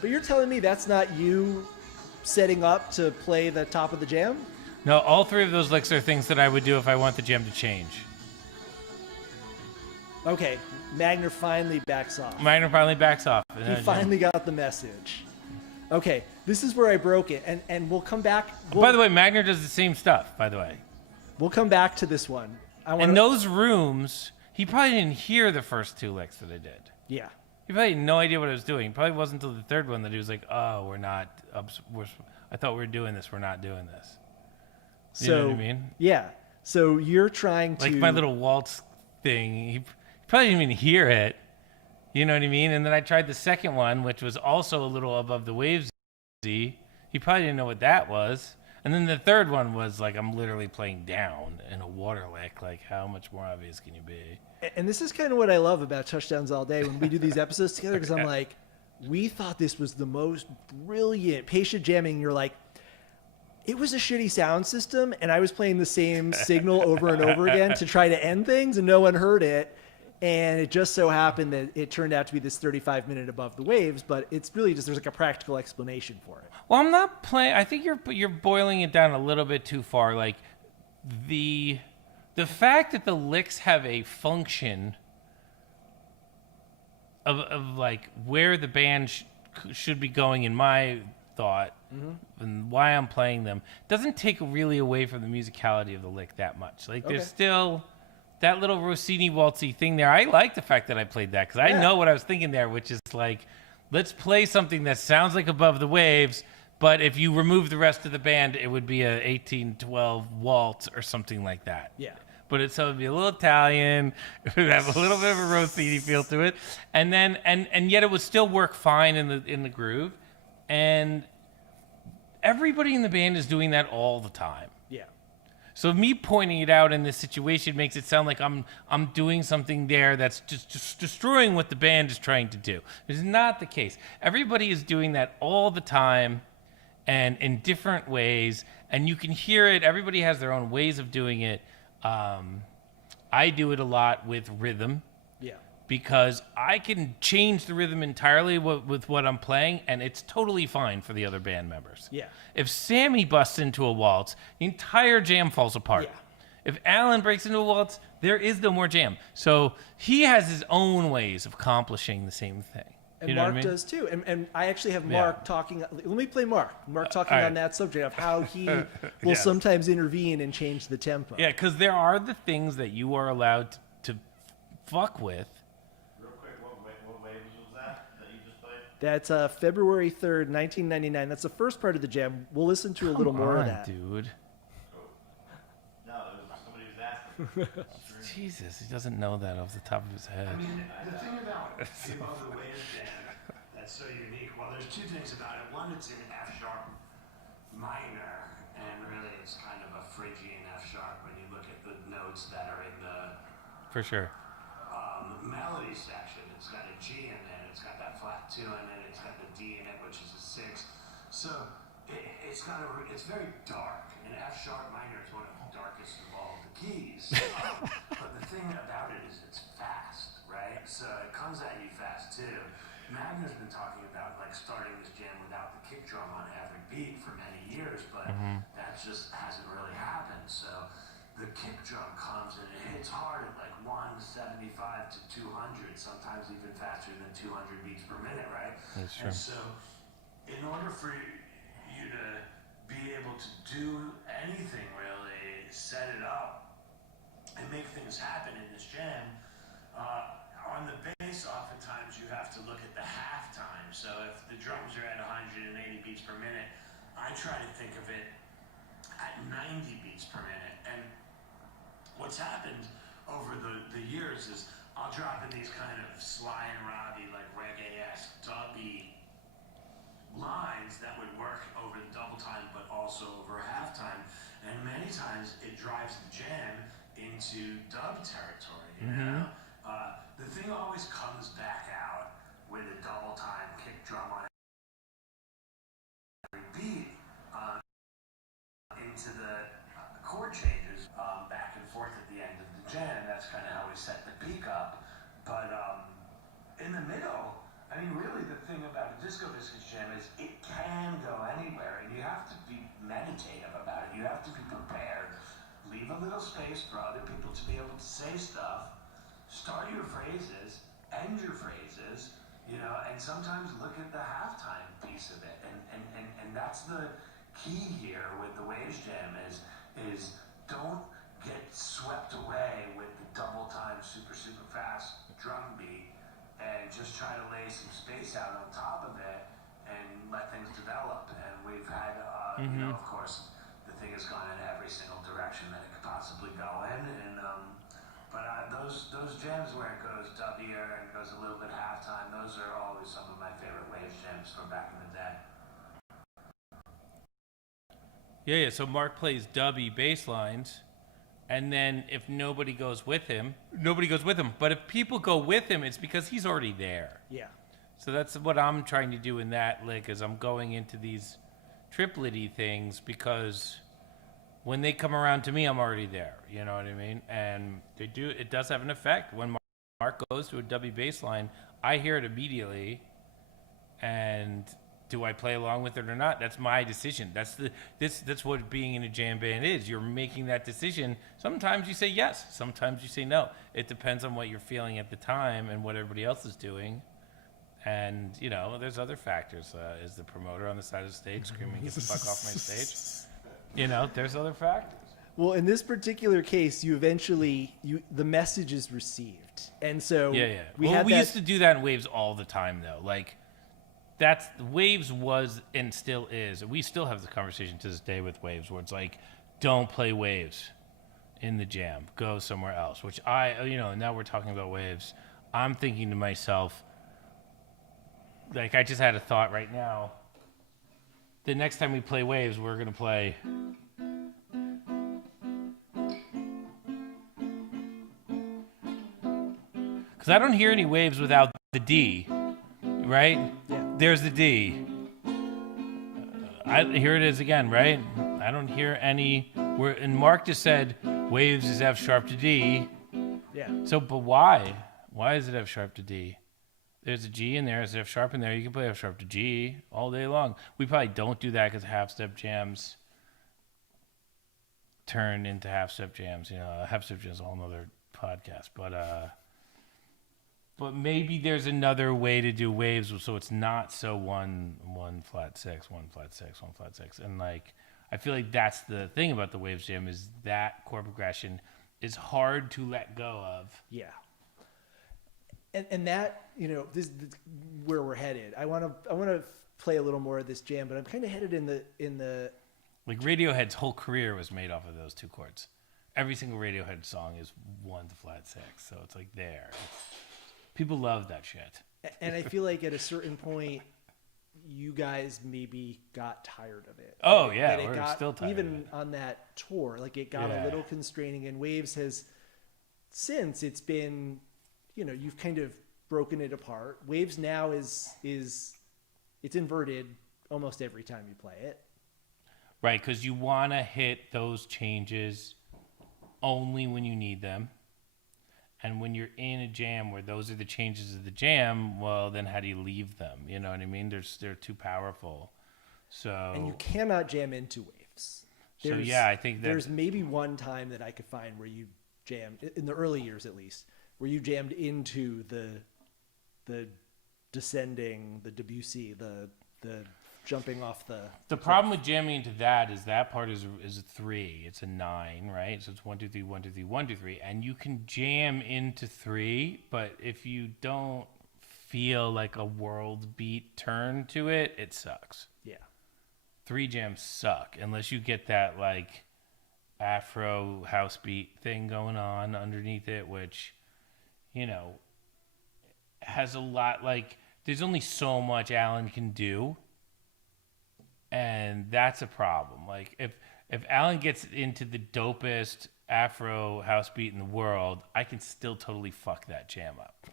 But you're telling me that's not you setting up to play the top of the jam? No, all three of those licks are things that I would do if I want the jam to change. Okay, Magner finally backs off. Magner finally backs off. He finally got the message. Okay, this is where I broke it, and we'll come back. By the way, Magner does the same stuff, by the way. We'll come back to this one. In those rooms, he probably didn't hear the first two licks that I did. Yeah. He probably had no idea what I was doing. It probably wasn't until the third one that he was like, oh, we're not, I thought we were doing this. We're not doing this. You know what I mean? Yeah. So you're trying to... Like my little waltz thing, he probably didn't even hear it. You know what I mean? And then I tried the second one, which was also a little Above the Waves. He probably didn't know what that was. And then the third one was like, I'm literally playing down in a water lick. Like, how much more obvious can you be? And this is kind of what I love about Touchdowns All Day when we do these episodes together, because I'm like, we thought this was the most brilliant patient jamming. You're like, it was a shitty sound system, and I was playing the same signal over and over again to try to end things, and no one heard it. And it just so happened that it turned out to be this 35-minute Above the Waves, but it's really just, there's like a practical explanation for it. Well, I'm not playing. I think you're boiling it down a little bit too far. Like the fact that the licks have a function of like where the band should be going, in my thought, and why I'm playing them, doesn't take really away from the musicality of the lick that much. Like there's still that little Rossini waltzy thing there. I like the fact that I played that because I know what I was thinking there, which is like, let's play something that sounds like Above the Waves, but if you remove the rest of the band, it would be a 1812 waltz or something like that. Yeah. But it would be a little Italian. It would have a little bit of a Rossini feel to it, and then and yet it would still work fine in the groove. And everybody in the band is doing that all the time. Yeah. So me pointing it out in this situation makes it sound like I'm doing something there that's just destroying what the band is trying to do. It's not the case. Everybody is doing that all the time and in different ways, and you can hear it. Everybody has their own ways of doing it. I do it a lot with rhythm. Yeah. Because I can change the rhythm entirely with what I'm playing, and it's totally fine for the other band members. Yeah. If Sammy busts into a waltz, the entire jam falls apart. Yeah. If Alan breaks into a waltz, there is no more jam. So he has his own ways of accomplishing the same thing. And You know Mark what I mean? does too. And I actually have Yeah. Mark talking. Let me play Mark. Mark talking All right. on that subject of how he will Yeah. sometimes intervene and change the tempo. Yeah, because there are the things that you are allowed to fuck with. Real quick, what waves was that you just played? That's February 3rd, 1999. That's the first part of the jam. We'll listen to a little Come more of on, that. dude. No, it was somebody was asking. Jesus, he doesn't know that off the top of his head. I mean, the thing about Above the Waves jam that's so unique, well, there's two things about it. One, it's in F sharp minor, and really it's kind of a Phrygian F sharp when you look at the notes that are in the For sure. melody section. It's got a G in it, it's got that flat 2 in it, it's got the D in it, which is a 6. So it's very dark, and F sharp minor is one of the darkest of all the keys. But the thing about it is it's fast, right? So it comes at you fast too. Magner's been talking about like starting this jam without the kick drum on every beat for many years, but that just hasn't really happened. So the kick drum comes and it hits hard at like 175 to 200, sometimes even faster than 200 beats per minute, right? That's true. And so in order for you to be able to do anything really, set it up and make things happen in this jam, on the bass oftentimes you have to look at the halftime. So if the drums are at 180 beats per minute, I try to think of it at 90 beats per minute. And what's happened over the years is I'll drop in these kind of Sly and Robbie, like reggae-esque, dubby lines that would work over the double time but also over halftime, and many times it drives the jam into dub territory, you know? The thing always comes back out with a double time kick drum on every beat into the chord changes back and forth at the end of the jam. That's kind of how we set the peak up. But in the middle, I mean, really the thing about a Disco Biscuits jam is it can go anywhere, and you have to be meditative about it. You have to be prepared. Leave a little space for other people to be able to say stuff. Start your phrases, end your phrases, you know, and sometimes look at the halftime piece of it. And that's the key here with the Waves Jam is don't get swept away with the double time super fast drum beat, and just try to lay some space out on top of it and let things develop. And we've had, you know, of course, the thing has gone in every single direction that it could possibly go in. And but those jams where it goes dubbier and goes a little bit halftime, those are always some of my favorite Waves jams from back in the day. Yeah. So Mark plays dubby bass lines, and then if nobody goes with him, nobody goes with him. But if people go with him, it's because he's already there. Yeah. So that's what I'm trying to do in that lick, is I'm going into these triplet-y things because when they come around to me, I'm already there. You know what I mean? And it does have an effect. When Mark goes to a dubby bass line, I hear it immediately. And do I play along with it or not? That's my decision. That's what being in a jam band is. You're making that decision. Sometimes you say yes. Sometimes you say no. It depends on what you're feeling at the time and what everybody else is doing. And, you know, there's other factors. Is the promoter on the side of the stage screaming, "Get the fuck off my stage"? You know, there's other factors. Well, in this particular case, the message is received, and so Yeah. we used to do that in Waves all the time, though. Like, Waves was and still is. We still have the conversation to this day with Waves, where it's like, don't play Waves in the jam. Go somewhere else. Which now we're talking about Waves. I'm thinking to myself, like, I just had a thought right now. the next time we play Waves, we're gonna play. Because I don't hear any waves without the D, right? Yeah. There's the D. Here it is again, right? I don't hear any. And Mark just said Waves is F sharp to D. Yeah. So, but why? Why is it F sharp to D? There's a G in there, there's F sharp in there. You can play F sharp to G all day long. We probably don't do that because half step jams turn into half step jams. You know, half step jams is a whole nother podcast. But maybe there's another way to do waves so it's not so one flat six, one flat six, one flat six. And like I feel like that's the thing about the waves jam is that chord progression is hard to let go of. Yeah. And that, you know, this where we're headed. I want to play a little more of this jam, but I'm kind of headed in the like Radiohead's whole career was made off of those two chords. Every single Radiohead song is 1 to flat 6, so it's like there. People love that shit. And I feel like at a certain point, you guys maybe got tired of it. Oh yeah, that we're still tired. Even of it. on that tour, like it got a little constraining. And Waves has since it's been, you know, you've kind of broken it apart. Waves now is it's inverted almost every time you play it. Right, because you want to hit those changes only when you need them. And when you're in a jam where those are the changes of the jam, well, then how do you leave them? You know what I mean? They're too powerful. So And you cannot jam into Waves. So yeah, I think that there's maybe one time that I could find where you jammed, in the early years at least, where you jammed into the descending, the Debussy, the jumping off the problem with jamming into that part is a 3. It's a 9, right? So it's 1 2 3 1 2 3 1 2 3, and you can jam into 3, but if you don't feel like a world beat turn to it, it sucks. Yeah. 3 jams suck unless you get that like Afro house beat thing going on underneath it, which, you know, has a lot, like there's only so much Alan can do. And that's a problem. Like if Alan gets into the dopest Afro house beat in the world, I can still totally fuck that jam up.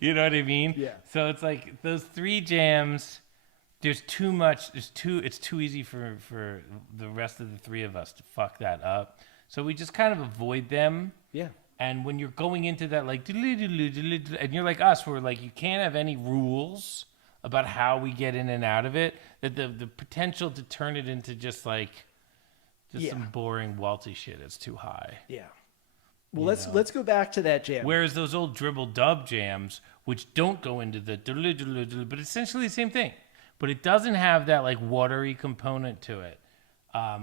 You know what I mean? Yeah. So it's like those 3 jams, there's too much, it's too easy for the rest of the 3 of us to fuck that up. So we just kind of avoid them. Yeah. And when you're going into that like and you're like us, where like you can't have any rules about how we get in and out of it, that the potential to turn it into just some boring waltzy shit is too high. Yeah. Well, let's go back to that jam. Whereas those old dribble dub jams, which don't go into the but essentially the same thing, but it doesn't have that like watery component to it.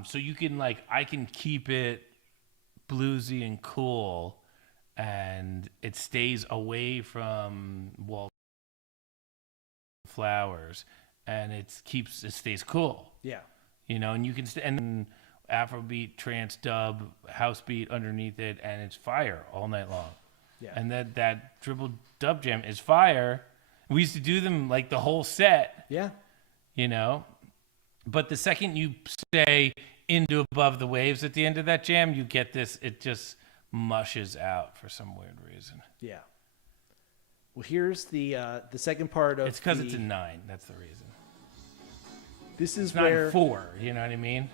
So you can like, I can keep it bluesy and cool, and it stays away from flowers, and it stays cool. Yeah. You know, and you can and Afrobeat, trance, dub, house beat underneath it, and it's fire all night long. Yeah. And that dribble dub jam is fire. We used to do them like the whole set. Yeah. You know, but the second you say into Above the Waves at the end of that jam, you get this. It just mushes out for some weird reason. Yeah. Well, here's the second part of it's because it's a 9. That's the reason. This is it's not where 4. You know what I mean?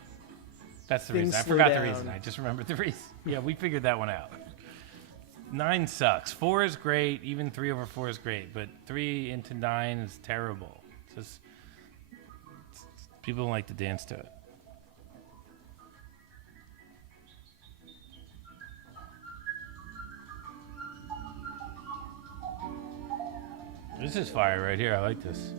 That's the reason. I slow forgot down. the reason. I just remembered the reason. Yeah, we figured that one out. 9 sucks. 4 is great. Even 3 over 4 is great. But 3 into 9 is terrible. Just people don't like to dance to it. This is fire right here. I like this.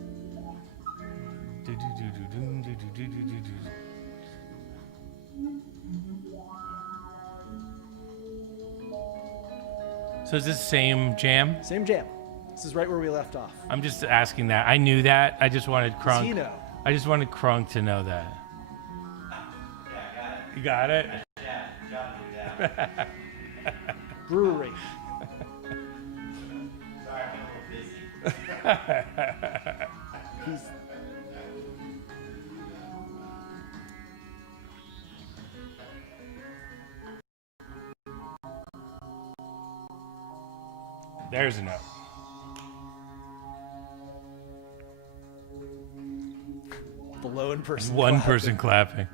So is this the same jam? Same jam. This is right where we left off. I'm just asking that. I knew that. I just wanted Krunk. You know. I just wanted Krunk to know that. Yeah, You got it? yeah, John knew that. Brewery. Sorry, I'm a little busy. There's a note. The lone person. One clapping. person clapping.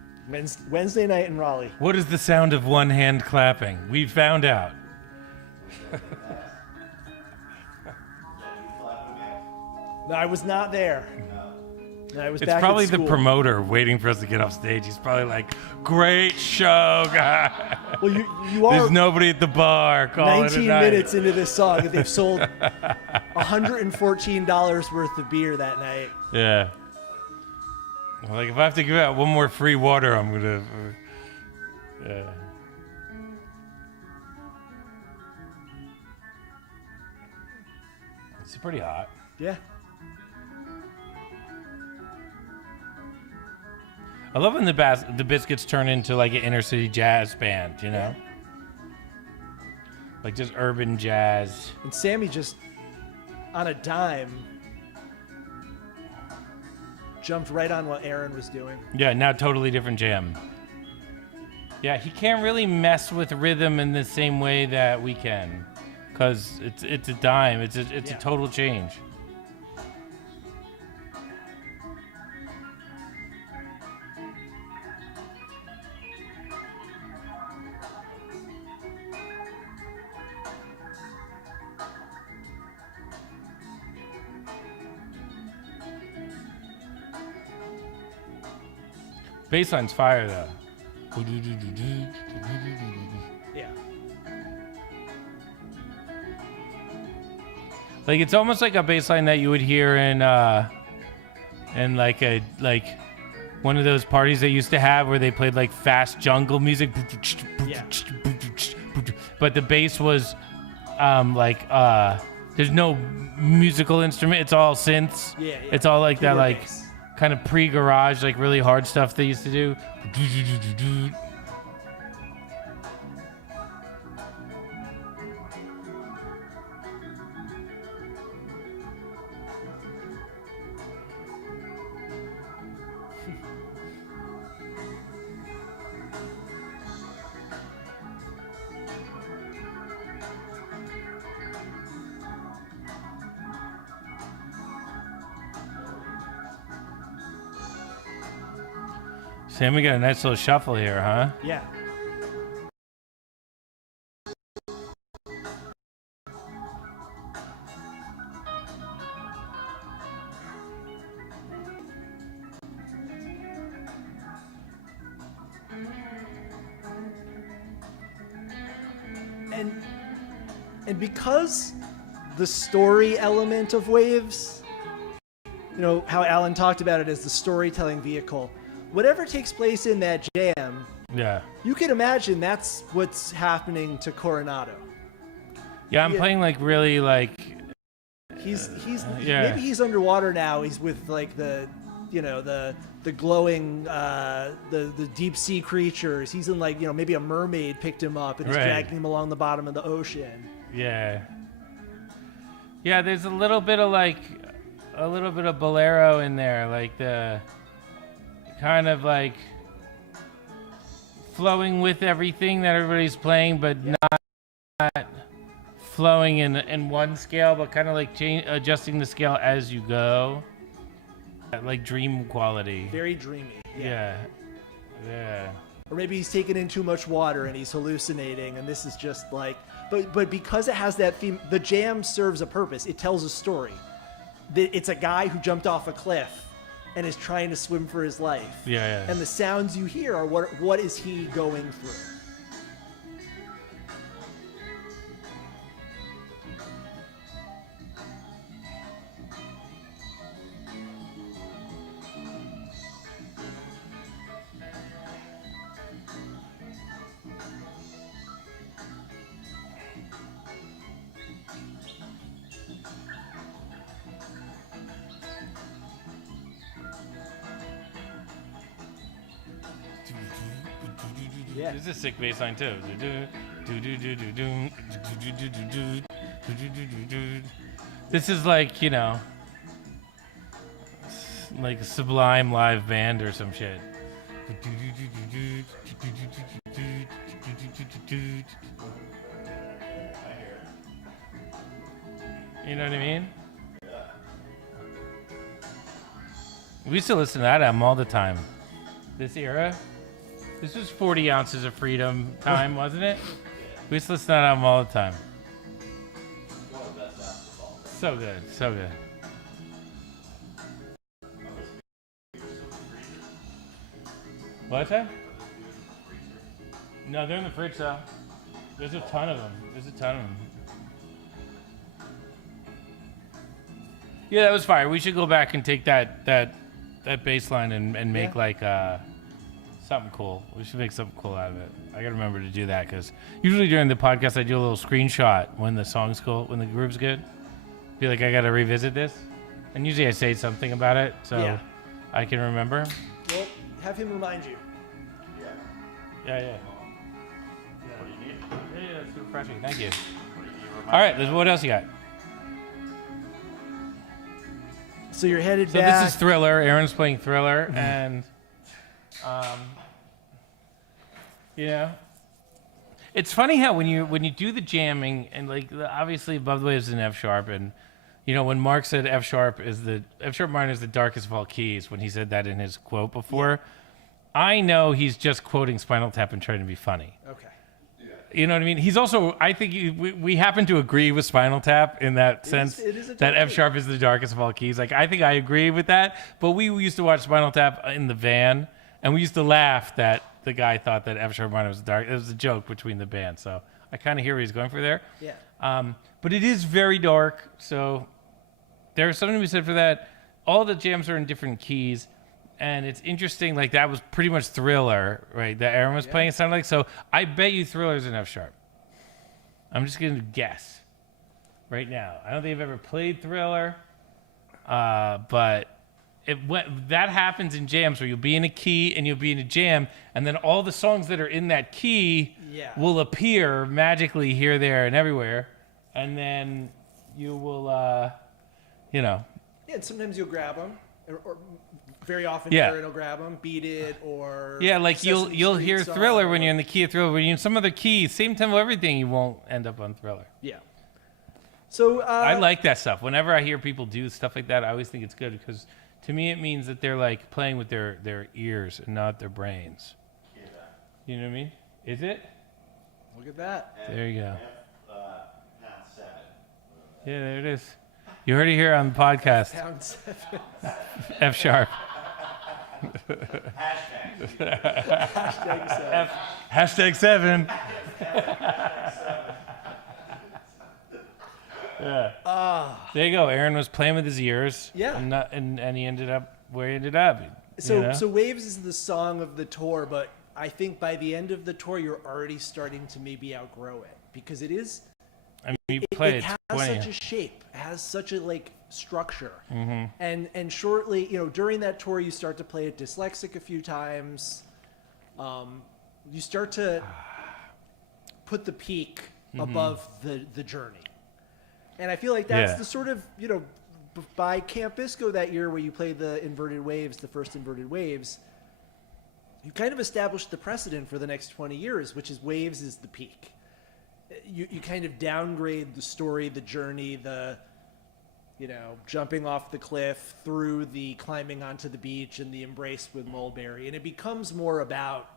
Wednesday night in Raleigh. What is the sound of one hand clapping? We found out. No, I was not there. No, I was It's back probably at the school. promoter waiting for us to get off stage. He's probably like, "Great show, guys." Well, you are There's nobody at the bar. Call it a 19 night. minutes into this song, and they've sold $114 worth of beer that night. Yeah. Like if I have to give out one more free water, I'm gonna. Yeah. It's pretty hot. Yeah. I love when the Biscuits turn into like an inner city jazz band, you know? Like just urban jazz. And Sammy just, on a dime, jumped right on what Aron was doing. Yeah, now totally different jam. Yeah, he can't really mess with rhythm in the same way that we can, because it's a dime. It's a total change. Bassline's fire though. Yeah. Like it's almost like a bass line that you would hear in like one of those parties they used to have where they played like fast jungle music. Yeah. But the bass was there's no musical instrument, it's all synths. Yeah. It's all like that Keyboard like bass. kind of pre-garage, like really hard stuff they used to do. Sam, we got a nice little shuffle here, huh? Yeah. And because the story element of Waves, you know, how Alan talked about it as the storytelling vehicle, whatever takes place in that jam, Yeah. you can imagine that's what's happening to Coronado. Yeah, I'm Yeah. playing like really like He's yeah. maybe he's underwater now. He's with like the glowing the deep sea creatures. He's in like, you know, maybe a mermaid picked him up and is Right. dragging him along the bottom of the ocean. yeah. Yeah, there's a little bit of bolero in there, like the kind of like flowing with everything that everybody's playing, but not flowing in one scale, but kind of like adjusting the scale as you go. Like dream quality. Very dreamy. Yeah. Yeah. Or maybe he's taken in too much water and he's hallucinating, and this is just like, but because it has that theme, the jam serves a purpose. It tells a story. It's a guy who jumped off a cliff and is trying to swim for his life. Yeah. And the sounds you hear are what is he going through? Yeah. This is a sick bass line too. This is like, you know, like a Sublime live band or some shit. You know what I mean? We used to listen to that album all the time. This era, this was 40 ounces of freedom time, wasn't it? We used to listen to that album all the time. One of the best albums of all time. So good, so good. What's that? No, they're in the fridge though. There's a ton of them. Yeah, that was fire. We should go back and take that bass line and make like something cool. We should make something cool out of it. I gotta remember to do that because usually during the podcast I do a little screenshot when the song's cool, when the groove's good. Be like, I gotta revisit this, and usually I say something about it so I can remember. Well, have him remind you. Yeah. What do you need? Yeah, it's refreshing. Thank you. All right, what else you got? So you're headed So back. this is Thriller. Aaron's playing Thriller, and it's funny how when you do the jamming and like obviously Above the Waves is in F sharp, and when Mark said F sharp minor is the darkest of all keys, when he said that in his quote before, I know he's just quoting Spinal Tap and trying to be funny. Okay. You know what I mean? He's also, I think we happen to agree with Spinal Tap in that sense it is a that dark F sharp is the darkest of all keys. Like, I think I agree with that. But we used to watch Spinal Tap in the van, and we used to laugh that the guy thought that F sharp minor was dark. It was a joke between the band. So I kind of hear what he's going for there. Yeah. But it is very dark. So there's something to be said for that. All the jams are in different keys. And it's interesting, like that was pretty much Thriller, right? That Aaron was playing, it sounded like. So I bet you Thriller's in F sharp. I'm just going to guess right now. I don't think I've ever played Thriller, but that happens in jams where you'll be in a key and you'll be in a jam, and then all the songs that are in that key will appear magically here, there, and everywhere. And then you will, Yeah, and sometimes you'll grab them, or very often Aaron will grab them, Beat It, or like Sesame you'll Street hear song, Thriller when you're in the key of Thriller. When you're in some other key, same tempo, everything, you won't end up on Thriller. Yeah. So I like that stuff. Whenever I hear people do stuff like that, I always think it's good because to me it means that they're like playing with their ears and not their brains. You know what I mean? Is it? Look at that. There you go. Pound 7. Yeah, there it is. You heard it here on the podcast. Pound 7. F sharp. Hashtag 7. #7. Yeah. There you go. Aaron was playing with his ears. Yeah. And he ended up where he ended up. So Waves is the song of the tour, but I think by the end of the tour, you're already starting to maybe outgrow it because it is. I mean, you play it has 20. such a shape, it has such a structure, Mm-hmm. and shortly, during that tour, you start to play it dyslexic a few times. You start to put the peak above the journey, and I feel like that's the sort of by Camp Bisco that year where you played the inverted waves, the first inverted waves. You kind of established the precedent for the next 20 years, which is Waves is the peak. You kind of downgrade the story, the journey, the jumping off the cliff through the climbing onto the beach and the embrace with Mulberry, and it becomes more about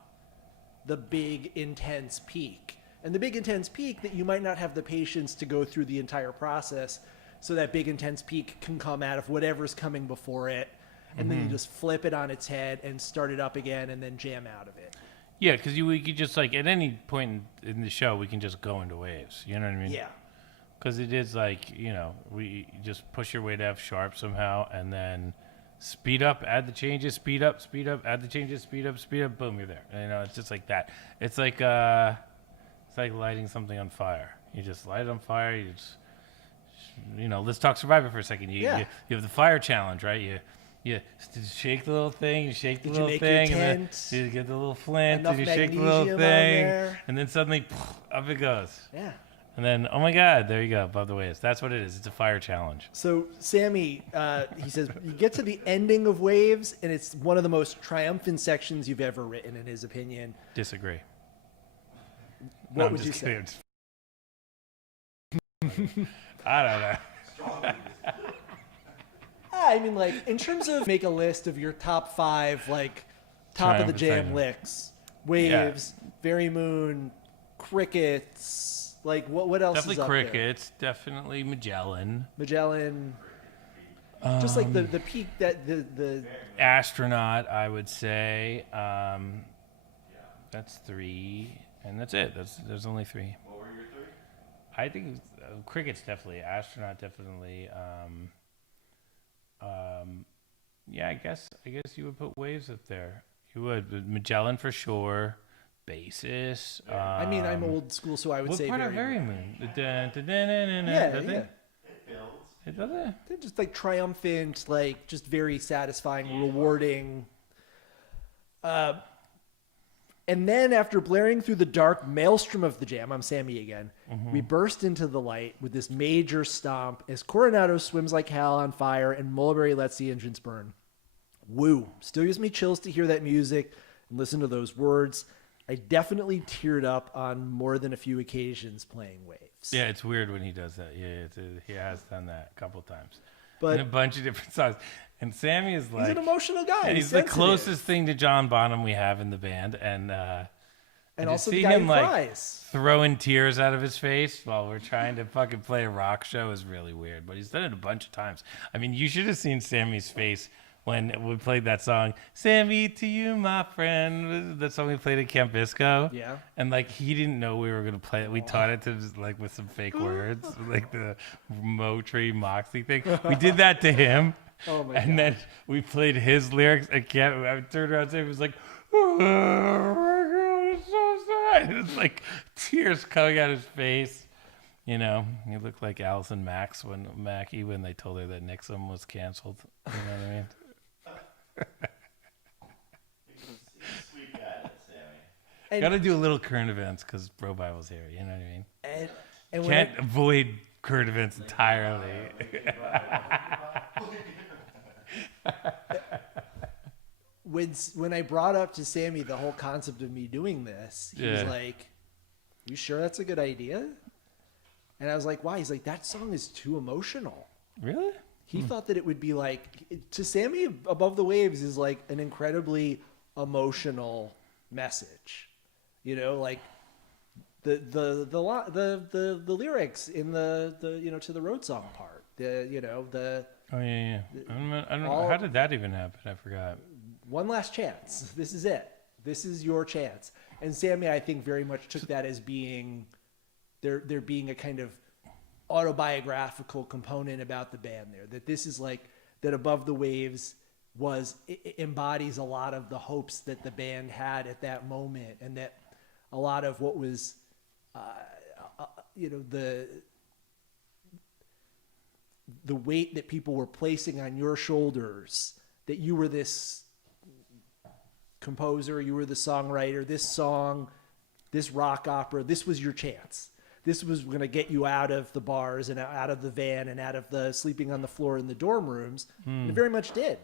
the big intense peak, and the big intense peak that you might not have the patience to go through the entire process, so that big intense peak can come out of whatever's coming before it, and then you just flip it on its head and start it up again and then jam out of it. Yeah, because we could just at any point in the show we can just go into waves. You know what I mean? Yeah. Because it is we just push your way to F sharp somehow, and then speed up, add the changes, speed up, add the changes, speed up, boom, you're there. It's just like that. It's like lighting something on fire. You just light it on fire. You just let's talk Survivor for a second. You have the fire challenge, right? You shake the little thing, you shake the Did you little make thing, your and then tent? you get the little flint, Enough and you shake the little magnesium on thing, there? and then suddenly up it goes. Yeah. And then, oh my God, there you go, Above the Waves. That's what it is. It's a fire challenge. So Sammy, he says, you get to the ending of Waves, and it's one of the most triumphant sections you've ever written, in his opinion. Disagree. What I'm would you just say? kidding. I don't know. I mean, like, in terms of make a list of your top 5, like, top of the jam licks, Waves, Very Moon, Crickets, like, what else Definitely is up Crickets. Definitely Magellan. there? Magellan. Just like the peak that the Astronaut, I would say. That's 3, and that's it. There's only 3. What were your 3? I think Cricket's definitely, Astronaut definitely. Yeah, I guess you would put Waves up there. You would. Magellan for sure. Basis. I mean, I'm old school, so I would What say part of Very Very Moon. Moon? Yeah, Does yeah. it? It builds. It does it? They're just like triumphant, like just very satisfying, rewarding. And then after blaring through the dark maelstrom of the jam, I'm Sammy again, we burst into the light with this major stomp as Coronado swims like hell on fire and Mulberry lets the engines burn. Woo. Still gives me chills to hear that music and listen to those words. I definitely teared up on more than a few occasions playing Waves. Yeah, it's weird when he does that. Yeah, he has done that a couple times. But in a bunch of different songs. And Sammy is like... he's an emotional guy. Yeah, he's the sensitive. closest thing to John Bonham we have in the band. And Also the see guy him who like cries. throwing tears out of his face while we're trying to fucking play a rock show is really weird. But he's done it a bunch of times. I mean, you should have seen Sammy's face when we played that song, Sammy to you, my friend. That song we played at Camp Bisco. Yeah. And like he didn't know we were gonna play it. We taught it to just, like with some fake words, like the Motree Moxie thing. We did that to him. Oh my And God. then we played his lyrics again. I turned around and Sammy was like, oh, it's so sad. It's like tears coming out his face. You know, he looked like Allison Mackey when they told her that Nixon was canceled. You know what I mean? Sweet guy, Sammy. And, Got to do a little current events because Bro Bible's here. You know what I mean? and when Can't avoid current events entirely. when I brought up to Sammy the whole concept of me doing this, he was Yeah. like, "You sure that's a good idea?" And I was like, "Why?" He's like, "That song is too emotional." Really? He thought that it would be like, to Sammy, Above the Waves is like an incredibly emotional message, you know, like the lyrics in the you know, to the road song part, Oh yeah. I don't know. all- How did that even happen? I forgot. one last chance. This is it. This is your chance. And Sammy, I think, very much took that as being there being a kind of autobiographical component about the band there. That this is like that Above the Waves embodies a lot of the hopes that the band had at that moment, and that a lot of what was the weight that people were placing on your shoulders, that you were this composer, you were the songwriter, this song, this rock opera, this was your chance. This was going to get you out of the bars and out of the van and out of the sleeping on the floor in the dorm rooms. And it very much did.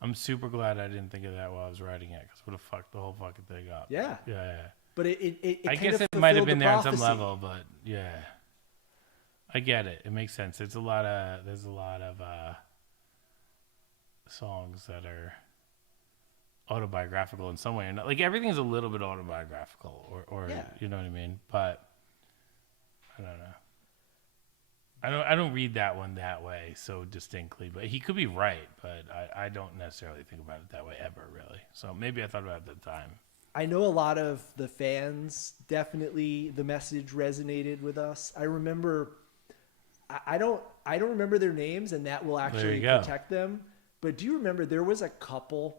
I'm super glad I didn't think of that while I was writing it, because it would have fucked the whole fucking thing up. Yeah. Yeah. But it I kind guess of it might have fulfilled been the there on some prophecy. level, but yeah. I get it. It makes sense. There's a lot of songs that are autobiographical in some way or not. Like everything's a little bit autobiographical, or Yeah. you know what I mean? But I don't know. I don't read that one that way so distinctly, but he could be right, but I don't necessarily think about it that way ever, really. So maybe I thought about it at the time. I know a lot of the fans, definitely the message resonated with us. I remember, I don't remember their names, and that will actually you go. protect them. But do you remember there was a couple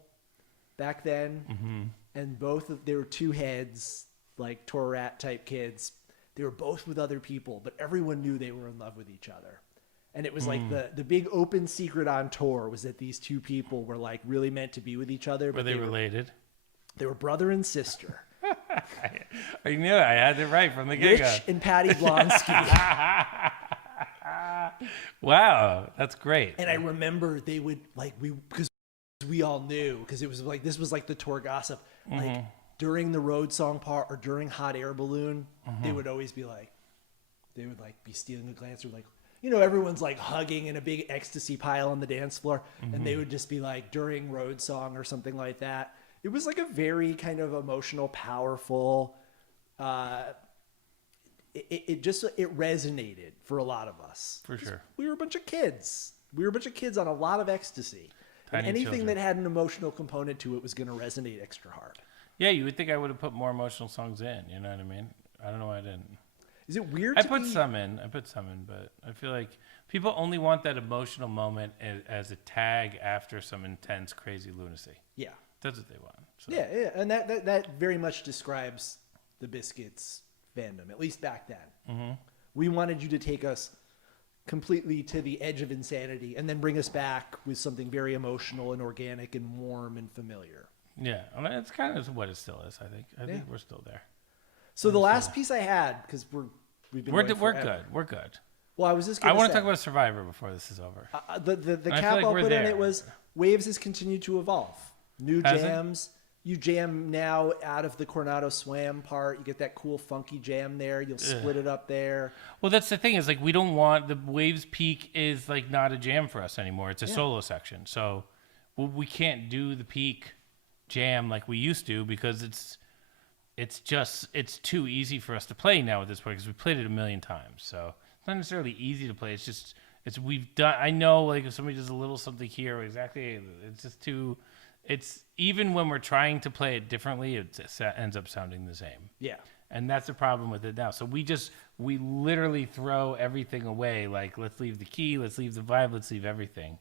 back then, and they were two heads, like tour rat type kids. They were both with other people, but everyone knew they were in love with each other. And it was like the big open secret on tour was that these two people were like really meant to be with each other. Were But they related? They were brother and sister. I knew it. I had it right from the get-go. Rich and Patty Blonsky. Wow, that's great. And I remember they would because we all knew, because it was like, this was like the tour gossip. Like during the road song part or during Hot Air Balloon, they would always be like, they would like be stealing a glance or like, everyone's like hugging in a big ecstasy pile on the dance floor, and they would just be like during Road Song or something like that. It was like a very kind of emotional, powerful. It resonated for a lot of us. For sure. We were a bunch of kids. We were a bunch of kids on a lot of ecstasy. And Tiny anything children. that had an emotional component to it was going to resonate extra hard. Yeah, you would think I would have put more emotional songs in. You know what I mean? I don't know why I didn't. Is it weird? I put some in, but I feel like people only want that emotional moment as a tag after some intense, crazy lunacy. Yeah. That's what they want. So. Yeah, and that very much describes the Biscuits fandom, at least back then. Mm-hmm. We wanted you to take us completely to the edge of insanity and then bring us back with something very emotional and organic and warm and familiar. Yeah, I mean, it's kind of what it still is, I think. I think we're still there. So the last piece I had, because we've been We're going good. forever. We're good. Well, I was just I going want to talk about Survivor before this is over. the I cap feel like I'll we're put in there. it was Waves has continued to evolve. New Has it? jams. You jam now out of the Coronado Swam part. You get that cool funky jam there. You'll split it up there. Well, that's the thing is like we don't want the Waves Peak is like not a jam for us anymore. It's a solo section, so we can't do the Peak jam like we used to because it's too easy for us to play now at this point because we played it a million times. So it's not necessarily easy to play. We've done. I know like if somebody does a little something here, exactly. It's just too. It's even when we're trying to play it differently, it ends up sounding the same. Yeah. And that's the problem with it now. So we literally throw everything away. Like, let's leave the key, let's leave the vibe, let's leave everything.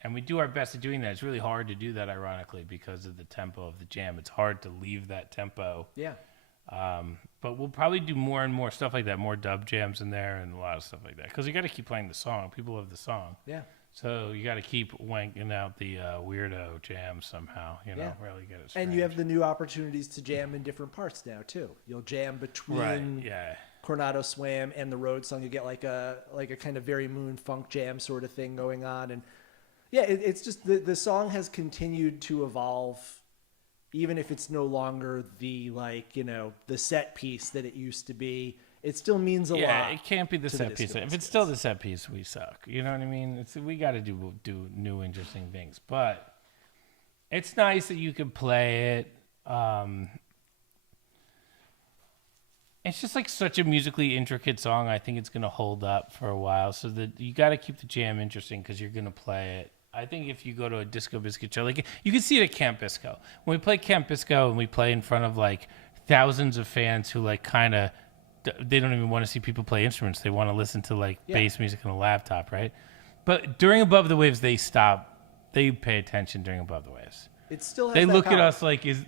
And we do our best at doing that. It's really hard to do that, ironically, because of the tempo of the jam. It's hard to leave that tempo. Yeah. But we'll probably do more and more stuff like that, more dub jams in there and a lot of stuff like that. Because you got to keep playing the song. People love the song. Yeah. So you got to keep wanking out the weirdo jams somehow, really get it straight. And you have the new opportunities to jam in different parts now too. You'll jam between Coronado Swam and the Road Song. You get like a kind of very moon funk jam sort of thing going on, and it's just the song has continued to evolve, even if it's no longer the the set piece that it used to be. It still means a lot. Yeah, it can't be the to set Disco piece. If Biscuits. it's still the set piece, we suck. You know what I mean? We got to do new, interesting things. But it's nice that you can play it. It's just like such a musically intricate song. I think it's going to hold up for a while. So that you got to keep the jam interesting because you're going to play it. I think if you go to a Disco Biscuit show, like you can see it at Camp Bisco. When we play Camp Bisco and we play in front of like thousands of fans who like kind of, they don't even want to see people play instruments. They want to listen to like bass music on a laptop, right? But during Above the Waves, they stop. They pay attention during Above the Waves. It still has They that look at power. us like, is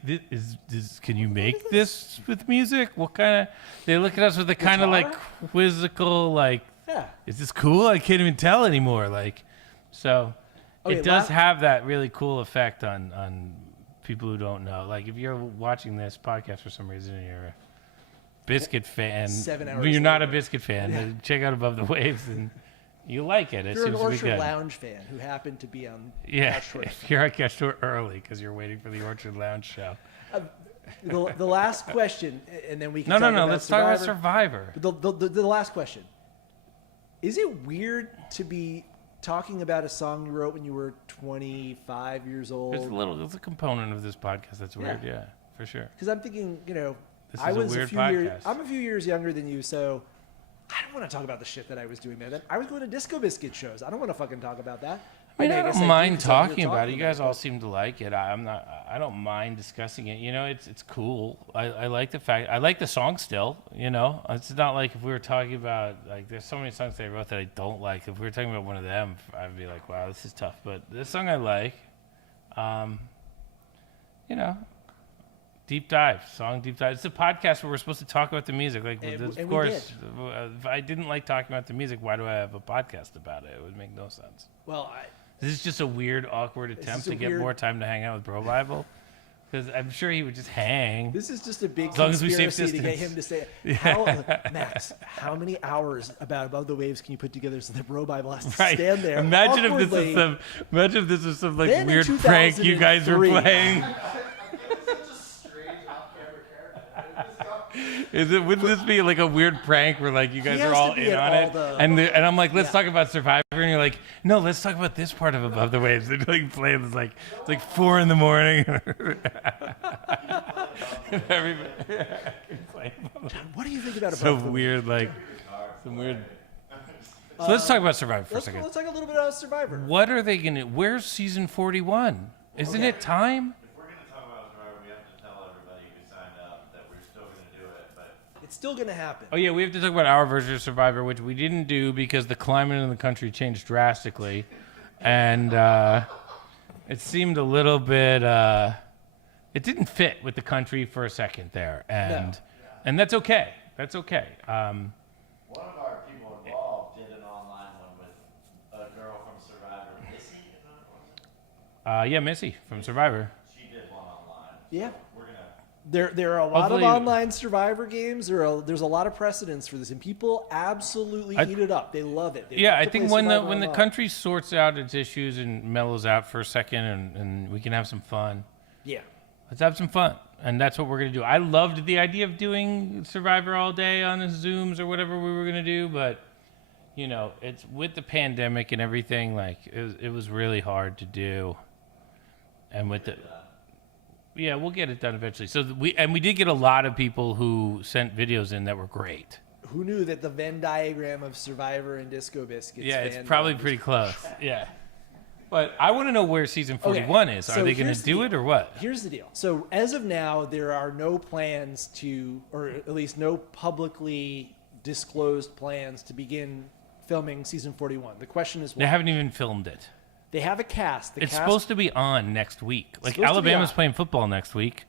can you make this with music? What kind of? They look at us with a kind of like quizzical, like, is this cool? I can't even tell anymore. Like, so Okay, it does have that really cool effect on people who don't know. Like, if you're watching this podcast for some reason and you're a Biscuit fan, 7 hours you're not a later. Biscuit fan, then check out Above the Waves and you like it. It If you're an seems to be Orchard good. Lounge fan who happened to be on Yeah, Couch Tour. if you're at Catch Tour early because you're waiting for the Orchard Lounge show. The last question, and then we can No. talk about Let's talk about Survivor. The last question. Is it weird to be talking about a song you wrote when you were 25 years old? It's a component of this podcast that's weird, yeah, for sure. Because I'm thinking, This I is a was weird few years. podcast. I'm a few years younger than you, so I don't want to talk about the shit that I was doing then. I was going to Disco Biscuit shows. I don't want to fucking talk about that. I mean, I guess don't do mind 'cause you're talking about it. You guys all but- seem to like it. I don't mind discussing it. It's cool. I like the fact. I like the song still. It's not like if we were talking about like there's so many songs that I wrote that I don't like. If we were talking about one of them, I'd be like, wow, this is tough. But this song I like. Deep dive. It's a podcast where we're supposed to talk about the music. Like, And of we course, if I didn't like talking about the music, why do I have a podcast about it? It would make no sense. Well, This is just a weird, awkward attempt is a to get weird- more time to hang out with Bro Bible. Because I'm sure he would just hang. this is just a big As long as we save conspiracy to get him distance. to say, Max, how many hours about Above the Waves can you put together so that Bro Bible has to Right. stand there? Imagine if awkwardly? this was some like Then in weird prank you guys were 2003. playing. Wouldn't this be like a weird prank where like you guys has are to all be in at on all it, the- and I'm like, let's Yeah. talk about Survivor, and you're like, no, let's talk about this part of Above the Waves. They're like playing this like it's like 4 a.m. Everybody, What do you think about so Above the weird, like some weird. So let's talk about Survivor for a Let's second. talk a little bit about Survivor. What are they gonna? Where's season 41? Isn't it time? If we're going to talk about Survivor, we have to tell everybody who signed up that we're still going to do it. But It's still going to happen. Oh yeah, we have to talk about our version of Survivor, which we didn't do because the climate in the country changed drastically, and it seemed a little bit. It didn't fit with the country for a second there, and that's okay. That's okay. one of our people involved did an online one with a girl from Survivor, Missy. Is that what it was? Yeah, Missy from Survivor. She did one online. Yeah. We're going to. There are a lot Hopefully- of online Survivor games. There's a lot of precedence for this, and people absolutely eat it up. They love it. They Yeah, love I to think play when the Survivor when the online. country sorts out its issues and mellows out for a second, and we can have some fun. Yeah. Let's have some fun. And that's what we're going to do. I loved the idea of doing Survivor all day on the Zooms or whatever we were going to do, but, you know, it's with the pandemic and everything, like, it was really hard to do. And with the... Yeah, we'll get it done eventually. So we did get a lot of people who sent videos in that were great. Who knew that the Venn diagram of Survivor and Disco Biscuits? Yeah, it's Fandom probably was- pretty close. Yeah. But I want to know where season 41 is. Are so they going here's to the do deal. it or what? Here's the deal. So as of now, there are no plans to, or at least no publicly disclosed plans to begin filming season 41. The question is, They why? haven't even filmed it. They have a cast. The It's cast, supposed to be on next week. Like supposed to be Alabama's on. playing football next week.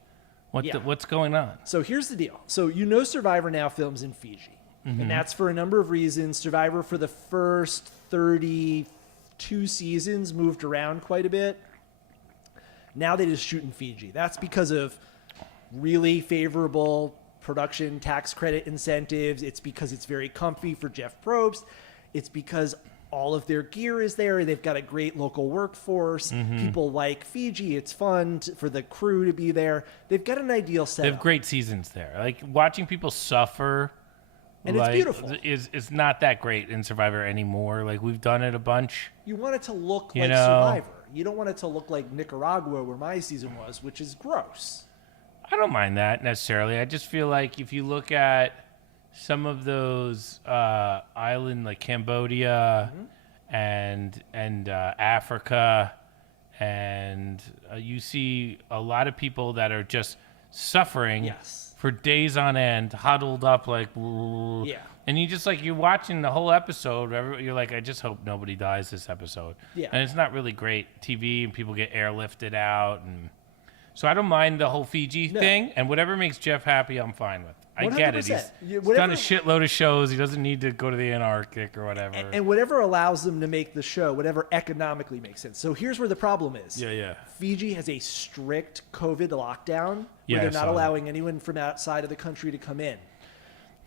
Yeah. What's going on? So here's the deal. So you know Survivor now films in Fiji. Mm-hmm. And that's for a number of reasons. Survivor for the first 32 seasons moved around quite a bit. Now they just shoot in Fiji. That's because of really favorable production tax credit incentives. It's because it's very comfy for Jeff Probst. It's because all of their gear is there. They've got a great local workforce. Mm-hmm. People like Fiji. It's fun for the crew to be there. They've got an ideal They setup. have great seasons there. Like watching people suffer, And it's like, beautiful. Is not that great in Survivor anymore. Like we've done it a bunch. You want it to look You like know? Survivor. You don't want it to look like Nicaragua, where my season was, which is gross. I don't mind that necessarily. I just feel like if you look at some of those island like Cambodia and Africa, and you see a lot of people that are just suffering Yes. for days on end, huddled up like Yeah. and you just like you're watching the whole episode. You're like, I just hope nobody dies this episode. Yeah. And it's not really great TV, and people get airlifted out, and so I don't mind the whole Fiji No. thing. And whatever makes Jeff happy, I'm fine with. I get it. 100%. He's You- done whatever- a shitload of shows. He doesn't need to go to the Antarctic or whatever. And whatever allows them to make the show, whatever economically makes sense. So here's where the problem is. yeah. Fiji has a strict COVID lockdown Yeah, where I they're saw not that. allowing anyone from outside of the country to come in.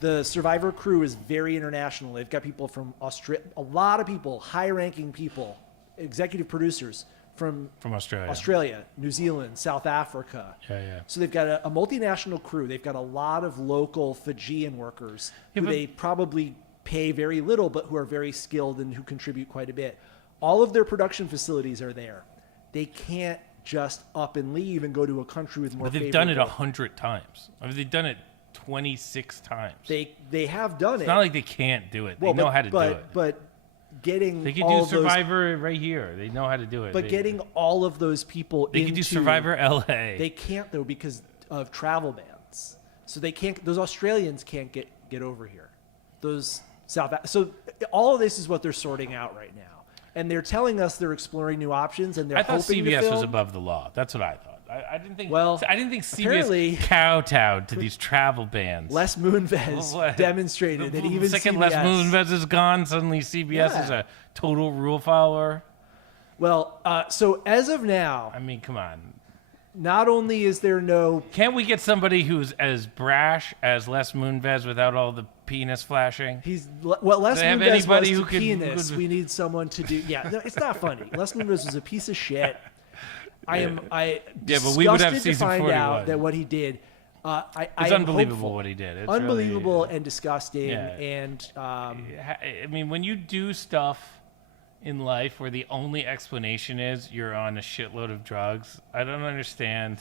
The Survivor crew is very international. They've got people from Australia, a lot of people, high-ranking people, executive producers from Australia. Australia, New Zealand, South Africa. Yeah. So they've got a multinational crew. They've got a lot of local Fijian workers Yeah, who but- they probably pay very little, but who are very skilled and who contribute quite a bit. All of their production facilities are there. They can't just up and leave and go to a country with more. But they've done it favorable- 100 times. I mean, they've done it 26 times. They have done It's it. not like they can't do it. They Well, know but- how to but, do it. But getting They could all do of those, Survivor right here. They know how to do it. but getting all of those people they could do Survivor LA. They can't though because of travel bans. So they can't. Those Australians can't get over here. Those So all of this is what they're sorting out right now, and they're telling us they're exploring new options, and they're I thought hoping to CBS was film. above the law. That's what I thought. I didn't think. Well, I didn't think apparently- CBS kowtowed to these travel bans. Les Moonves What? demonstrated that even the second CBS. Les Moonves is gone, suddenly CBS is Yeah. a total rule follower. Well, so as of now, I mean, come on. not only is there no Can't we get somebody who's as brash as Les Moonves without all the penis flashing? what Les Do they have Moonves was anybody to who could- penis. who could- We need someone to do. Yeah, no, it's not funny. Les Moonves was a piece of shit. I Yeah, but we would have disgusted to season find 41. out that what he did. I It's am unbelievable hopeful. what he did. It's Unbelievable really, and disgusting. Yeah. And I mean, when you do stuff in life where the only explanation is you're on a shitload of drugs, I don't understand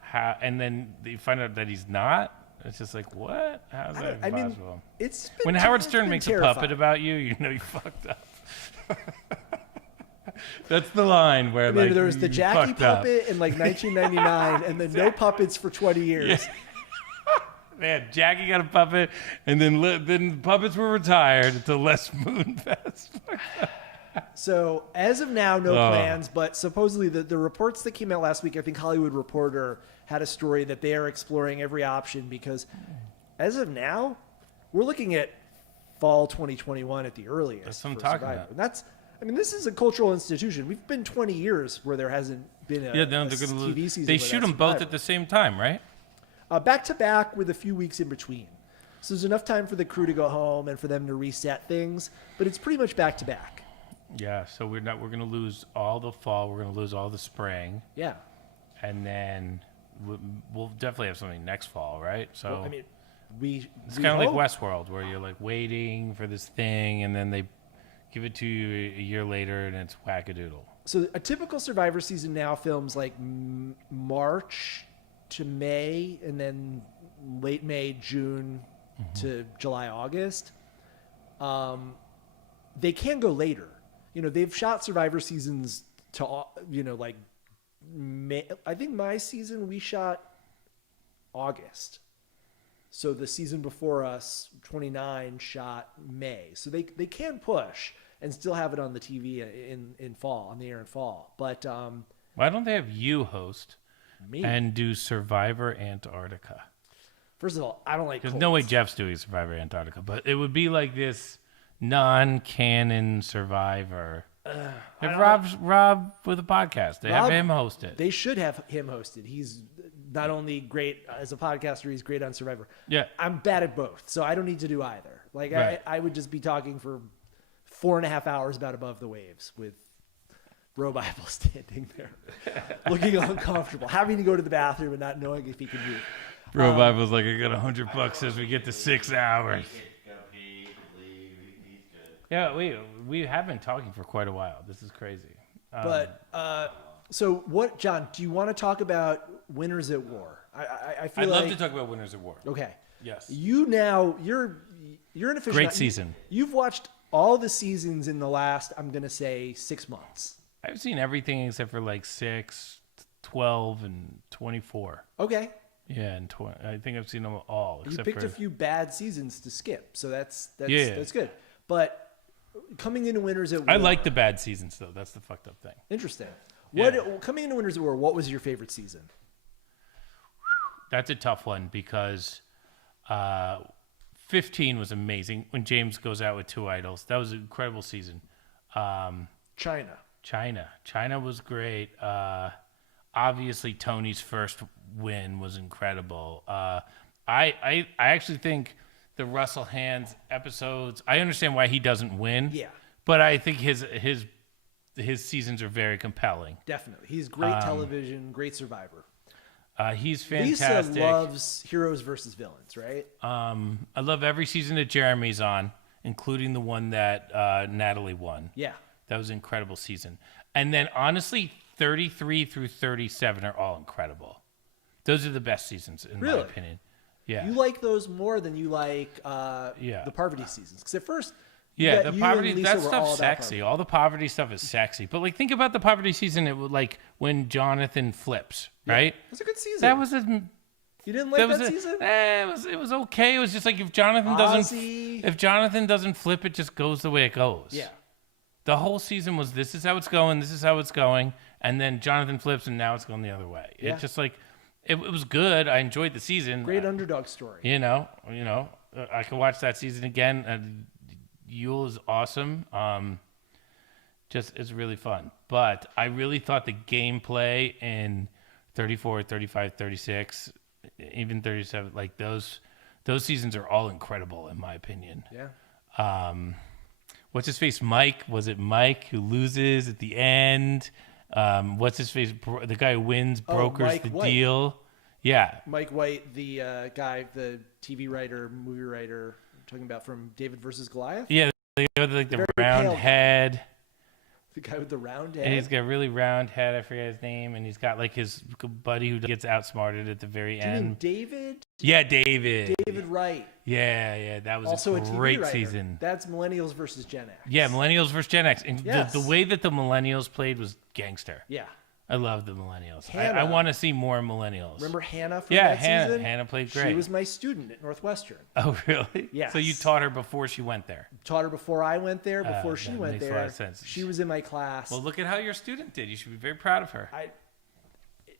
how. And then you find out that he's not. It's just like, what? How's that I mean, possible? it's been When Howard it's Stern been makes terrifying. a puppet about you, you know you fucked up. That's the line where I mean, like there was the you Jackie fucked up. puppet in like 1999, and then no puppets for 20 years. Man, Jackie got a puppet, and then puppets were retired until Les Moonfest. So as of now, no Oh. plans, but supposedly the reports that came out last week, I think Hollywood Reporter had a story that they are exploring every option because as of now, we're looking at fall 2021 at the earliest. That's what I'm for talking Survivor. about. And that's, I mean, this is a cultural institution. We've been 20 years where there hasn't been a, Yeah, no, a they're gonna TV lose. season. They without shoot them both Survivor. at the same time, right? Back to back with a few weeks in between. So there's enough time for the crew to go home and for them to reset things, but it's pretty much back to back. Yeah. So we're going to lose all the fall. We're going to lose all the spring, Yeah. and then we'll definitely have something next fall, right? So Well, I mean, it's we kind of like hope. Westworld, where you're like waiting for this thing, and then they give it to you a year later, and it's wackadoodle. So a typical Survivor season now films like March to May, and then late May, June to July, August. They can go later. You know, they've shot Survivor seasons to, you know, like May. I think my season we shot August. So the season before us, 29, shot May. So they can push and still have it on the TV in fall, on the air in fall. But Why don't they have you host me, and do Survivor Antarctica? first of all, I don't like There's colds. no way Jeff's doing Survivor Antarctica, but it would be like this non-canon Survivor. Have Rob with a podcast. They have Rob- him host it. They should have him hosted. He's not only great as a podcaster, he's great on Survivor. Yeah. I'm bad at both, so I don't need to do either. Like Right. I would just be talking for 4.5 hours about Above the Waves with Bro Bible standing there, looking uncomfortable, having to go to the bathroom and not knowing if he can move. Bro Bible's like, I got $100 as we get to 6 hours. Go pee, leave, he's good. Yeah, we have been talking for quite a while. This is crazy. But so what, John? Do you want to talk about Winners at War? I feel I'd like love to talk about Winners at War. okay. Yes. You're an official. Great season. You've watched all the seasons in the last, I'm gonna say, 6 months. I've seen everything except for like 6, 12, and 24. Okay. Yeah, and I think I've seen them all. You Except picked for, a few bad seasons to skip, so that's Yeah. that's good. But coming into Winners at War, I like the bad seasons, though. That's the fucked up thing. interesting. Yeah. What coming into Winners at War? What was your favorite season? That's a tough one because 15 was amazing when James goes out with 2 idols. That was an incredible season. China. China was great. Obviously, Tony's first win was incredible. I actually think the Russell Hands episodes. I understand why he doesn't win. Yeah. but I think his seasons are very compelling. Definitely, he's great television, great survivor. He's fantastic. Lisa loves heroes versus villains, right? I love every season that Jeremy's on, including the one that Natalie won. Yeah. That was an incredible season. And then, honestly, 33 through 37 are all incredible. Those are the best seasons, in my opinion. Yeah. You like those more than you like Yeah. the Parvati seasons. Because at first, Yeah, you the and poverty, Lisa that were all stuff's about sexy. Parvati. All the poverty stuff is sexy. But, like, think about the poverty season. It was like when Jonathan flips, right? That's a good season. That was a... You didn't like that season? It was okay. It was just like if Jonathan doesn't flip, it just goes the way it goes. Yeah. The whole season was this is how it's going, this is how it's going, and then Jonathan flips and now it's going the other way. Yeah. It's just like it was good. I enjoyed the season. Great underdog story. You know, I could watch that season again. Yule is awesome. Just it's really fun. But I really thought the gameplay in 34, 35, 36, even 37, like those seasons are all incredible in my opinion. Yeah. What's his face? Mike? Was it Mike who loses at the end? What's his face? The guy who wins brokers Mike the White. deal. Yeah. Mike White, the guy, the TV writer, movie writer, I'm talking about from David versus Goliath. Yeah, like the Very round pale guy. head. The guy with the round head. And he's got a really round head. I forget his name. And he's got like his buddy who gets outsmarted at the very Do you mean end. David? Yeah, David. David Wright. Yeah. That was Also a a TV great writer. season. That's Millennials versus Gen X. Yeah, Millennials versus Gen X. And Yes. the way that the Millennials played was gangster. Yeah. I love the Millennials. Hannah. I want to see more Millennials. Remember Hannah from Yeah, that Hannah. season? Hannah played great. She was my student at Northwestern. Oh, really? Yes. So you taught her before she went there. Taught her before I went there, before she that went makes a there. lot of sense. She was in my class. Well, look at how your student did. You should be very proud of her.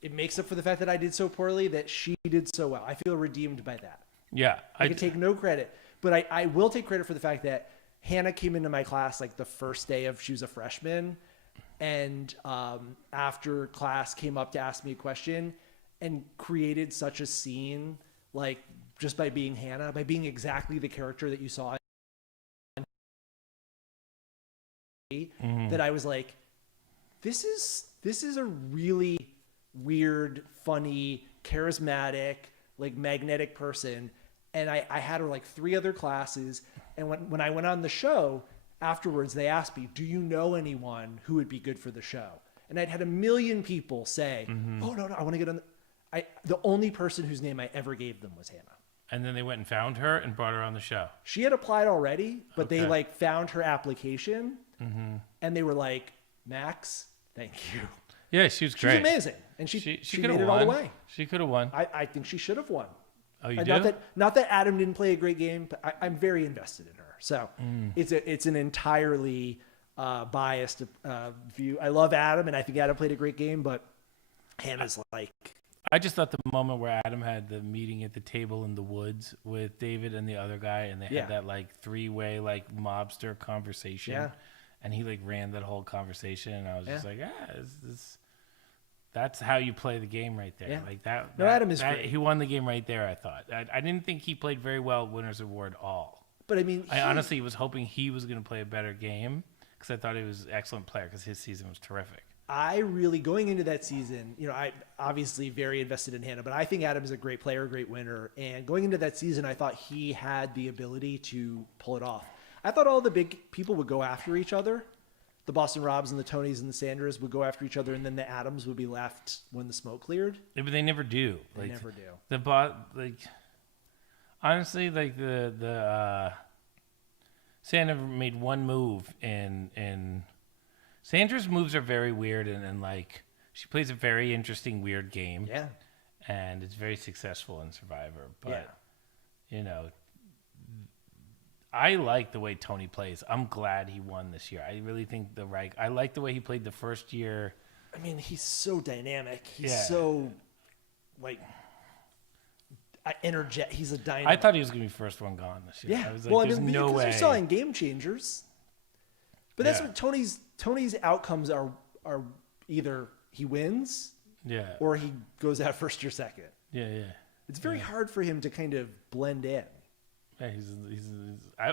It makes up for the fact that I did so poorly that she did so well. I feel redeemed by that. Yeah. I can take no credit, but I will take credit for the fact that Hannah came into my class like the first day she was a freshman, and after class came up to ask me a question and created such a scene, like just by being Hannah, by being exactly the character that you saw, that I was like, this is a really weird, funny, charismatic, like magnetic person. And I had her like 3 other classes. And when I went on the show afterwards, they asked me, do you know anyone who would be good for the show? And I'd had a million people say, oh, no, I want to get on. The only person whose name I ever gave them was Hannah. And then they went and found her and brought her on the show. She had applied already, but they Okay. like found her application and they were like, Max, thank you. Yeah, she was She's great. amazing. And she could made have it won. all the way. She could have won. I think she should have won. Oh, you Not do? that Adam didn't play a great game, but I'm very invested in her. So it's an entirely biased view. I love Adam, and I think Adam played a great game, but Hannah's like, I just thought the moment where Adam had the meeting at the table in the woods with David and the other guy, and they Yeah. had that like 3-way like mobster conversation. Yeah. And he like ran that whole conversation, and I was just Yeah. like, that's how you play the game right there. Yeah. Like that. No, Adam is great. He won the game right there. I thought. I didn't think he played very well at Winners Award all. but I mean, I honestly was hoping he was going to play a better game because I thought he was an excellent player because his season was terrific. I really, going into that season, I obviously very invested in Hannah, but I think Adam is a great player, a great winner. And going into that season, I thought he had the ability to pull it off. I thought all the big people would go after each other. The Boston Robs and the Tonys and the Sanders would go after each other, and then the Adams would be left when the smoke cleared. Yeah, but they never do. They never do. Honestly, like the Sandra made one move, and Sandra's moves are very weird, and like she plays a very interesting weird game. Yeah. And it's very successful in Survivor. But I like the way Tony plays. I'm glad he won this year. I really think I like the way he played the first year. I mean, he's so dynamic. He's Yeah. so like energetic. He's a dynamic. I thought he was going to be first one gone this year. Yeah. I was like, there's no way. We saw in Game Changers. But that's Yeah. what Tony's outcomes are either he wins Yeah. or he goes out first or second. Yeah. It's very hard for him to kind of blend in. Yeah,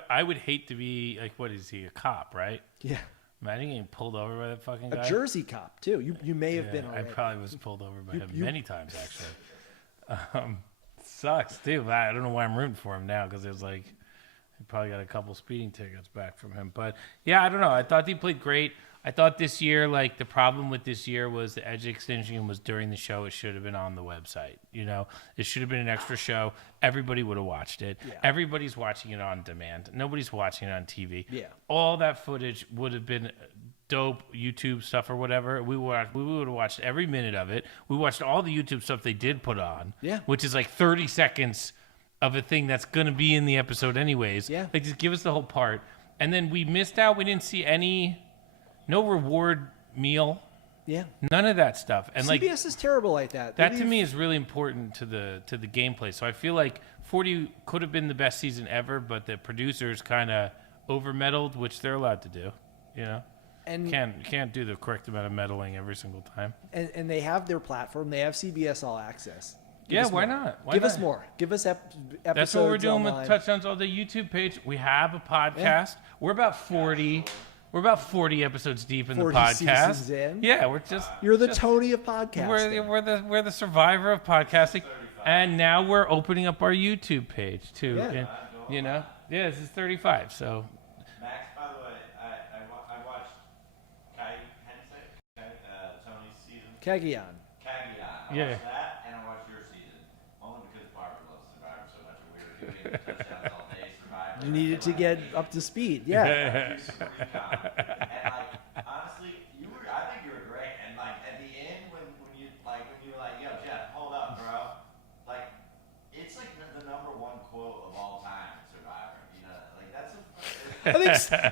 I would hate to be like, what is he, a cop, right? Yeah. Imagine getting pulled over by that fucking guy. A Jersey cop too. You may have Yeah, been I already. probably was pulled over by him many times actually. Sucks too. But I don't know why I'm rooting for him now because it was like he probably got a couple speeding tickets back from him. But yeah, I don't know. I thought he played great. I thought this year, like the problem with this year was the Edge extension was during the show. It should have been on the website. It should have been an extra show. Everybody would have watched it. Yeah. Everybody's watching it on demand. Nobody's watching it on TV. Yeah. All that footage would have been dope YouTube stuff or whatever. We would have watched every minute of it. We watched all the YouTube stuff they did put on. Yeah. Which is like 30 seconds of a thing that's going to be in the episode anyways. Yeah. Like just give us the whole part. And then we missed out. We didn't see no reward meal. Yeah. None of that stuff. And like CBS is terrible like that. that to me is really important to the gameplay. So I feel like 40 could have been the best season ever, but the producers kind of over meddled, which they're allowed to do. And Can't do the correct amount of meddling every single time. and they have their platform. They have CBS All Access. Give Yeah, us why more. not? Why Give not? us more. Give us episodes. That's what we're doing online. with Touchdowns on the YouTube page. We have a podcast. We're about 40. We're about 40 episodes deep in the 40 podcast. seasons in. Yeah, we're just. You're the just- Tony of podcasting. We're the survivor of podcasting, and now we're opening up our YouTube page too. Yeah. And, you know, yeah, this is 35. So Max, by the way, I watched how do you say it? Tony's season. Kagian. Caveat. I Yeah. watched that and I watched your season. Only because Barber loves Survivor so much and we were doing touchdowns all day Survivor. You needed to get up to speed. Yeah. And like honestly, I think you were great. And like at the end when you were like, yo, Jeff, hold up, bro. Like it's like the number one quote of all time in Survivor. You know, like that's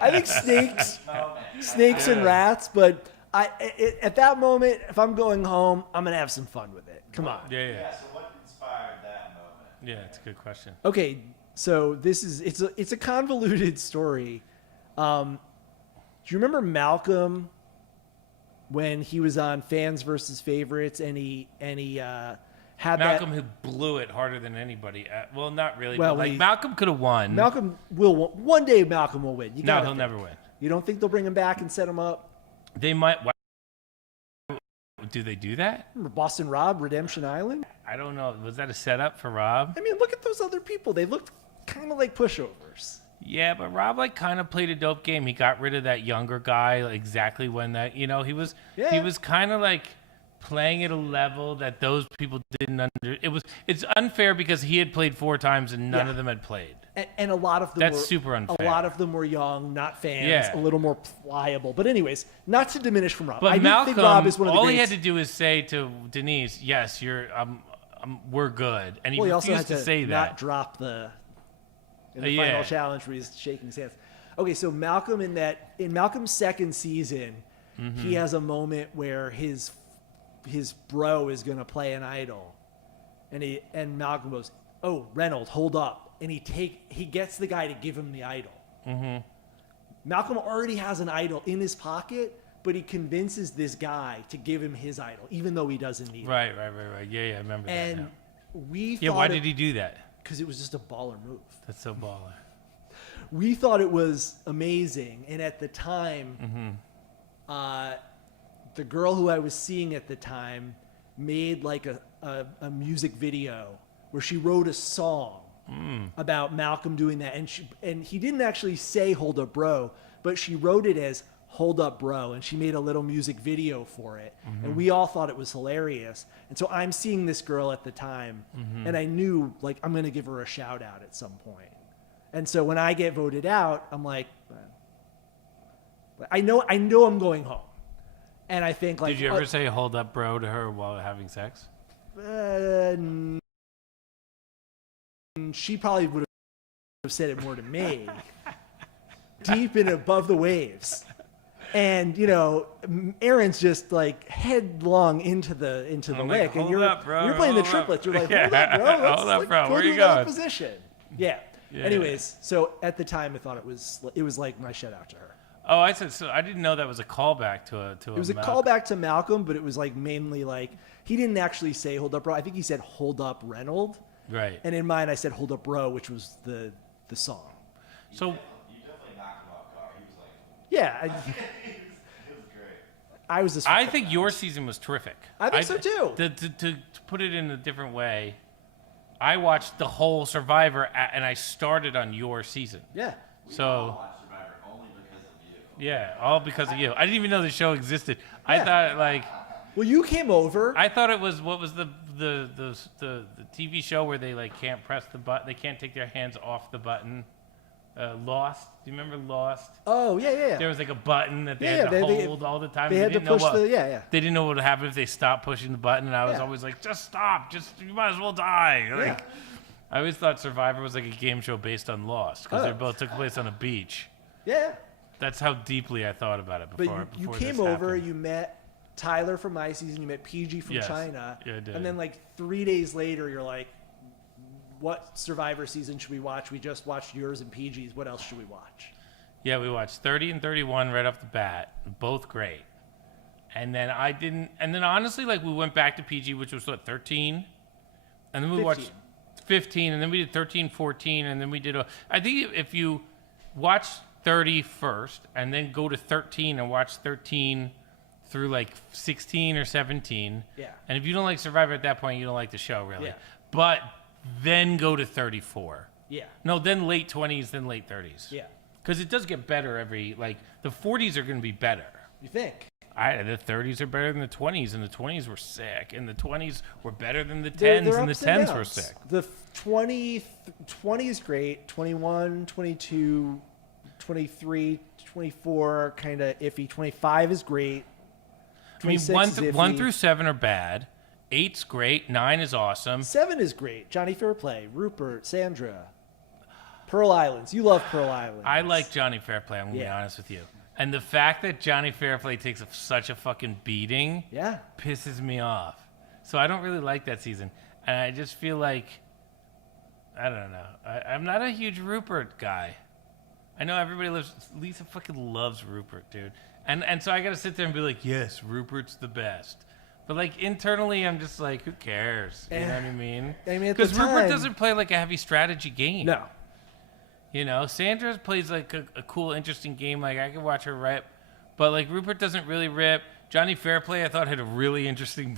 I think snakes, moment. snakes and rats. But at that moment, if I'm going home, I'm gonna have some fun with it. Come on. yeah. So what inspired that moment? Yeah, it's a good question. Okay, so it's a convoluted story. Do you remember Malcolm when he was on Fans versus Favorites and he had Malcolm, that? who blew it harder than anybody. Well, not really. Well, but like he- Malcolm could have won. Malcolm will one day. Malcolm will win. You No, gotta he'll think. never win. You don't think they'll bring him back and set him up? They might. Why, do they do that? Remember Boston Rob, Redemption Island? I don't know. Was that a setup for Rob? I mean, look at those other people. They looked kind of like pushovers. Yeah, but Rob like kind of played a dope game. He got rid of that younger guy like, exactly when that he was kind of like playing at a level that those people didn't under. It's unfair because he had played 4 times and none Yeah. of them had played. And a lot of them That's were super unfair. A lot of them were young, not fans, Yeah. a little more pliable. But anyways, not to diminish from Rob. But I do Malcolm, think Rob is one of the all he greats. had to do is say to Denise, "Yes, we're good," and he Well, he also refused had to to say not that. drop the in the Yeah. final challenge where he's shaking his hands. Okay, so Malcolm in Malcolm's second season, Mm-hmm. he has a moment where his bro is gonna play an idol, and Malcolm goes, "Oh, Reynolds, hold up," and he gets the guy to give him the idol. Mm-hmm. Malcolm already has an idol in his pocket, but he convinces this guy to give him his idol, even though he doesn't need it. Right. Yeah, I remember that. And Now. we Yeah, thought why did he do that? Because it was just a baller move. That's so baller. We thought it was amazing, and at the time, the girl who I was seeing at the time made like a music video where she wrote a song about Malcolm doing that, and he didn't actually say "Hold up, bro," but she wrote it as "Hold up, bro," and she made a little music video for it, and we all thought it was hilarious. And so I'm seeing this girl at the time, and I knew like I'm gonna give her a shout out at some point. And so when I get voted out, I'm like, I know I'm going home. And I think like, Did you ever say "Hold up, bro" to her while having sex? She probably would have said it more to me. Deep and above the waves. And Aaron's just like headlong into the I'm lick, like, and "Hold you're up, bro, playing the hold up." triplets. You're like, Yeah. hold up, bro. Let's Hold up, bro. go Where to you another going? position. Yeah. Yeah. Anyways, so at the time I thought it was like my shout out to her. Oh, I said so. I didn't know that was a callback to a. It was a Malcolm. callback to Malcolm, but it was like mainly like he didn't actually say "Hold up, bro." I think he said "Hold up, Reynolds." Right. And in mine, I said "Hold up, bro," which was the song. So You definitely knocked him off guard. He was like, Yeah, it was great. I was just. I think your season was terrific. I think so, too. To put it in a different way, I watched the whole Survivor and I started on your season. Yeah. So Watch Survivor only because of you. yeah, all because of you. I didn't even know the show existed. I Yeah. thought like Well, you came over. I thought it was what was the TV show where they like can't press the button, they can't take their hands off the button. Lost. Do you remember Lost? Oh yeah. There was like a button that they Yeah, had to they- hold all the time. They had to didn't know push what- yeah. They didn't know what would happen if they stopped pushing the button, and I was Yeah. always like, just stop. You might as well die. Like, Yeah. I always thought Survivor was like a game show based on Lost because they Oh. both took place on a beach. Yeah. That's how deeply I thought about it But before. you before came this over. happened. You met Tyler from my season. You met PG from Yes. China. Yeah, I did. And then like 3 days later, you're like, "What Survivor season should we watch? We just watched yours and PG's. What else should we watch?" Yeah, we watched 30 and 31 right off the bat. Both great. And then honestly, like we went back to PG, which was what, 13? And then we 15. watched 15, and then we did 13, 14, and then we did I think if you watch 30 first, and then go to 13 and watch 13 through like 16 or 17. Yeah. And if you don't like Survivor at that point, you don't like the show, really. Yeah. But then go to 34. Yeah. No, then late 20s, then late 30s. Yeah. Because it does get better every, like, the 40s are going to be better. You think? The 30s are better than the 20s, and the 20s were sick, and the 20s were better than the 10s, They're and the ups 10s were downs. sick. The 20 is great. 21, 22, 23, 24, kind of iffy. 25 is great. I mean, 26 is one iffy. through 7 are bad. 8's great. 9 is awesome. 7 is great. Johnny Fairplay, Rupert, Sandra, Pearl Islands. You love Pearl Islands. I like Johnny Fairplay, I'm going to be Yeah. honest with you. And the fact that Johnny Fairplay takes such a fucking beating Yeah. pisses me off. So I don't really like that season. And I just feel like, I don't know. I'm not a huge Rupert guy. I know everybody loves, Lisa fucking loves Rupert, dude. And so I got to sit there and be like, yes, Rupert's the best. But like internally, I'm just like, who cares? You know what I mean? I mean, at the Because Rupert time- doesn't play like a heavy strategy game. No. You know, Sandra plays like a cool, interesting game. Like I could watch her rip, but like Rupert doesn't really rip. Johnny Fairplay, I thought had a really interesting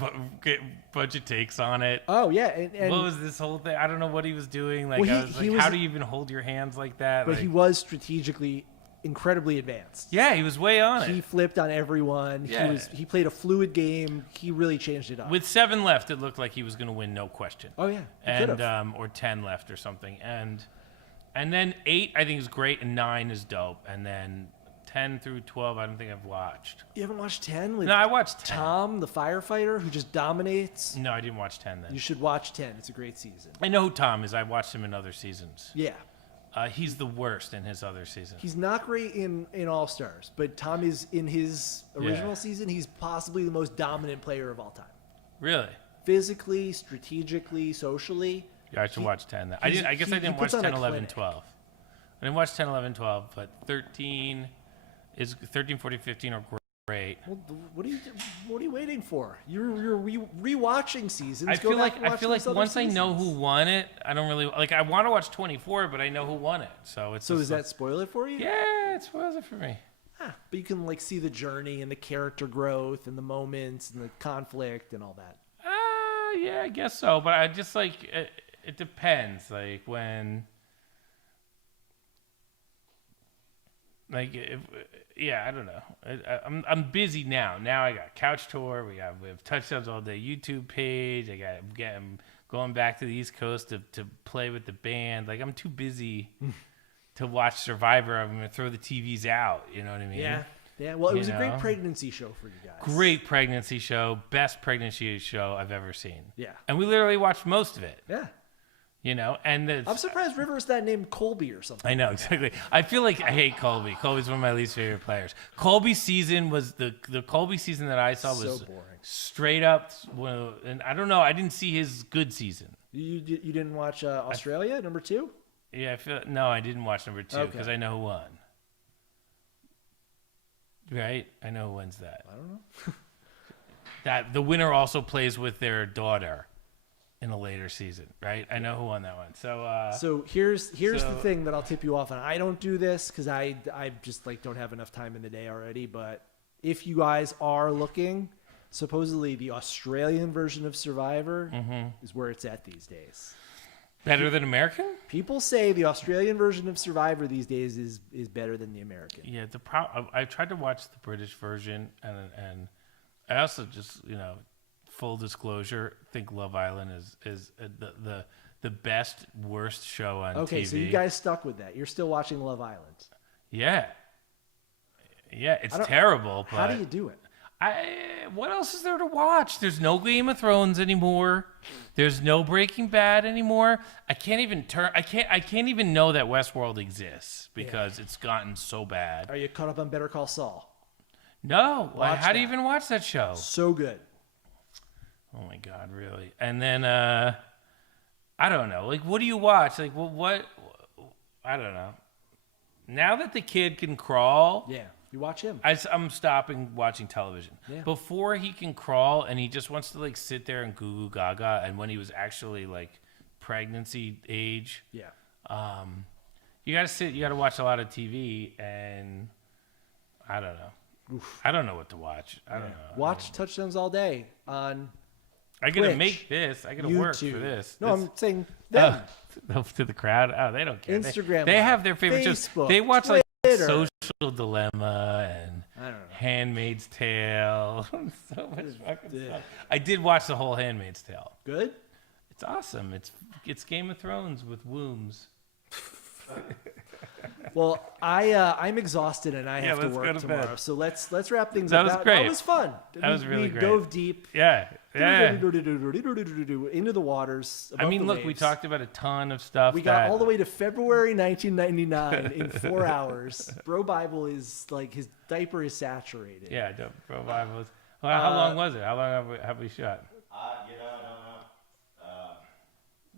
bunch of takes on it. Oh, yeah. And What was this whole thing? I don't know what he was doing. Like, Well, I was he like, was- how do you even hold your hands like that? but Like, he was strategically incredibly advanced. yeah, he was way on He it. flipped on everyone. Yeah. He played a fluid game. He really changed it up. With 7 left, it looked like he was going to win, no question. Oh, yeah. He And could've. or 10 left or something. And then 8 I think is great, and 9 is dope, and then 10 through 12 I don't think I've watched. You haven't watched 10 with No, I watched 10. Tom, the firefighter, who just dominates? No, I didn't watch 10 then. You should watch 10. It's a great season. I know who Tom is. I watched him in other seasons. Yeah. He's the worst in his other season. He's not great in All Stars, but Tom is in his original Yeah. season. He's possibly the most dominant player of all time. Really? Physically, strategically, socially. Yeah, I should watch 10 then. he's- I guess I he didn't watch puts on 10, a 11, clinic. 12. I didn't watch 10, 11, 12, but 13, 14, 15 are great. Well, what are you waiting for? You're rewatching seasons. I Go feel back like and watch those other once I know seasons. who won it, I don't really like. I want to watch 24, but I know who won it, so it's. So just does like- that spoil it for you? Yeah, it spoils it for me. Ah, but you can like see the journey and the character growth and the moments and the conflict and all that. Yeah, I guess so. But I just like it depends. Like when, like if, yeah, I don't know. I'm busy now. Now I got Couch Tour. We have Touchdowns All Day YouTube page. I'm going back to the East Coast to play with the band. Like I'm too busy to watch Survivor. I'm gonna throw the TVs out. You know what I mean? Yeah. Yeah. Well, it You was a great know? pregnancy show for you guys. Great pregnancy show. Best pregnancy show I've ever seen. Yeah. And we literally watched most of it. Yeah. You know, and I'm surprised Rivers that named Colby or something. I know exactly. I feel like I hate Colby. Colby's one of my least favorite players. Colby's season was the Colby season that I saw was So boring. straight up. Well, and I don't know. I didn't see his good season. You didn't watch Australia number 2? Yeah, I didn't watch number 2 because Okay. I know who won. Right, I know who wins that. I don't know. That the winner also plays with their daughter in a later season. Right, I know who won that one. So here's the so- thing that I'll tip you off on. I don't do this because I just like don't have enough time in the day already. But if you guys are looking, supposedly the Australian version of Survivor is where it's at these days. better than American. People say the Australian version of Survivor these days is better than the American. Yeah, I tried to watch the British version, and I also just full disclosure, think Love Island is the best worst show on Okay, TV. so you guys stuck with that. You're still watching Love Island. Yeah, it's I don't- terrible. But How do you do it? what else is there to watch? There's no Game of Thrones anymore. There's no Breaking Bad anymore. I can't even know that Westworld exists because it's gotten so bad. Are you caught up on Better Call Saul? No, Watch how do you that. even watch that show? So good. Oh my God, really? And then I don't know. Like, what do you watch? Like, what? I don't know. Now that the kid can crawl, Yeah, you watch him. I'm stopping watching television. Yeah. Before he can crawl and he just wants to like sit there and goo goo gaga. And when he was actually like pregnancy age, Yeah. You gotta sit. You gotta watch a lot of TV, and I don't know. I don't know what to watch. I don't know. Watch touchdowns all day on I gotta Twitch, make this. I gotta work for YouTube. this. No, This- I'm saying them. to the crowd. Oh, they don't care. Instagram They Live, have their favorite shows. Facebook, They watch like Twitter. Social Dilemma and I don't know. Handmaid's Tale. So much fucking Yeah. stuff. I did watch the whole Handmaid's Tale. Good. It's awesome. It's Game of Thrones with wombs. Well, I'm exhausted and I have to let's go work to tomorrow. bed. So let's wrap things That up. was great. That was fun. That was really we great. dove deep Yeah. Yeah. into the waters. I mean, above the look, we waves. talked about a ton of stuff. We got all the way to February 1999 in 4 hours. Bro Bible is like his diaper is saturated. Yeah, Bro Bibles. Well, how long was it? How long have we shot? I don't know.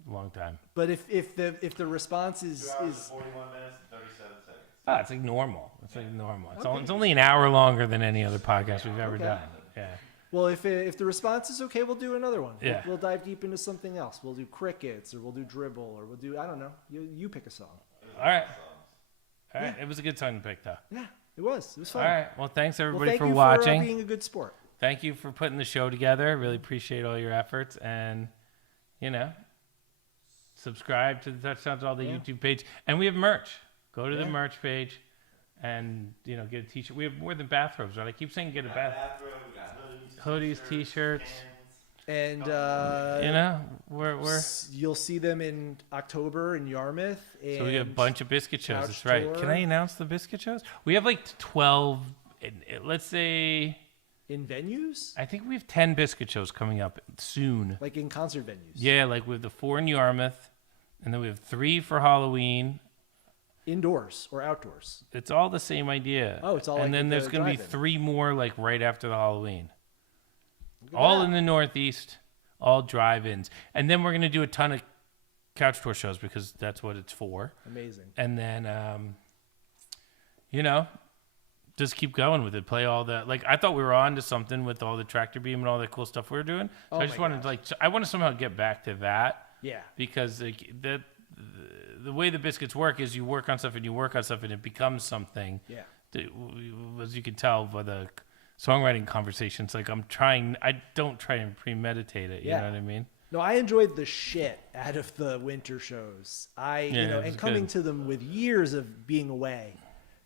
Long time. But if the response 2 is hours and 41 minutes and 37 seconds. Oh, it's like normal. It's like normal. It's only an hour longer than any other podcast we've ever Okay. done. Yeah. well, if the response is okay, we'll do another one. Yeah. We'll dive deep into something else. We'll do crickets, or we'll do dribble, or we'll do I don't know. You pick a song. All right. All right. It was a good song to pick, though. Yeah, it was. It was All fun. right. Well, thanks Well, everybody thank for you watching. for being a good sport. Thank you for putting the show together. Really appreciate all your efforts, and subscribe to the Touchdowns All the YouTube page, and we have merch. Go to the merch page, and get a T-shirt. We have more than bathrobes, right? I keep saying get a bath. Bathroom, we got hoodies, Hoodies, T-shirts. And we're you'll see them in October in Yarmouth. And so we got a bunch of biscuit shows. Couch That's right. Tour. Can I announce the biscuit shows? We have like 12. Let's say in venues, I think we have 10 biscuit shows coming up soon. like in concert venues. Yeah, like we have the 4 in Yarmouth, and then we have 3 for Halloween. Indoors or outdoors. It's all the same idea. Oh, it's all and like then the there's going to be drive-in. 3 more like right after the Halloween. Look at All that. in the Northeast, all drive-ins. And then we're going to do a ton of couch tour shows because that's what it's for. Amazing. And then, just keep going with it. Play all the, like, I thought we were on to something with all the tractor beam and all that cool stuff we were doing. So Oh I just my wanted gosh. to, I want to somehow get back to that Yeah. because the way the biscuits work is you work on stuff and it becomes something. Yeah. As you can tell by the songwriting conversations, like I don't try and premeditate it. You Yeah. know what I mean? No, I enjoyed the shit out of the winter shows. it was And coming good. to them with years of being away,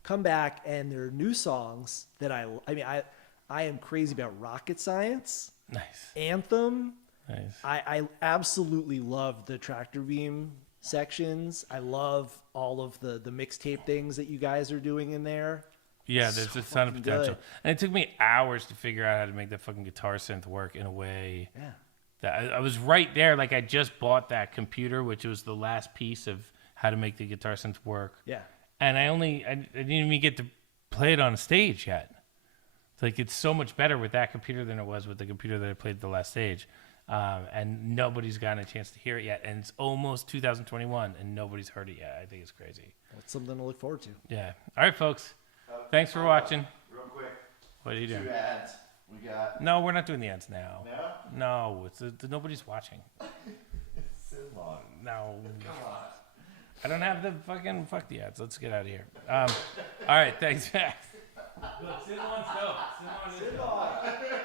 come back and there are new songs that I am crazy about. Rocket Science, Nice. Anthem. Nice. I absolutely love the tractor beam sections. I love all of the mixtape things that you guys are doing in there. Yeah, there's So a ton of fucking potential. good. And it took me hours to figure out how to make that fucking guitar synth work in a way Yeah. that I was right there. Like I just bought that computer, which was the last piece of how to make the guitar synth work. Yeah. And I didn't even get to play it on stage yet. It's like it's so much better with that computer than it was with the computer that I played at the last stage. And nobody's gotten a chance to hear it yet. And it's almost 2021 and nobody's heard it yet. I think it's crazy. That's something to look forward to. Yeah. All right, folks. Thanks for watching. Real quick, What are you 2 doing? ads. We got No, we're not doing the ads now. no. No, nobody's watching. So long. No. Come on. I don't have the fuck the ads. Let's get out of here. All right, thanks, Max. Look, sit on stove. Sit on this. Come on.